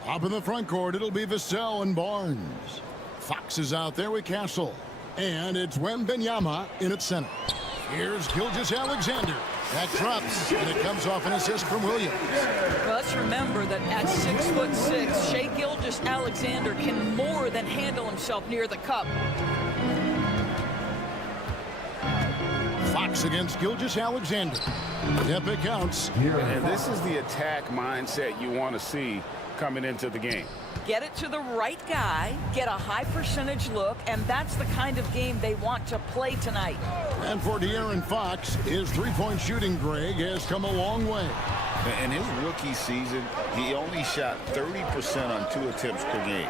Up in the front court, it'll be Vassell and Barnes. Fox is out there with Castle. And it's Wembanyama in at center. Here's Gilgeous-Alexander. That drops, and it comes off an assist from Williams. Well, let's remember that at 6'6", Shai Gilgeous-Alexander can more than handle himself near the cup. Fox against Gilgeous-Alexander. Yep, it counts. And this is the attack mindset you want to see coming into the game. Get it to the right guy, get a high percentage look, and that's the kind of game they want to play tonight. And for De'Aaron Fox, his three-point shooting, Greg, has come a long way. In his rookie season, he only shot 30% on 2 attempts per game.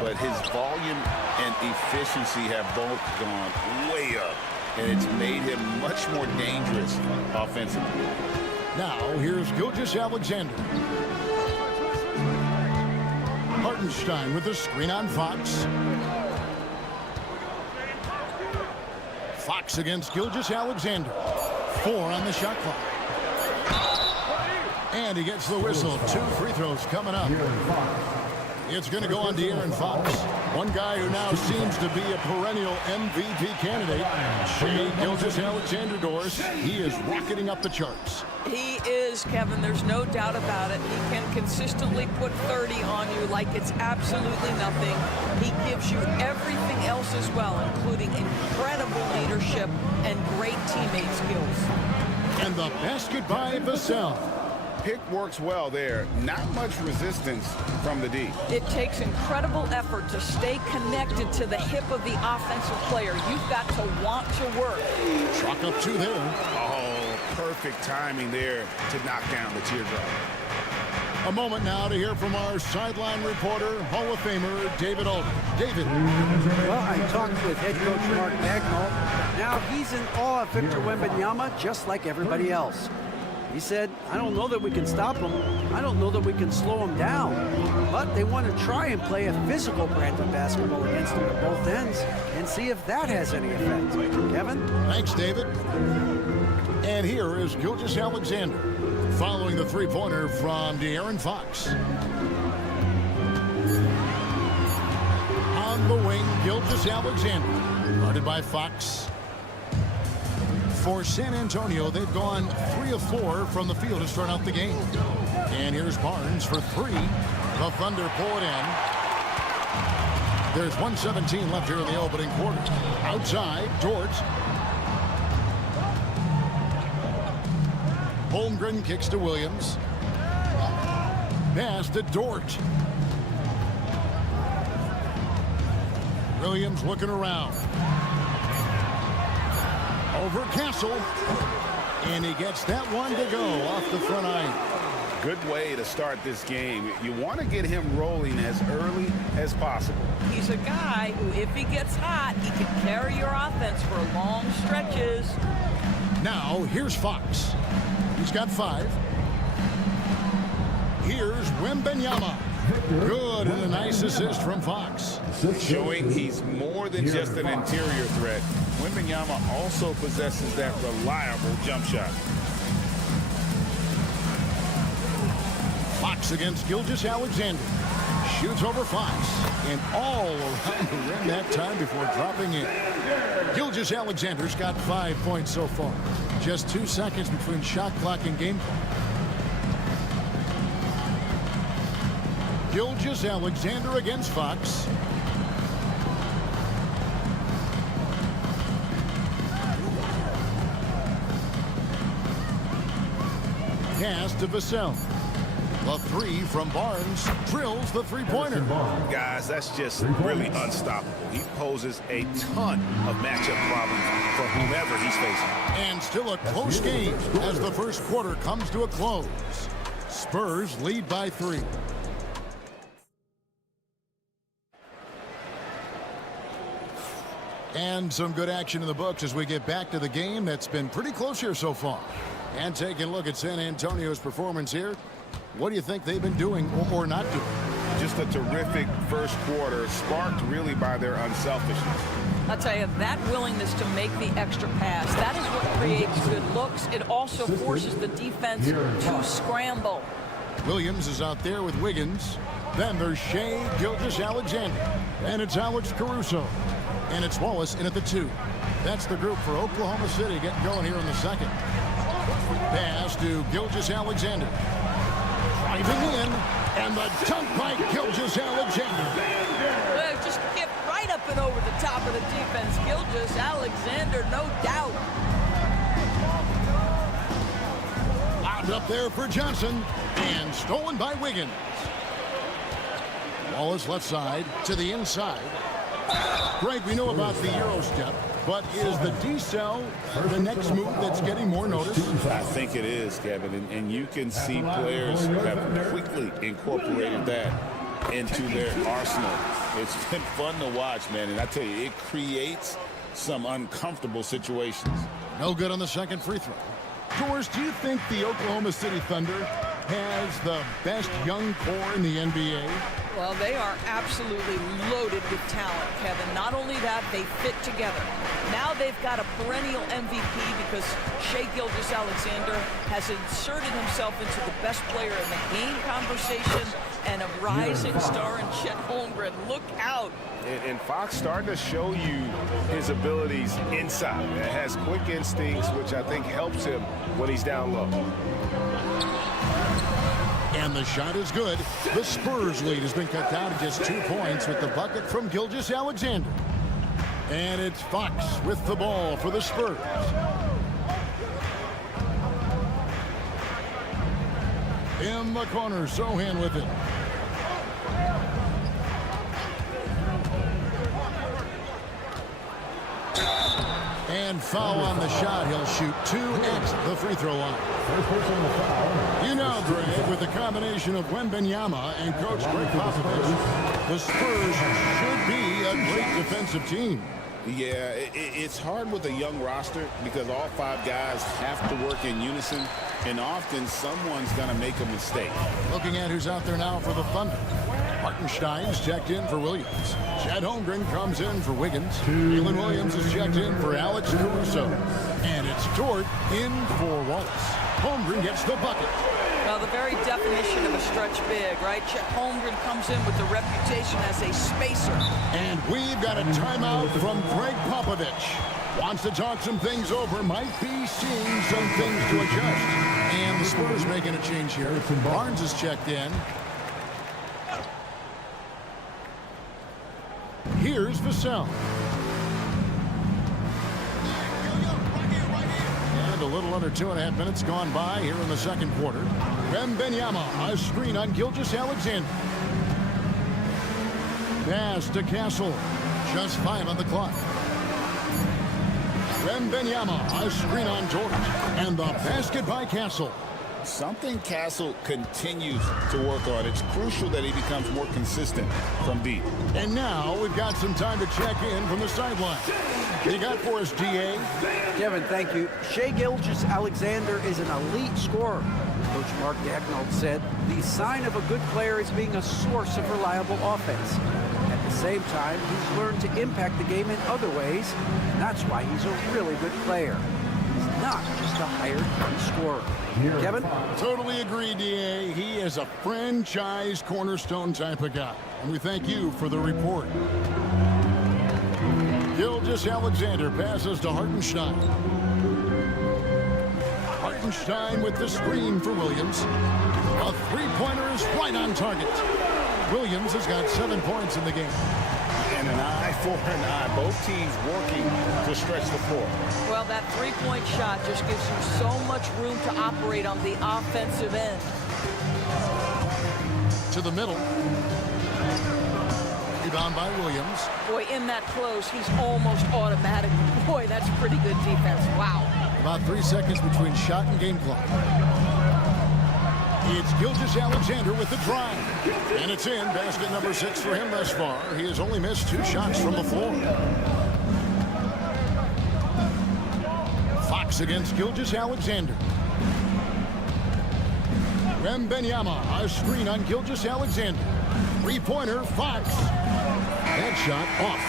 But his volume and efficiency have both gone way up. And it's made him much more dangerous offensively. Now, here's Gilgeous-Alexander. Hartenstein with the screen on Fox. Fox against Gilgeous-Alexander. 4 on the shot clock. And he gets the whistle. 2 free throws coming up. It's going to go on De'Aaron Fox. One guy who now seems to be a perennial MVP candidate. Shea Gilgeous-Alexander doors. He is rocketing up the charts. He is, Kevin. There's no doubt about it. He can consistently put 30 on you like it's absolutely nothing. He gives you everything else as well, including incredible leadership and great teammate skills. And the basket by Vassell. Pick works well there. Not much resistance from the D. It takes incredible effort to stay connected to the hip of the offensive player. You've got to want to work. Chalk up 2 there. Oh, perfect timing there to knock down the teardrop. A moment now to hear from our sideline reporter, Hall of Famer David Alden. David. Well, I talked with head coach Mark Dagnall. Now he's in awe of Victor Wembanyama, just like everybody else. He said, I don't know that we can stop him. I don't know that we can slow him down. But they want to try and play a physical brand of basketball against him at both ends and see if that has any effect. Kevin? Thanks, David. And here is Gilgeous-Alexander following the three-pointer from De'Aaron Fox. On the wing, Gilgeous-Alexander, guarded by Fox. For San Antonio, they've gone 3 of 4 from the field to start out the game. And here's Barnes for 3. The Thunder pull it in. There's 1:17 left here in the opening quarter. Outside, Dort. Holmgren kicks to Williams. Pass to Dort. Williams looking around. Over Castle, and he gets that one to go off the front iron. Good way to start this game. You want to get him rolling as early as possible. He's a guy who, if he gets hot, he can carry your offense for long stretches. Now, here's Fox. He's got 5. Here's Wembanyama. Good, and a nice assist from Fox. Showing he's more than just an interior threat. Wembanyama also possesses that reliable jump shot. Fox against Gilgeous-Alexander. Shoots over Fox. And all around the rim that time before dropping in. Gilgeous-Alexander's got 5 points so far. Just 2 seconds between shot clock and game clock. Gilgeous-Alexander against Fox. Pass to Vassell. The 3 from Barnes drills the three-pointer. Guys, that's just really unstoppable. He poses a ton of matchup problems for whomever he's facing. And still a close game as the first quarter comes to a close. Spurs lead by 3. And some good action in the books as we get back to the game that's been pretty close here so far. And taking a look at San Antonio's performance here. What do you think they've been doing or not doing? Just a terrific first quarter, sparked really by their unselfishness. I'll tell you, that willingness to make the extra pass, that is what creates good looks. It also forces the defense to scramble. Williams is out there with Wiggins. Then there's Shea Gilgeous-Alexander. And it's Alex Caruso. And it's Wallace in at the 2. That's the group for Oklahoma City getting going here in the second. Pass to Gilgeous-Alexander. Driving in, and the dunk by Gilgeous-Alexander. Well, just get right up and over the top of the defense. Gilgeous-Alexander, no doubt. Lobbed up there for Johnson. And stolen by Wiggins. Wallace left side to the inside. Greg, we know about the Euro step, but is the decel the next move that's getting more notice? I think it is, Kevin, and you can see players have quickly incorporated that into their arsenal. It's been fun to watch, man, and I tell you, it creates some uncomfortable situations. No good on the second free throw. George, do you think the Oklahoma City Thunder has the best young core in the NBA? Well, they are absolutely loaded with talent, Kevin. Not only that, they fit together. Now they've got a perennial MVP because Shai Gilgeous-Alexander has inserted himself into the best player in the game conversation and a rising star in Chet Holmgren. Look out. And Fox starting to show you his abilities inside. He has quick instincts, which I think helps him when he's down low. And the shot is good. The Spurs lead has been cut down to just 2 points with the bucket from Gilgeous-Alexander. And it's Fox with the ball for the Spurs. In the corner, Sohan with it. And foul on the shot. He'll shoot 2 at the free throw line. You know, Greg, with the combination of Wembanyama and Coach Greg Popovich, the Spurs should be a great defensive team. Yeah, it's hard with a young roster because all 5 guys have to work in unison, and often someone's going to make a mistake. Looking at who's out there now for the Thunder. Hartenstein's checked in for Williams. Chet Holmgren comes in for Wiggins. Jalen Williams is checked in for Alex Caruso. And it's Dort in for Wallace. Holmgren gets the bucket. Well, the very definition of a stretch big, right? Chet Holmgren comes in with the reputation as a spacer. And we've got a timeout from Greg Popovich. Wants to talk some things over. Might be seeing some things to adjust. And the Spurs making a change here. Barnes is checked in. Here's Vassell. And a little under 2.5 minutes gone by here in the second quarter. Wembanyama, a screen on Gilgeous-Alexander. Pass to Castle. Just 5 on the clock. Wembanyama, a screen on Dort. And the basket by Castle. Something Castle continues to work on. It's crucial that he becomes more consistent from deep. And now we've got some time to check in from the sideline. You got for us, DA? Kevin, thank you. Shai Gilgeous-Alexander is an elite scorer. Coach Mark Daigneault said the sign of a good player is being a source of reliable offense. At the same time, he's learned to impact the game in other ways, and that's why he's a really good player. He's not just a hired gun scorer. Kevin? Totally agree, DA. He is a franchise cornerstone type of guy. And we thank you for the report. Gilgeous-Alexander passes to Hartenstein. Hartenstein with the screen for Williams. A three-pointer is right on target. Williams has got 7 points in the game. And an eye for an eye. Both teams working to stretch the floor. Well, that three-point shot just gives you so much room to operate on the offensive end. To the middle. Rebound by Williams. Boy, in that close, he's almost automatic. Boy, that's pretty good defense. Wow. About 3 seconds between shot and game clock. It's Gilgeous-Alexander with the drive. And it's in. Basket number 6 for him thus far. He has only missed 2 shots from the floor. Fox against Gilgeous-Alexander. Wembanyama, a screen on Gilgeous-Alexander. Three-pointer, Fox. That shot off.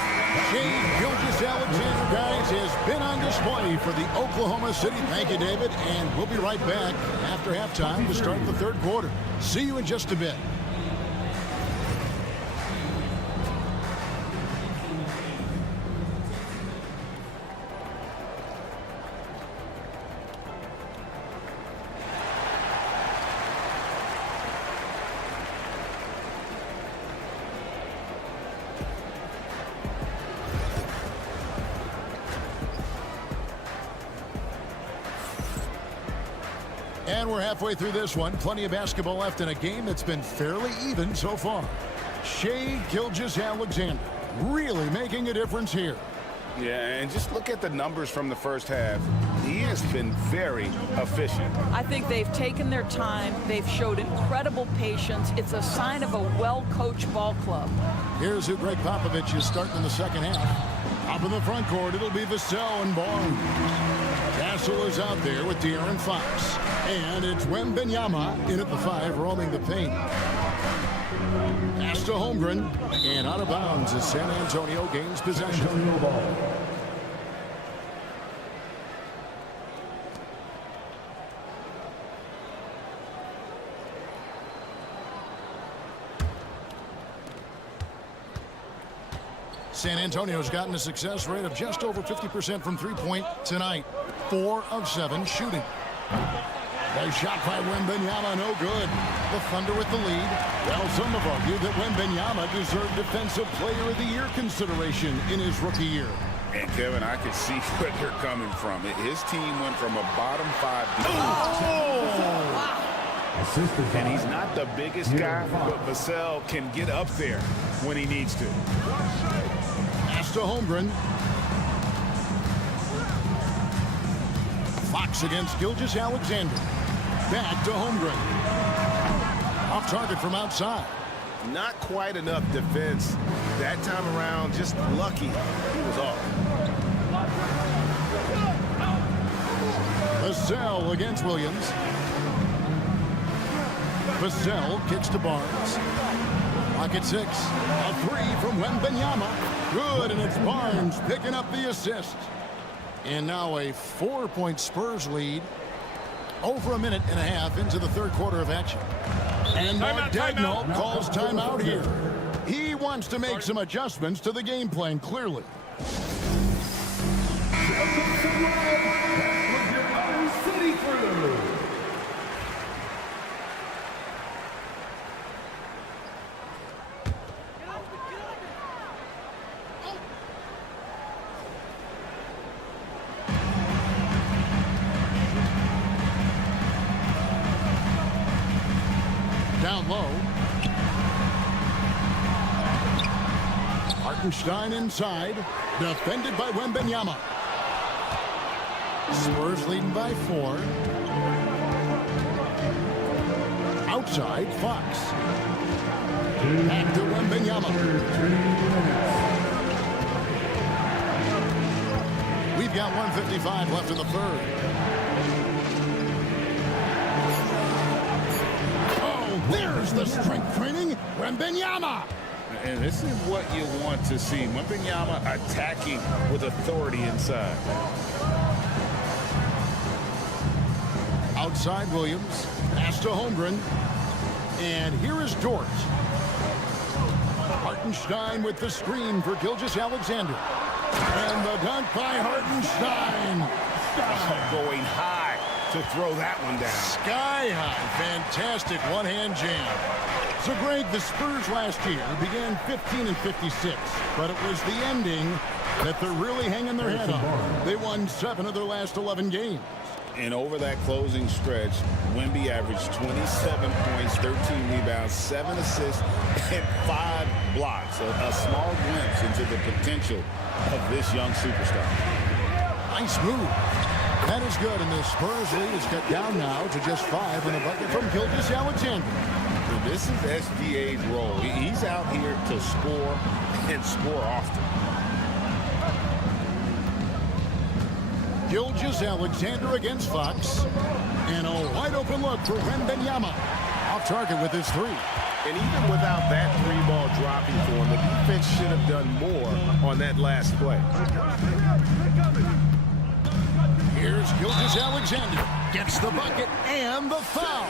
Shai Gilgeous-Alexander, guys, has been on display for the Oklahoma City. Thank you, David. And we'll be right back after halftime to start the third quarter. See you in just a bit. And we're halfway through this one. Plenty of basketball left in a game that's been fairly even so far. Shai Gilgeous-Alexander really making a difference here. Yeah, and just look at the numbers from the first half. He has been very efficient. I think they've taken their time. They've showed incredible patience. It's a sign of a well-coached ball club. Here's who Greg Popovich is starting in the second half. Up in the front court, it'll be Vassell and Barnes. Castle is out there with De'Aaron Fox. And it's Wembanyama in at the 5, roaming the paint. Pass to Holmgren, and out of bounds as San Antonio gains possession. San Antonio's gotten a success rate of just over 50% from three-point tonight. 4 of 7 shooting. A shot by Wembanyama, no good. The Thunder with the lead. Well, some have argued that Wembanyama deserved Defensive Player of the Year consideration in his rookie year. And, Kevin, I can see where they're coming from. His team went from a bottom 5 defense. And he's not the biggest guy, but Vassell can get up there when he needs to. Pass to Holmgren. Fox against Gilgeous-Alexander. Back to Holmgren. Off target from outside. Not quite enough defense that time around. Just lucky he was off. Vassell against Williams. Vassell kicks to Barnes. Pocket 6. A 3 from Wembanyama. Good, and it's Barnes picking up the assist. And now a 4-point Spurs lead. Over a minute and a half into the third quarter of action. And Dagnall calls timeout here. He wants to make some adjustments to the game plan, clearly. Down low. Hartenstein inside. Defended by Wembanyama. Spurs leading by 4. Outside, Fox. Back to Wembanyama. We've got 1:55 left in the third. There's the strength training, Wembanyama. And this is what you want to see. Wembanyama attacking with authority inside. Outside Williams. Pass to Holmgren. And here is Dort. Hartenstein with the screen for Gilgeous-Alexander. And the dunk by Hartenstein. Going high to throw that one down. Sky high. Fantastic one-hand jam. So, Greg, the Spurs last year began 15 and 56, but it was the ending that they're really hanging their head on. They won 7 of their last 11 games. And over that closing stretch, Wemby averaged 27 points, 13 rebounds, 7 assists, and 5 blocks. A small glimpse into the potential of this young superstar. Nice move. That is good, and the Spurs lead is cut down now to just 5 in the bucket from Gilgeous-Alexander. This is SGA's role. He's out here to score and score often. Gilgeous-Alexander against Fox. And a wide open look for Wembanyama. Off target with his 3. And even without that 3-ball dropping for him, the defense should have done more on that last play. Here's Gilgeous-Alexander. Gets the bucket and the foul.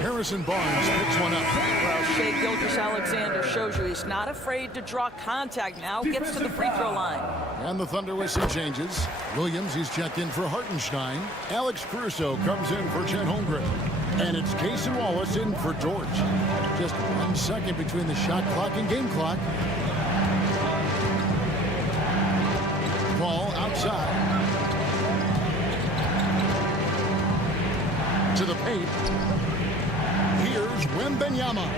Harrison Barnes picks one up. Well, Shai Gilgeous-Alexander shows you he's not afraid to draw contact now. Gets to the free throw line. And the Thunder with some changes. Williams, he's checked in for Hartenstein. Alex Caruso comes in for Chet Holmgren. And it's Cason Wallace in for George. Just 1 second between the shot clock and game clock. Ball outside. into the paint. Here's Wembanyama.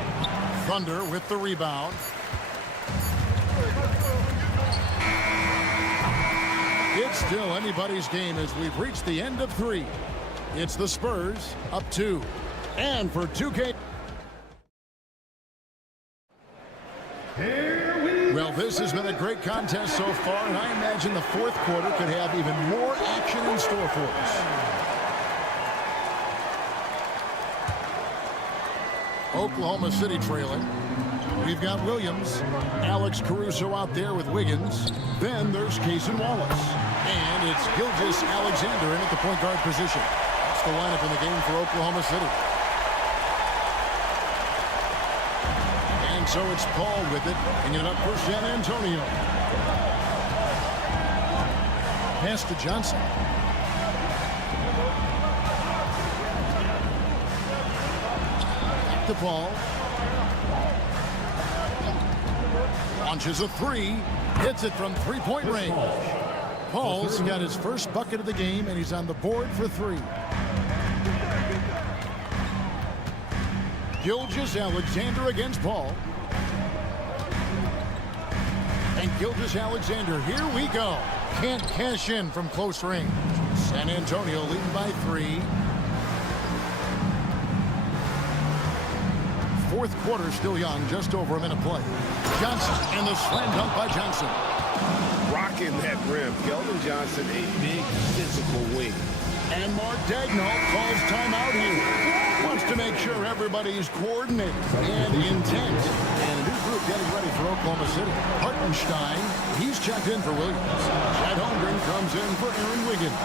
Thunder with the rebound. It's still anybody's game as we've reached the end of 3. It's the Spurs up 2. And for 2K. Well, this has been a great contest so far, and I imagine the fourth quarter could have even more action in store for us. Oklahoma City trailing. We've got Williams, Alex Caruso out there with Wiggins. Then there's Cason Wallace. And it's Gilgeous-Alexander in at the point guard position. That's the lineup in the game for Oklahoma City. And so it's Paul with it, bringing it up for San Antonio. Pass to Johnson. Back to Paul. Launches a 3. Hits it from three-point range. Paul's got his first bucket of the game, and he's on the board for 3. Gilgeous-Alexander against Paul. And Gilgeous-Alexander, here we go. Can't cash in from close range. San Antonio leading by 3. Fourth quarter still young, just over a minute play. Johnson, and the slam dunk by Johnson. Rocking that rim. Keldon Johnson, a big physical wing. And Mark Daigneault calls timeout here. Wants to make sure everybody's coordinated and intent. And a new group getting ready for Oklahoma City. Hartenstein, he's checked in for Williams. Chet Holmgren comes in for Aaron Wiggins.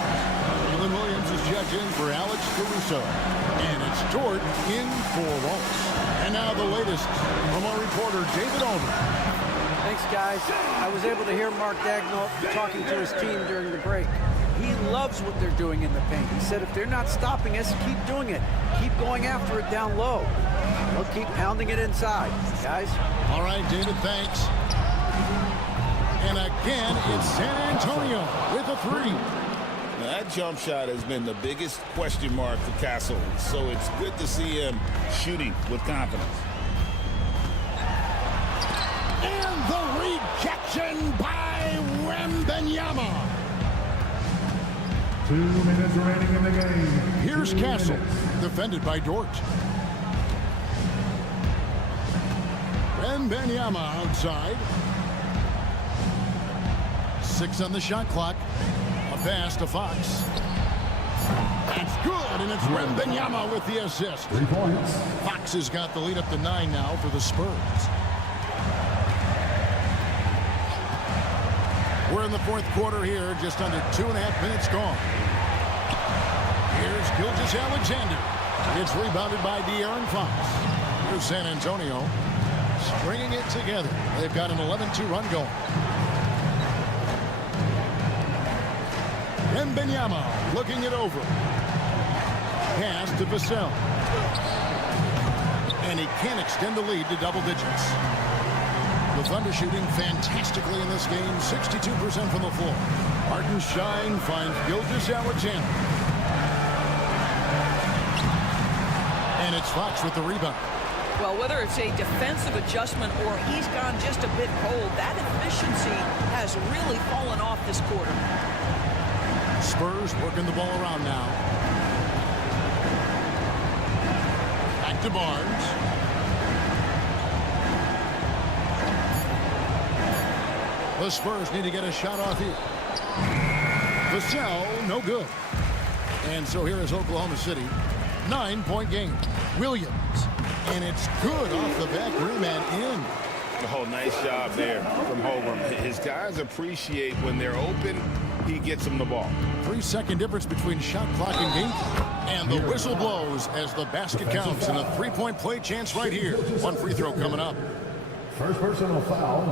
Jalen Williams is checked in for Alex Caruso. And it's Dort in for Wallace. And now the latest from our reporter, David Aldridge. Thanks, guys. I was able to hear Mark Daigneault talking to his team during the break. He loves what they're doing in the paint. He said if they're not stopping us, keep doing it. Keep going after it down low. We'll keep pounding it inside, guys. All right, David, thanks. And again, it's San Antonio with a 3. Now, that jump shot has been the biggest question mark for Castle, so it's good to see him shooting with confidence. And the rejection by Wembanyama. 2 minutes remaining in the game. Here's Castle, defended by Dort. Wembanyama outside. 6 on the shot clock. A pass to Fox. That's good, and it's Wembanyama with the assist. 3 points. Fox has got the lead up to 9 now for the Spurs. We're in the fourth quarter here, just under 2.5 minutes gone. Here's Gilgeous-Alexander. It's rebounded by De'Aaron Fox. Here's San Antonio, stringing it together. They've got an 11-2 run going. Wembanyama looking it over. Pass to Vassell. And he can extend the lead to double digits. The Thunder shooting fantastically in this game, 62% from the floor. Hartenstein finds Gilgeous-Alexander. And it's Fox with the rebound. Well, whether it's a defensive adjustment or he's gone just a bit cold, that efficiency has really fallen off this quarter. Spurs working the ball around now. Back to Barnes. The Spurs need to get a shot off here. Vassell, no good. And so here is Oklahoma City. 9-point game. Williams. And it's good off the back rim and in. Oh, nice job there from Holmgren. His guys appreciate when they're open, he gets them the ball. 3-second difference between shot clock and game. And the whistle blows as the basket counts. And a 3-point play chance right here. One free throw coming up. First personal foul.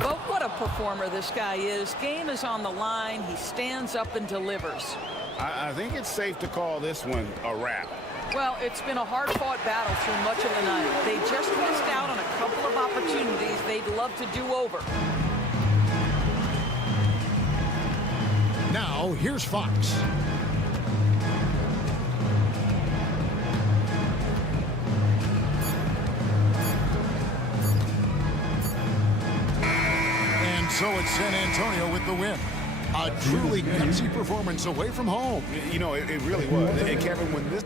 But what a performer this guy is. Game is on the line. He stands up and delivers. I think it's safe to call this one a wrap. Well, it's been a hard-fought battle through much of the night. They just missed out on a couple of opportunities they'd love to do over. Now, here's Fox. So it's San Antonio with the win. A truly gutsy performance away from home. You know, it really was. And Kevin, when this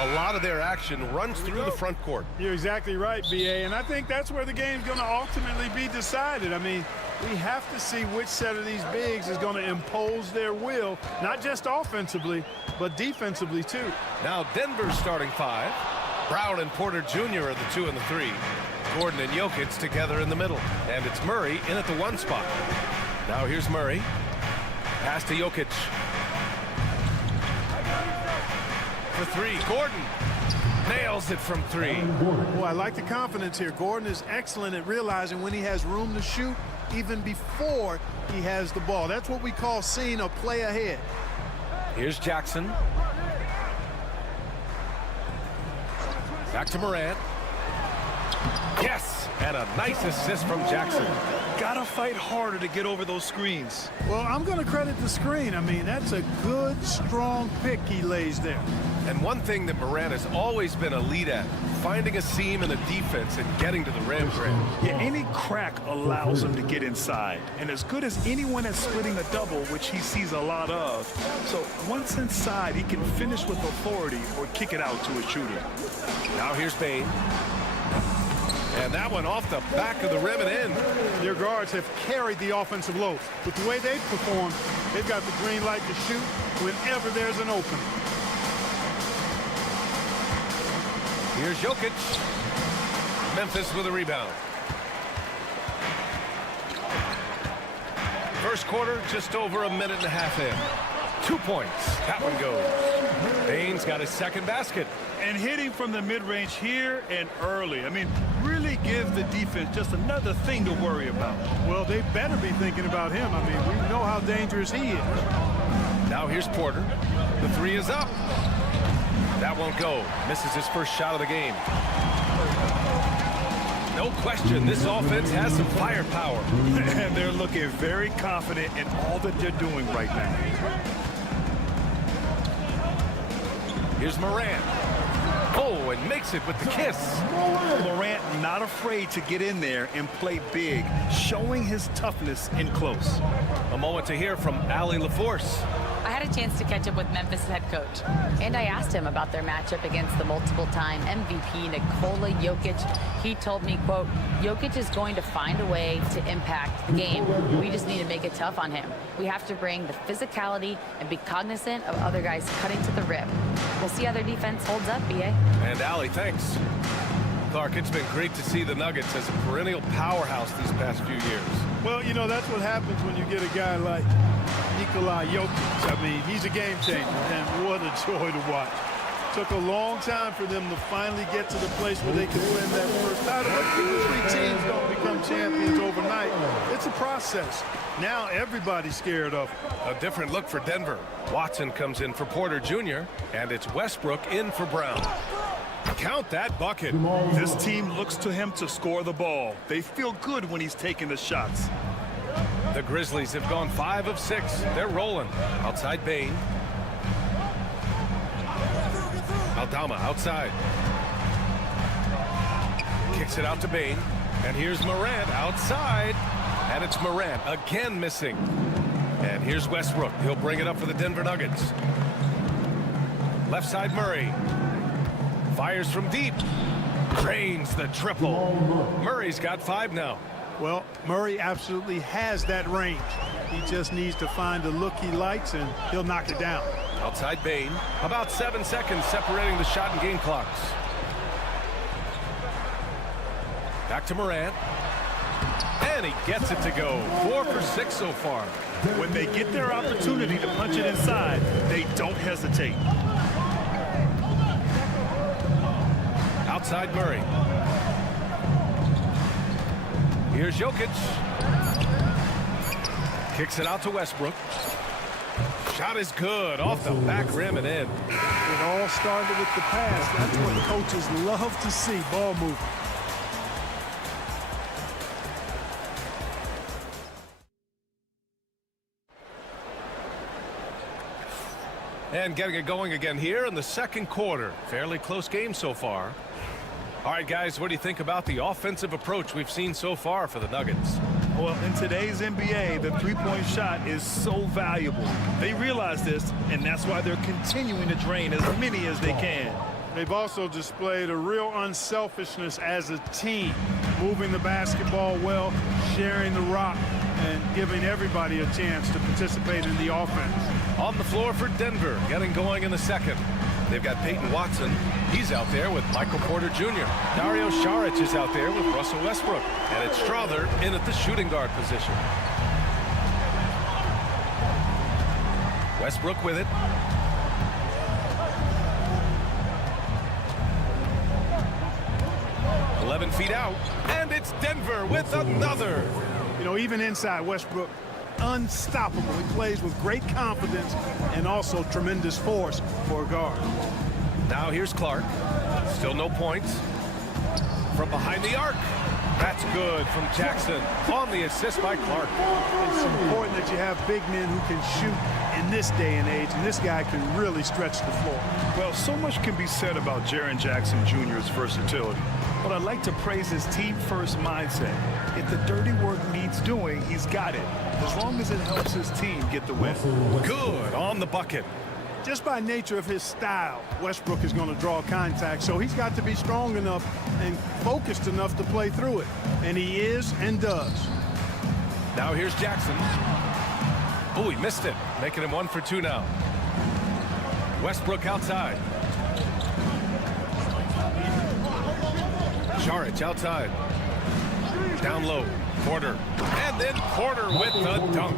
A lot of their action runs through the front court. You're exactly right, B.A., and I think that's where the game's going to ultimately be decided. I mean, we have to see which set of these bigs is going to impose their will, not just offensively, but defensively, too. Now Denver's starting five. Brown and Porter Jr. are the 2 and the 3. Gordon and Jokic together in the middle. And it's Murray in at the 1 spot. Now here's Murray. Pass to Jokic. For 3, Gordon nails it from 3. Boy, I like the confidence here. Gordon is excellent at realizing when he has room to shoot, even before he has the ball. That's what we call seeing a play ahead. Here's Jackson. Back to Morant. Yes, and a nice assist from Jackson. Gotta fight harder to get over those screens. Well, I'm going to credit the screen. I mean, that's a good, strong pick he lays there. And one thing that Morant has always been a lead at, finding a seam in a defense and getting to the rim. Yeah, any crack allows him to get inside. And as good as anyone at splitting a double, which he sees a lot of. So once inside, he can finish with authority or kick it out to a shooter. Now here's Bane. And that one off the back of the rim and in. Your guards have carried the offensive load. With the way they've performed, they've got the green light to shoot whenever there's an opening. Here's Jokic. Memphis with a rebound. First quarter, just over a minute and a half in. 2 points. That one goes. Baines got his second basket. And hitting from the mid-range here and early. I mean, really give the defense just another thing to worry about. Well, they better be thinking about him. I mean, we know how dangerous he is. Now here's Porter. The three is up. That won't go. Misses his first shot of the game. No question, this offense has some firepower. And they're looking very confident in all that they're doing right now. Here's Morant. Oh, and makes it with the kiss. Morant not afraid to get in there and play big, showing his toughness in close. A moment to hear from Allie LaForce. I had a chance to catch up with Memphis head coach, and I asked him about their matchup against the multiple-time MVP Nikola Jokic. He told me, quote, Jokic is going to find a way to impact the game. We just need to make it tough on him. We have to bring the physicality and be cognizant of other guys cutting to the rim. We'll see how their defense holds up, B.A. And Allie, thanks. Clark, it's been great to see the Nuggets as a perennial powerhouse these past few years. Well, you know, that's what happens when you get a guy like Nikola Jokic. I mean, he's a game changer, and what a joy to watch. Took a long time for them to finally get to the place where they could win that first title. But usually teams don't become champions overnight. It's a process. Now everybody's scared of him. A different look for Denver. Watson comes in for Porter Jr., and it's Westbrook in for Brown. Count that bucket. This team looks to him to score the ball. They feel good when he's taking the shots. The Grizzlies have gone 5 of 6. They're rolling. Outside Bane. Aldama outside. Kicks it out to Bane. And here's Morant outside. And it's Morant again missing. And here's Westbrook. He'll bring it up for the Denver Nuggets. Left side Murray. Fires from deep. Drains the triple. Murray's got 5 now. Well, Murray absolutely has that range. He just needs to find the look he likes, and he'll knock it down. Outside Bane. About 7 seconds separating the shot and game clocks. Back to Morant. And he gets it to go. 4 for 6 so far. When they get their opportunity to punch it inside, they don't hesitate. Outside Murray. Here's Jokic. Kicks it out to Westbrook. Shot is good. Off the back rim and in. It all started with the pass. That's what coaches love to see, ball movement. And getting it going again here in the second quarter. Fairly close game so far. All right, guys, what do you think about the offensive approach we've seen so far for the Nuggets? Well, in today's NBA, the three-point shot is so valuable. They realize this, and that's why they're continuing to drain as many as they can. They've also displayed a real unselfishness as a team, moving the basketball well, sharing the rock, and giving everybody a chance to participate in the offense. On the floor for Denver, getting going in the second. They've got Peyton Watson. He's out there with Michael Porter Jr. Dario Saric is out there with Russell Westbrook. And it's Strother in at the shooting guard position. Westbrook with it. "11 feet out, and it's Denver with another." You know, even inside, Westbrook, unstoppable. He plays with great confidence and also tremendous force for a guard. Now here's Clark. Still no points. From behind the arc. That's good from Jackson on the assist by Clark. It's important that you have big men who can shoot in this day and age, and this guy can really stretch the floor. Well, so much can be said about Jaren Jackson Jr.'s versatility, but I'd like to praise his team-first mindset. If the dirty work needs doing, he's got it, as long as it helps his team get the win. Good on the bucket. Just by nature of his style, Westbrook is going to draw contact, so he's got to be strong enough and focused enough to play through it, and he is and does. Now here's Jackson. Oh, he missed it, making him 1 for 2 now. Westbrook outside. Saric outside. Down low. Porter. And then Porter with the dunk.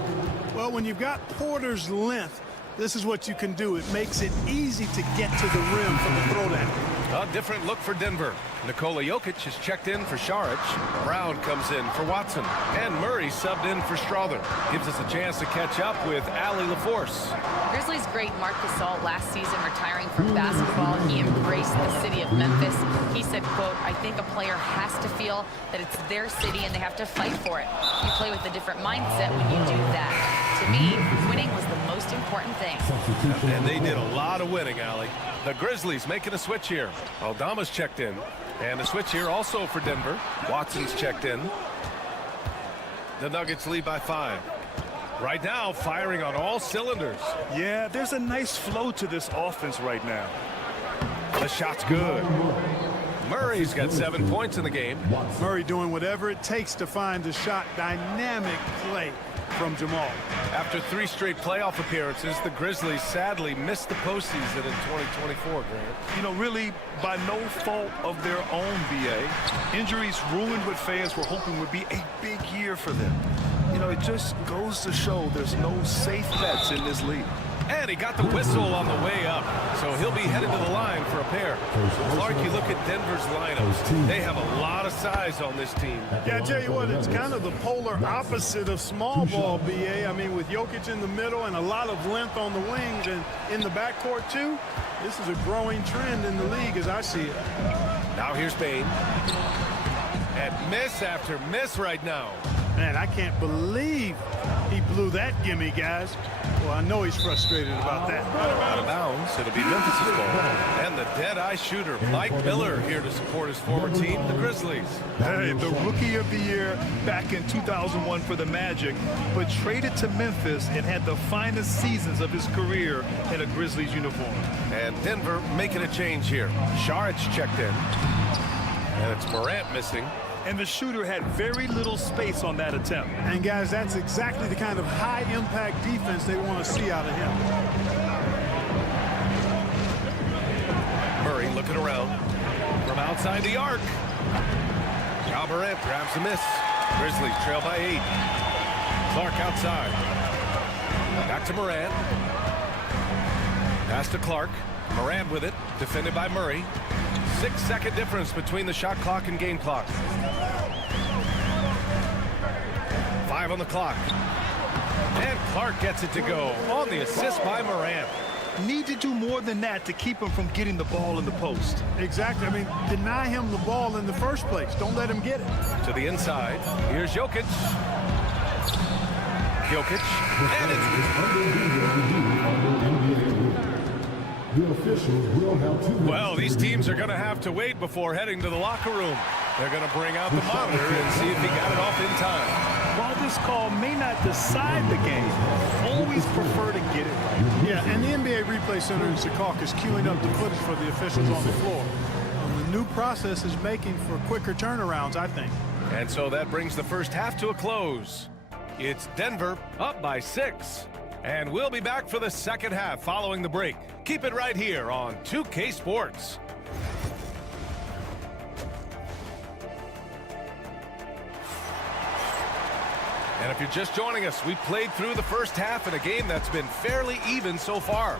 Well, when you've got Porter's length This is what you can do. It makes it easy to get to the rim from the throwdown. A different look for Denver. Nikola Jokic is checked in for Saric. Brown comes in for Watson. And Murray subbed in for Strother. Gives us a chance to catch up with Allie LaForce. Grizzlies great Marc Gasol last season retiring from basketball. He embraced the city of Memphis. He said, quote, "I think a player has to feel that it's their city and they have to fight for it. You play with a different mindset when you do that." To me, winning was the most important thing. And they did a lot of winning, Allie. The Grizzlies making a switch here. Aldama's checked in. And a switch here also for Denver. Watson's checked in. The Nuggets lead by 5. Right now, firing on all cylinders. Yeah, there's a nice flow to this offense right now. The shot's good. Murray's got 7 points in the game. Murray doing whatever it takes to find the shot. Dynamic play from Jamal. After 3 straight playoff appearances, the Grizzlies sadly missed the postseason in 2024, Grant. You know, really by no fault of their own, BA. Injuries ruined what fans were hoping would be a big year for them. You know, it just goes to show there's no safe bets in this league. And he got the whistle on the way up, so he'll be headed to the line for a pair. Clark, you look at Denver's lineups. They have a lot of size on this team. Yeah, I tell you what, it's kind of the polar opposite of small ball, BA. I mean, with Jokic in the middle and a lot of length on the wings and in the backcourt, too, this is a growing trend in the league as I see it. Now here's Bane. And miss after miss right now. Man, I can't believe he blew that gimme, guys. Well, I know he's frustrated about that. Out of bounds. It'll be Memphis' ball. And the dead-eye shooter, Mike Miller, here to support his former team, the Grizzlies. Hey, the Rookie of the Year back in 2001 for the Magic, but traded to Memphis and had the finest seasons of his career in a Grizzlies uniform. And Denver making a change here. Saric checked in. And it's Morant missing. And the shooter had very little space on that attempt. And, guys, that's exactly the kind of high-impact defense they want to see out of him. Murray looking around from outside the arc. Ja Morant grabs the miss. Grizzlies trail by 8. Clark outside. Back to Morant. Pass to Clark. Morant with it. Defended by Murray. 6-second difference between the shot clock and game clock. 5 on the clock. And Clark gets it to go on the assist by Morant. Need to do more than that to keep him from getting the ball in the post. Exactly. I mean, deny him the ball in the first place. Don't let him get it. To the inside. Here's Jokic. Jokic. And it's... The officials will have to... Well, these teams are going to have to wait before heading to the locker room. They're going to bring out the monitor and see if he got it off in time. While this call may not decide the game, always prefer to get it right. Yeah, and the NBA Replay Center in Secaucus is queuing up the footage for the officials on the floor. The new process is making for quicker turnarounds, I think. And so that brings the first half to a close. It's Denver up by 6. And we'll be back for the second half following the break. Keep it right here on 2K Sports. And if you're just joining us, we played through the first half in a game that's been fairly even so far.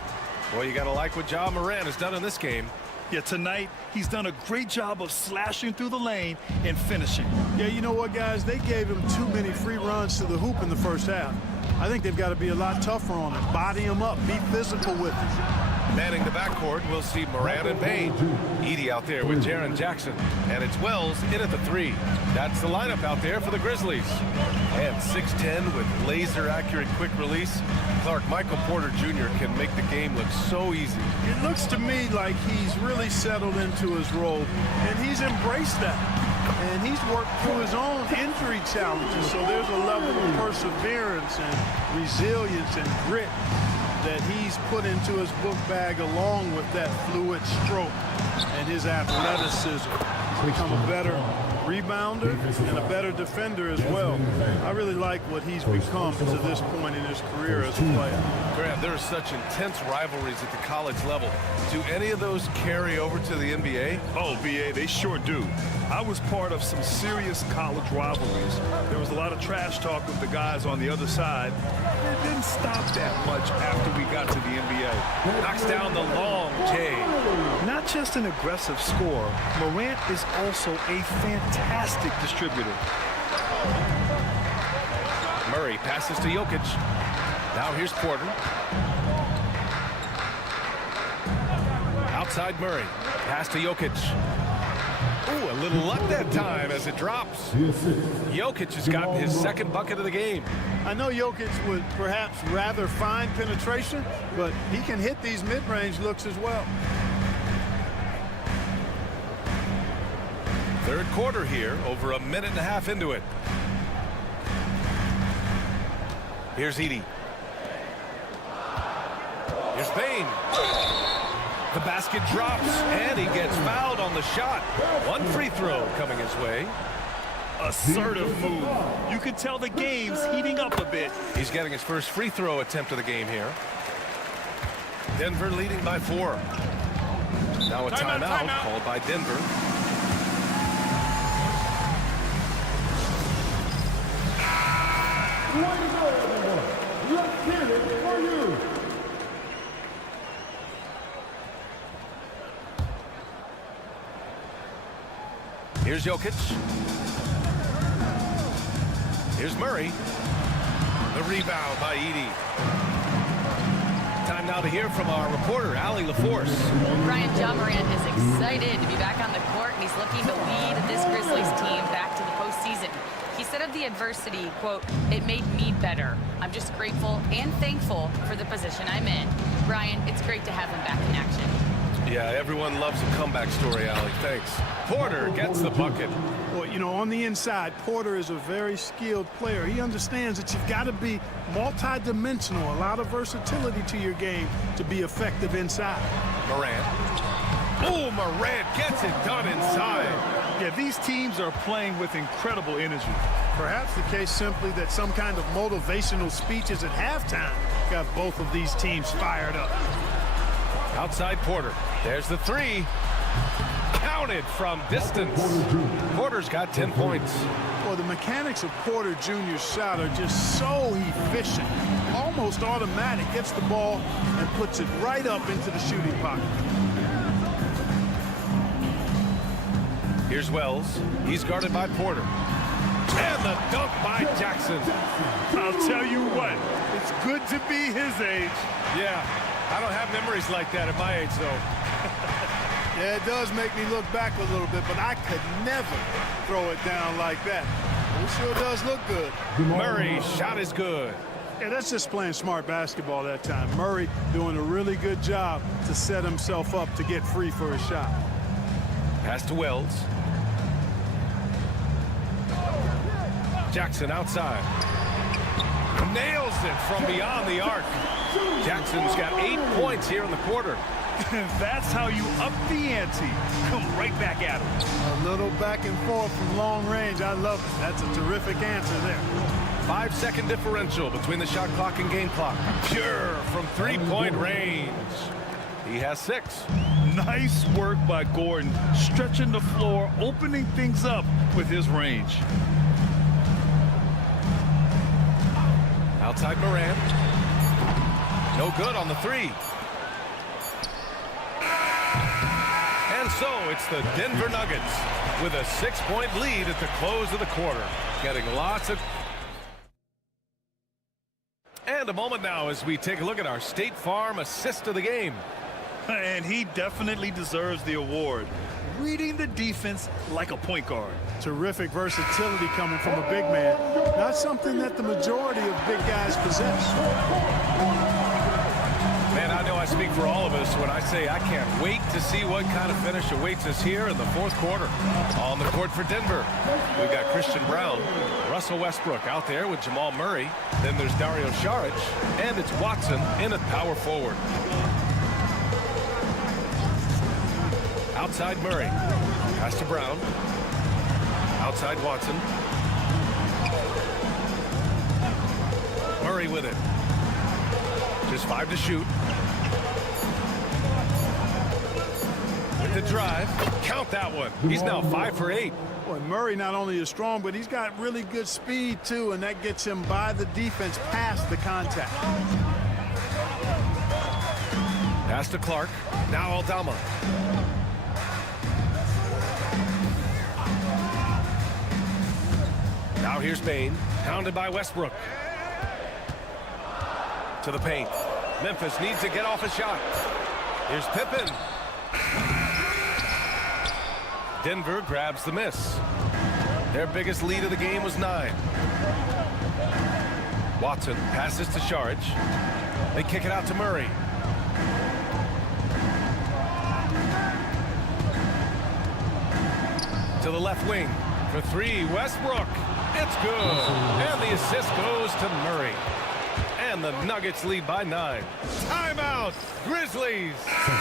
Well, you got to like what Ja Morant has done in this game. Yeah, tonight, he's done a great job of slashing through the lane and finishing. Yeah, you know what, guys? They gave him too many free runs to the hoop in the first half. I think they've got to be a lot tougher on him. Body him up. Be physical with him. Manning the backcourt, we'll see Morant and Bane. Edey out there with Jaren Jackson. And it's Wells in at the 3. That's the lineup out there for the Grizzlies. And 6'10" with laser-accurate quick release. Clark, Michael Porter Jr. can make the game look so easy. It looks to me like he's really settled into his role, and he's embraced that. And he's worked through his own injury challenges, so there's a level of perseverance and resilience and grit that he's put into his book bag along with that fluid stroke and his athleticism. He's become a better rebounder, and a better defender as well. I really like what he's become to this point in his career as a player. Grant, there are such intense rivalries at the college level. Do any of those carry over to the NBA? Oh, BA, they sure do. I was part of some serious college rivalries. There was a lot of trash talk with the guys on the other side. It didn't stop that much after we got to the NBA. Knocks down the long J. Not just an aggressive scorer, Morant is also a fantastic distributor. Murray passes to Jokic. Now here's Porter. Outside Murray. Pass to Jokic. Ooh, a little luck that time as it drops. Jokic has gotten his second bucket of the game. I know Jokic would perhaps rather find penetration, but he can hit these mid-range looks as well. Third quarter here, over a minute and a half into it. Here's Edey. Here's Bane. The basket drops, and he gets fouled on the shot. One free throw coming his way. Assertive move. You can tell the game's heating up a bit. He's getting his first free throw attempt of the game here. Denver leading by 4. Now a timeout called by Denver. Let's hear it for you. Here's Jokic. Here's Murray. The rebound by Edey. Time now to hear from our reporter, Allie LaForce. Brian, Ja Morant is excited to be back on the court, and he's looking to lead this Grizzlies team back to the postseason. He said of the adversity, quote, "It made me better. I'm just grateful and thankful for the position I'm in." Brian, it's great to have him back in action. Yeah, everyone loves a comeback story, Allie. Thanks. Porter gets the bucket. Well, you know, on the inside, Porter is a very skilled player. He understands that you've got to be multi-dimensional, a lot of versatility to your game to be effective inside. Morant. Oh, Morant gets it done inside. Yeah, these teams are playing with incredible energy. Perhaps the case simply that some kind of motivational speeches at halftime got both of these teams fired up. Outside Porter. There's the three. Counted from distance. Porter's got 10 points. Well, the mechanics of Porter Jr.'s shot are just so efficient. Almost automatic. Gets the ball and puts it right up into the shooting pocket. Here's Wells. He's guarded by Porter. And the dunk by Jackson. I'll tell you what, it's good to be his age. Yeah, I don't have memories like that at my age, though. Yeah, it does make me look back a little bit, but I could never throw it down like that. It sure does look good. Murray's shot is good. Yeah, that's just playing smart basketball that time. Murray doing a really good job to set himself up to get free for his shot. Pass to Wells. Jackson outside. Nails it from beyond the arc. Jackson's got 8 points here in the quarter. That's how you up the ante. Come right back at him. A little back and forth from long range. I love it. That's a terrific answer there. 5-second differential between the shot clock and game clock. Pure from three-point range. He has 6. Nice work by Gordon, stretching the floor, opening things up with his range. Outside Morant. No good on the 3. And so it's the Denver Nuggets with a 6-point lead at the close of the quarter. Getting lots of... And a moment now as we take a look at our State Farm assist of the game. And he definitely deserves the award. Reading the defense like a point guard. Terrific versatility coming from a big man. Not something that the majority of big guys possess. Man, I know I speak for all of us when I say I can't wait to see what kind of finish awaits us here in the fourth quarter. On the court for Denver, we've got Christian Brown, Russell Westbrook out there with Jamal Murray. Then there's Dario Saric, and it's Watson in at power forward. Outside Murray. Pass to Brown. Outside Watson. Murray with it. Just 5 to shoot. With the drive. Count that one. He's now 5 for 8. Boy, Murray not only is strong, but he's got really good speed, too, and that gets him by the defense past the contact. Pass to Clark. Now Aldama. Now here's Bain. Pounded by Westbrook. To the paint. Memphis needs to get off a shot. Here's Pippen. Denver grabs the miss. Their biggest lead of the game was 9. Watson passes to Saric. They kick it out to Murray. To the left wing for 3. Westbrook. It's good. And the assist goes to Murray. And the Nuggets lead by 9. Timeout, Grizzlies.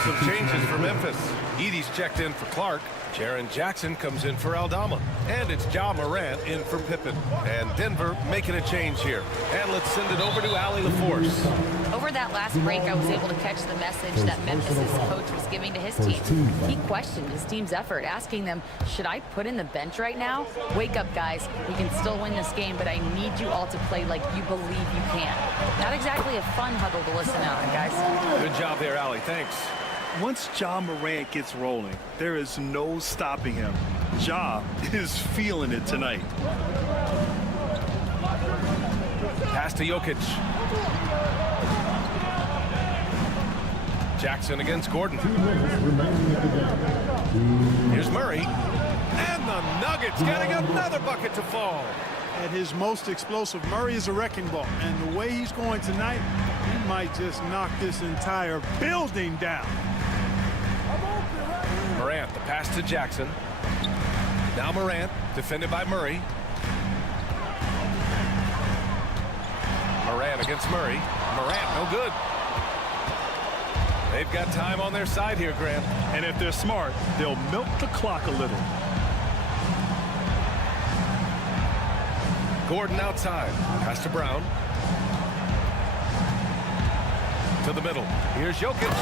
Some changes for Memphis. Edey's checked in for Clark. Jaren Jackson comes in for Aldama. And it's Ja Morant in for Pippen. And Denver making a change here. And let's send it over to Allie LaForce. Over that last break, I was able to catch the message that Memphis' coach was giving to his team. He questioned his team's effort, asking them, should I put in the bench right now? Wake up, guys. We can still win this game, but I need you all to play like you believe you can. Not exactly a fun huddle to listen on, guys. Good job there, Allie. Thanks. Once Ja Morant gets rolling, there is no stopping him. Ja is feeling it tonight. Pass to Jokic. Jackson against Gordon. Here's Murray. And the Nuggets getting another bucket to fall. At his most explosive, Murray is a wrecking ball. And the way he's going tonight, he might just knock this entire building down. Morant, the pass to Jackson. Now Morant, defended by Murray. Morant against Murray. Morant, no good. They've got time on their side here, Grant. And if they're smart, they'll milk the clock a little. Gordon outside. Pass to Brown. To the middle. Here's Jokic.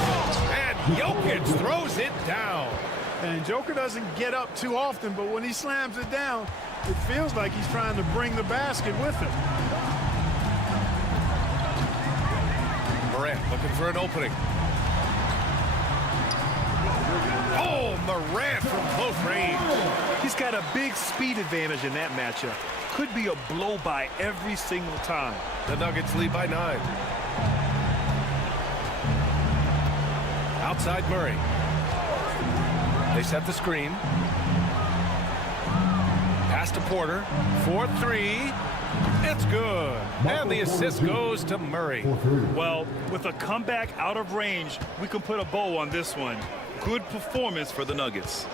And Jokic throws it down. And Joker doesn't get up too often, but when he slams it down, it feels like he's trying to bring the basket with him. Morant looking for an opening. Oh, Morant from close range. He's got a big speed advantage in that matchup. Could be a blow by every single time. The Nuggets lead by 9. Outside Murray. They set the screen. Pass to Porter. 4-3. It's good. And the assist goes to Murray. Well, with a comeback out of range, we can put a bow on this one. Good performance for the Nuggets.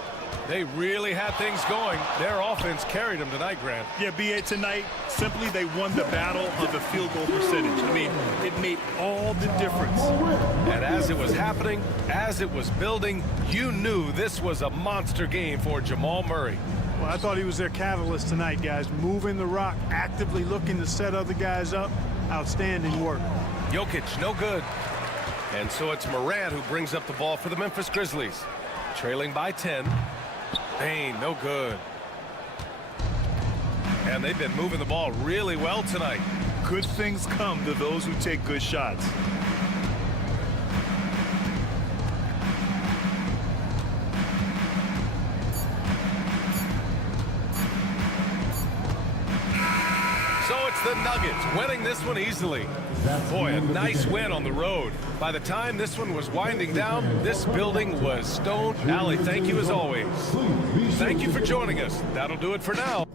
They really had things going. Their offense carried them tonight, Grant. Yeah, B.A., tonight, simply they won the battle of the field goal percentage. I mean, it made all the difference. And as it was happening, as it was building, you knew this was a monster game for Jamal Murray. Well, I thought he was their catalyst tonight, guys. Moving the rock, actively looking to set other guys up. Outstanding work. Jokic, no good. And so it's Morant who brings up the ball for the Memphis Grizzlies. Trailing by 10. Bain, no good. And they've been moving the ball really well tonight. Good things come to those who take good shots. So it's the Nuggets winning this one easily. Boy, a nice win on the road. By the time this one was winding down, this building was stone. Allie, thank you as always. Thank you for joining us. That'll do it for now.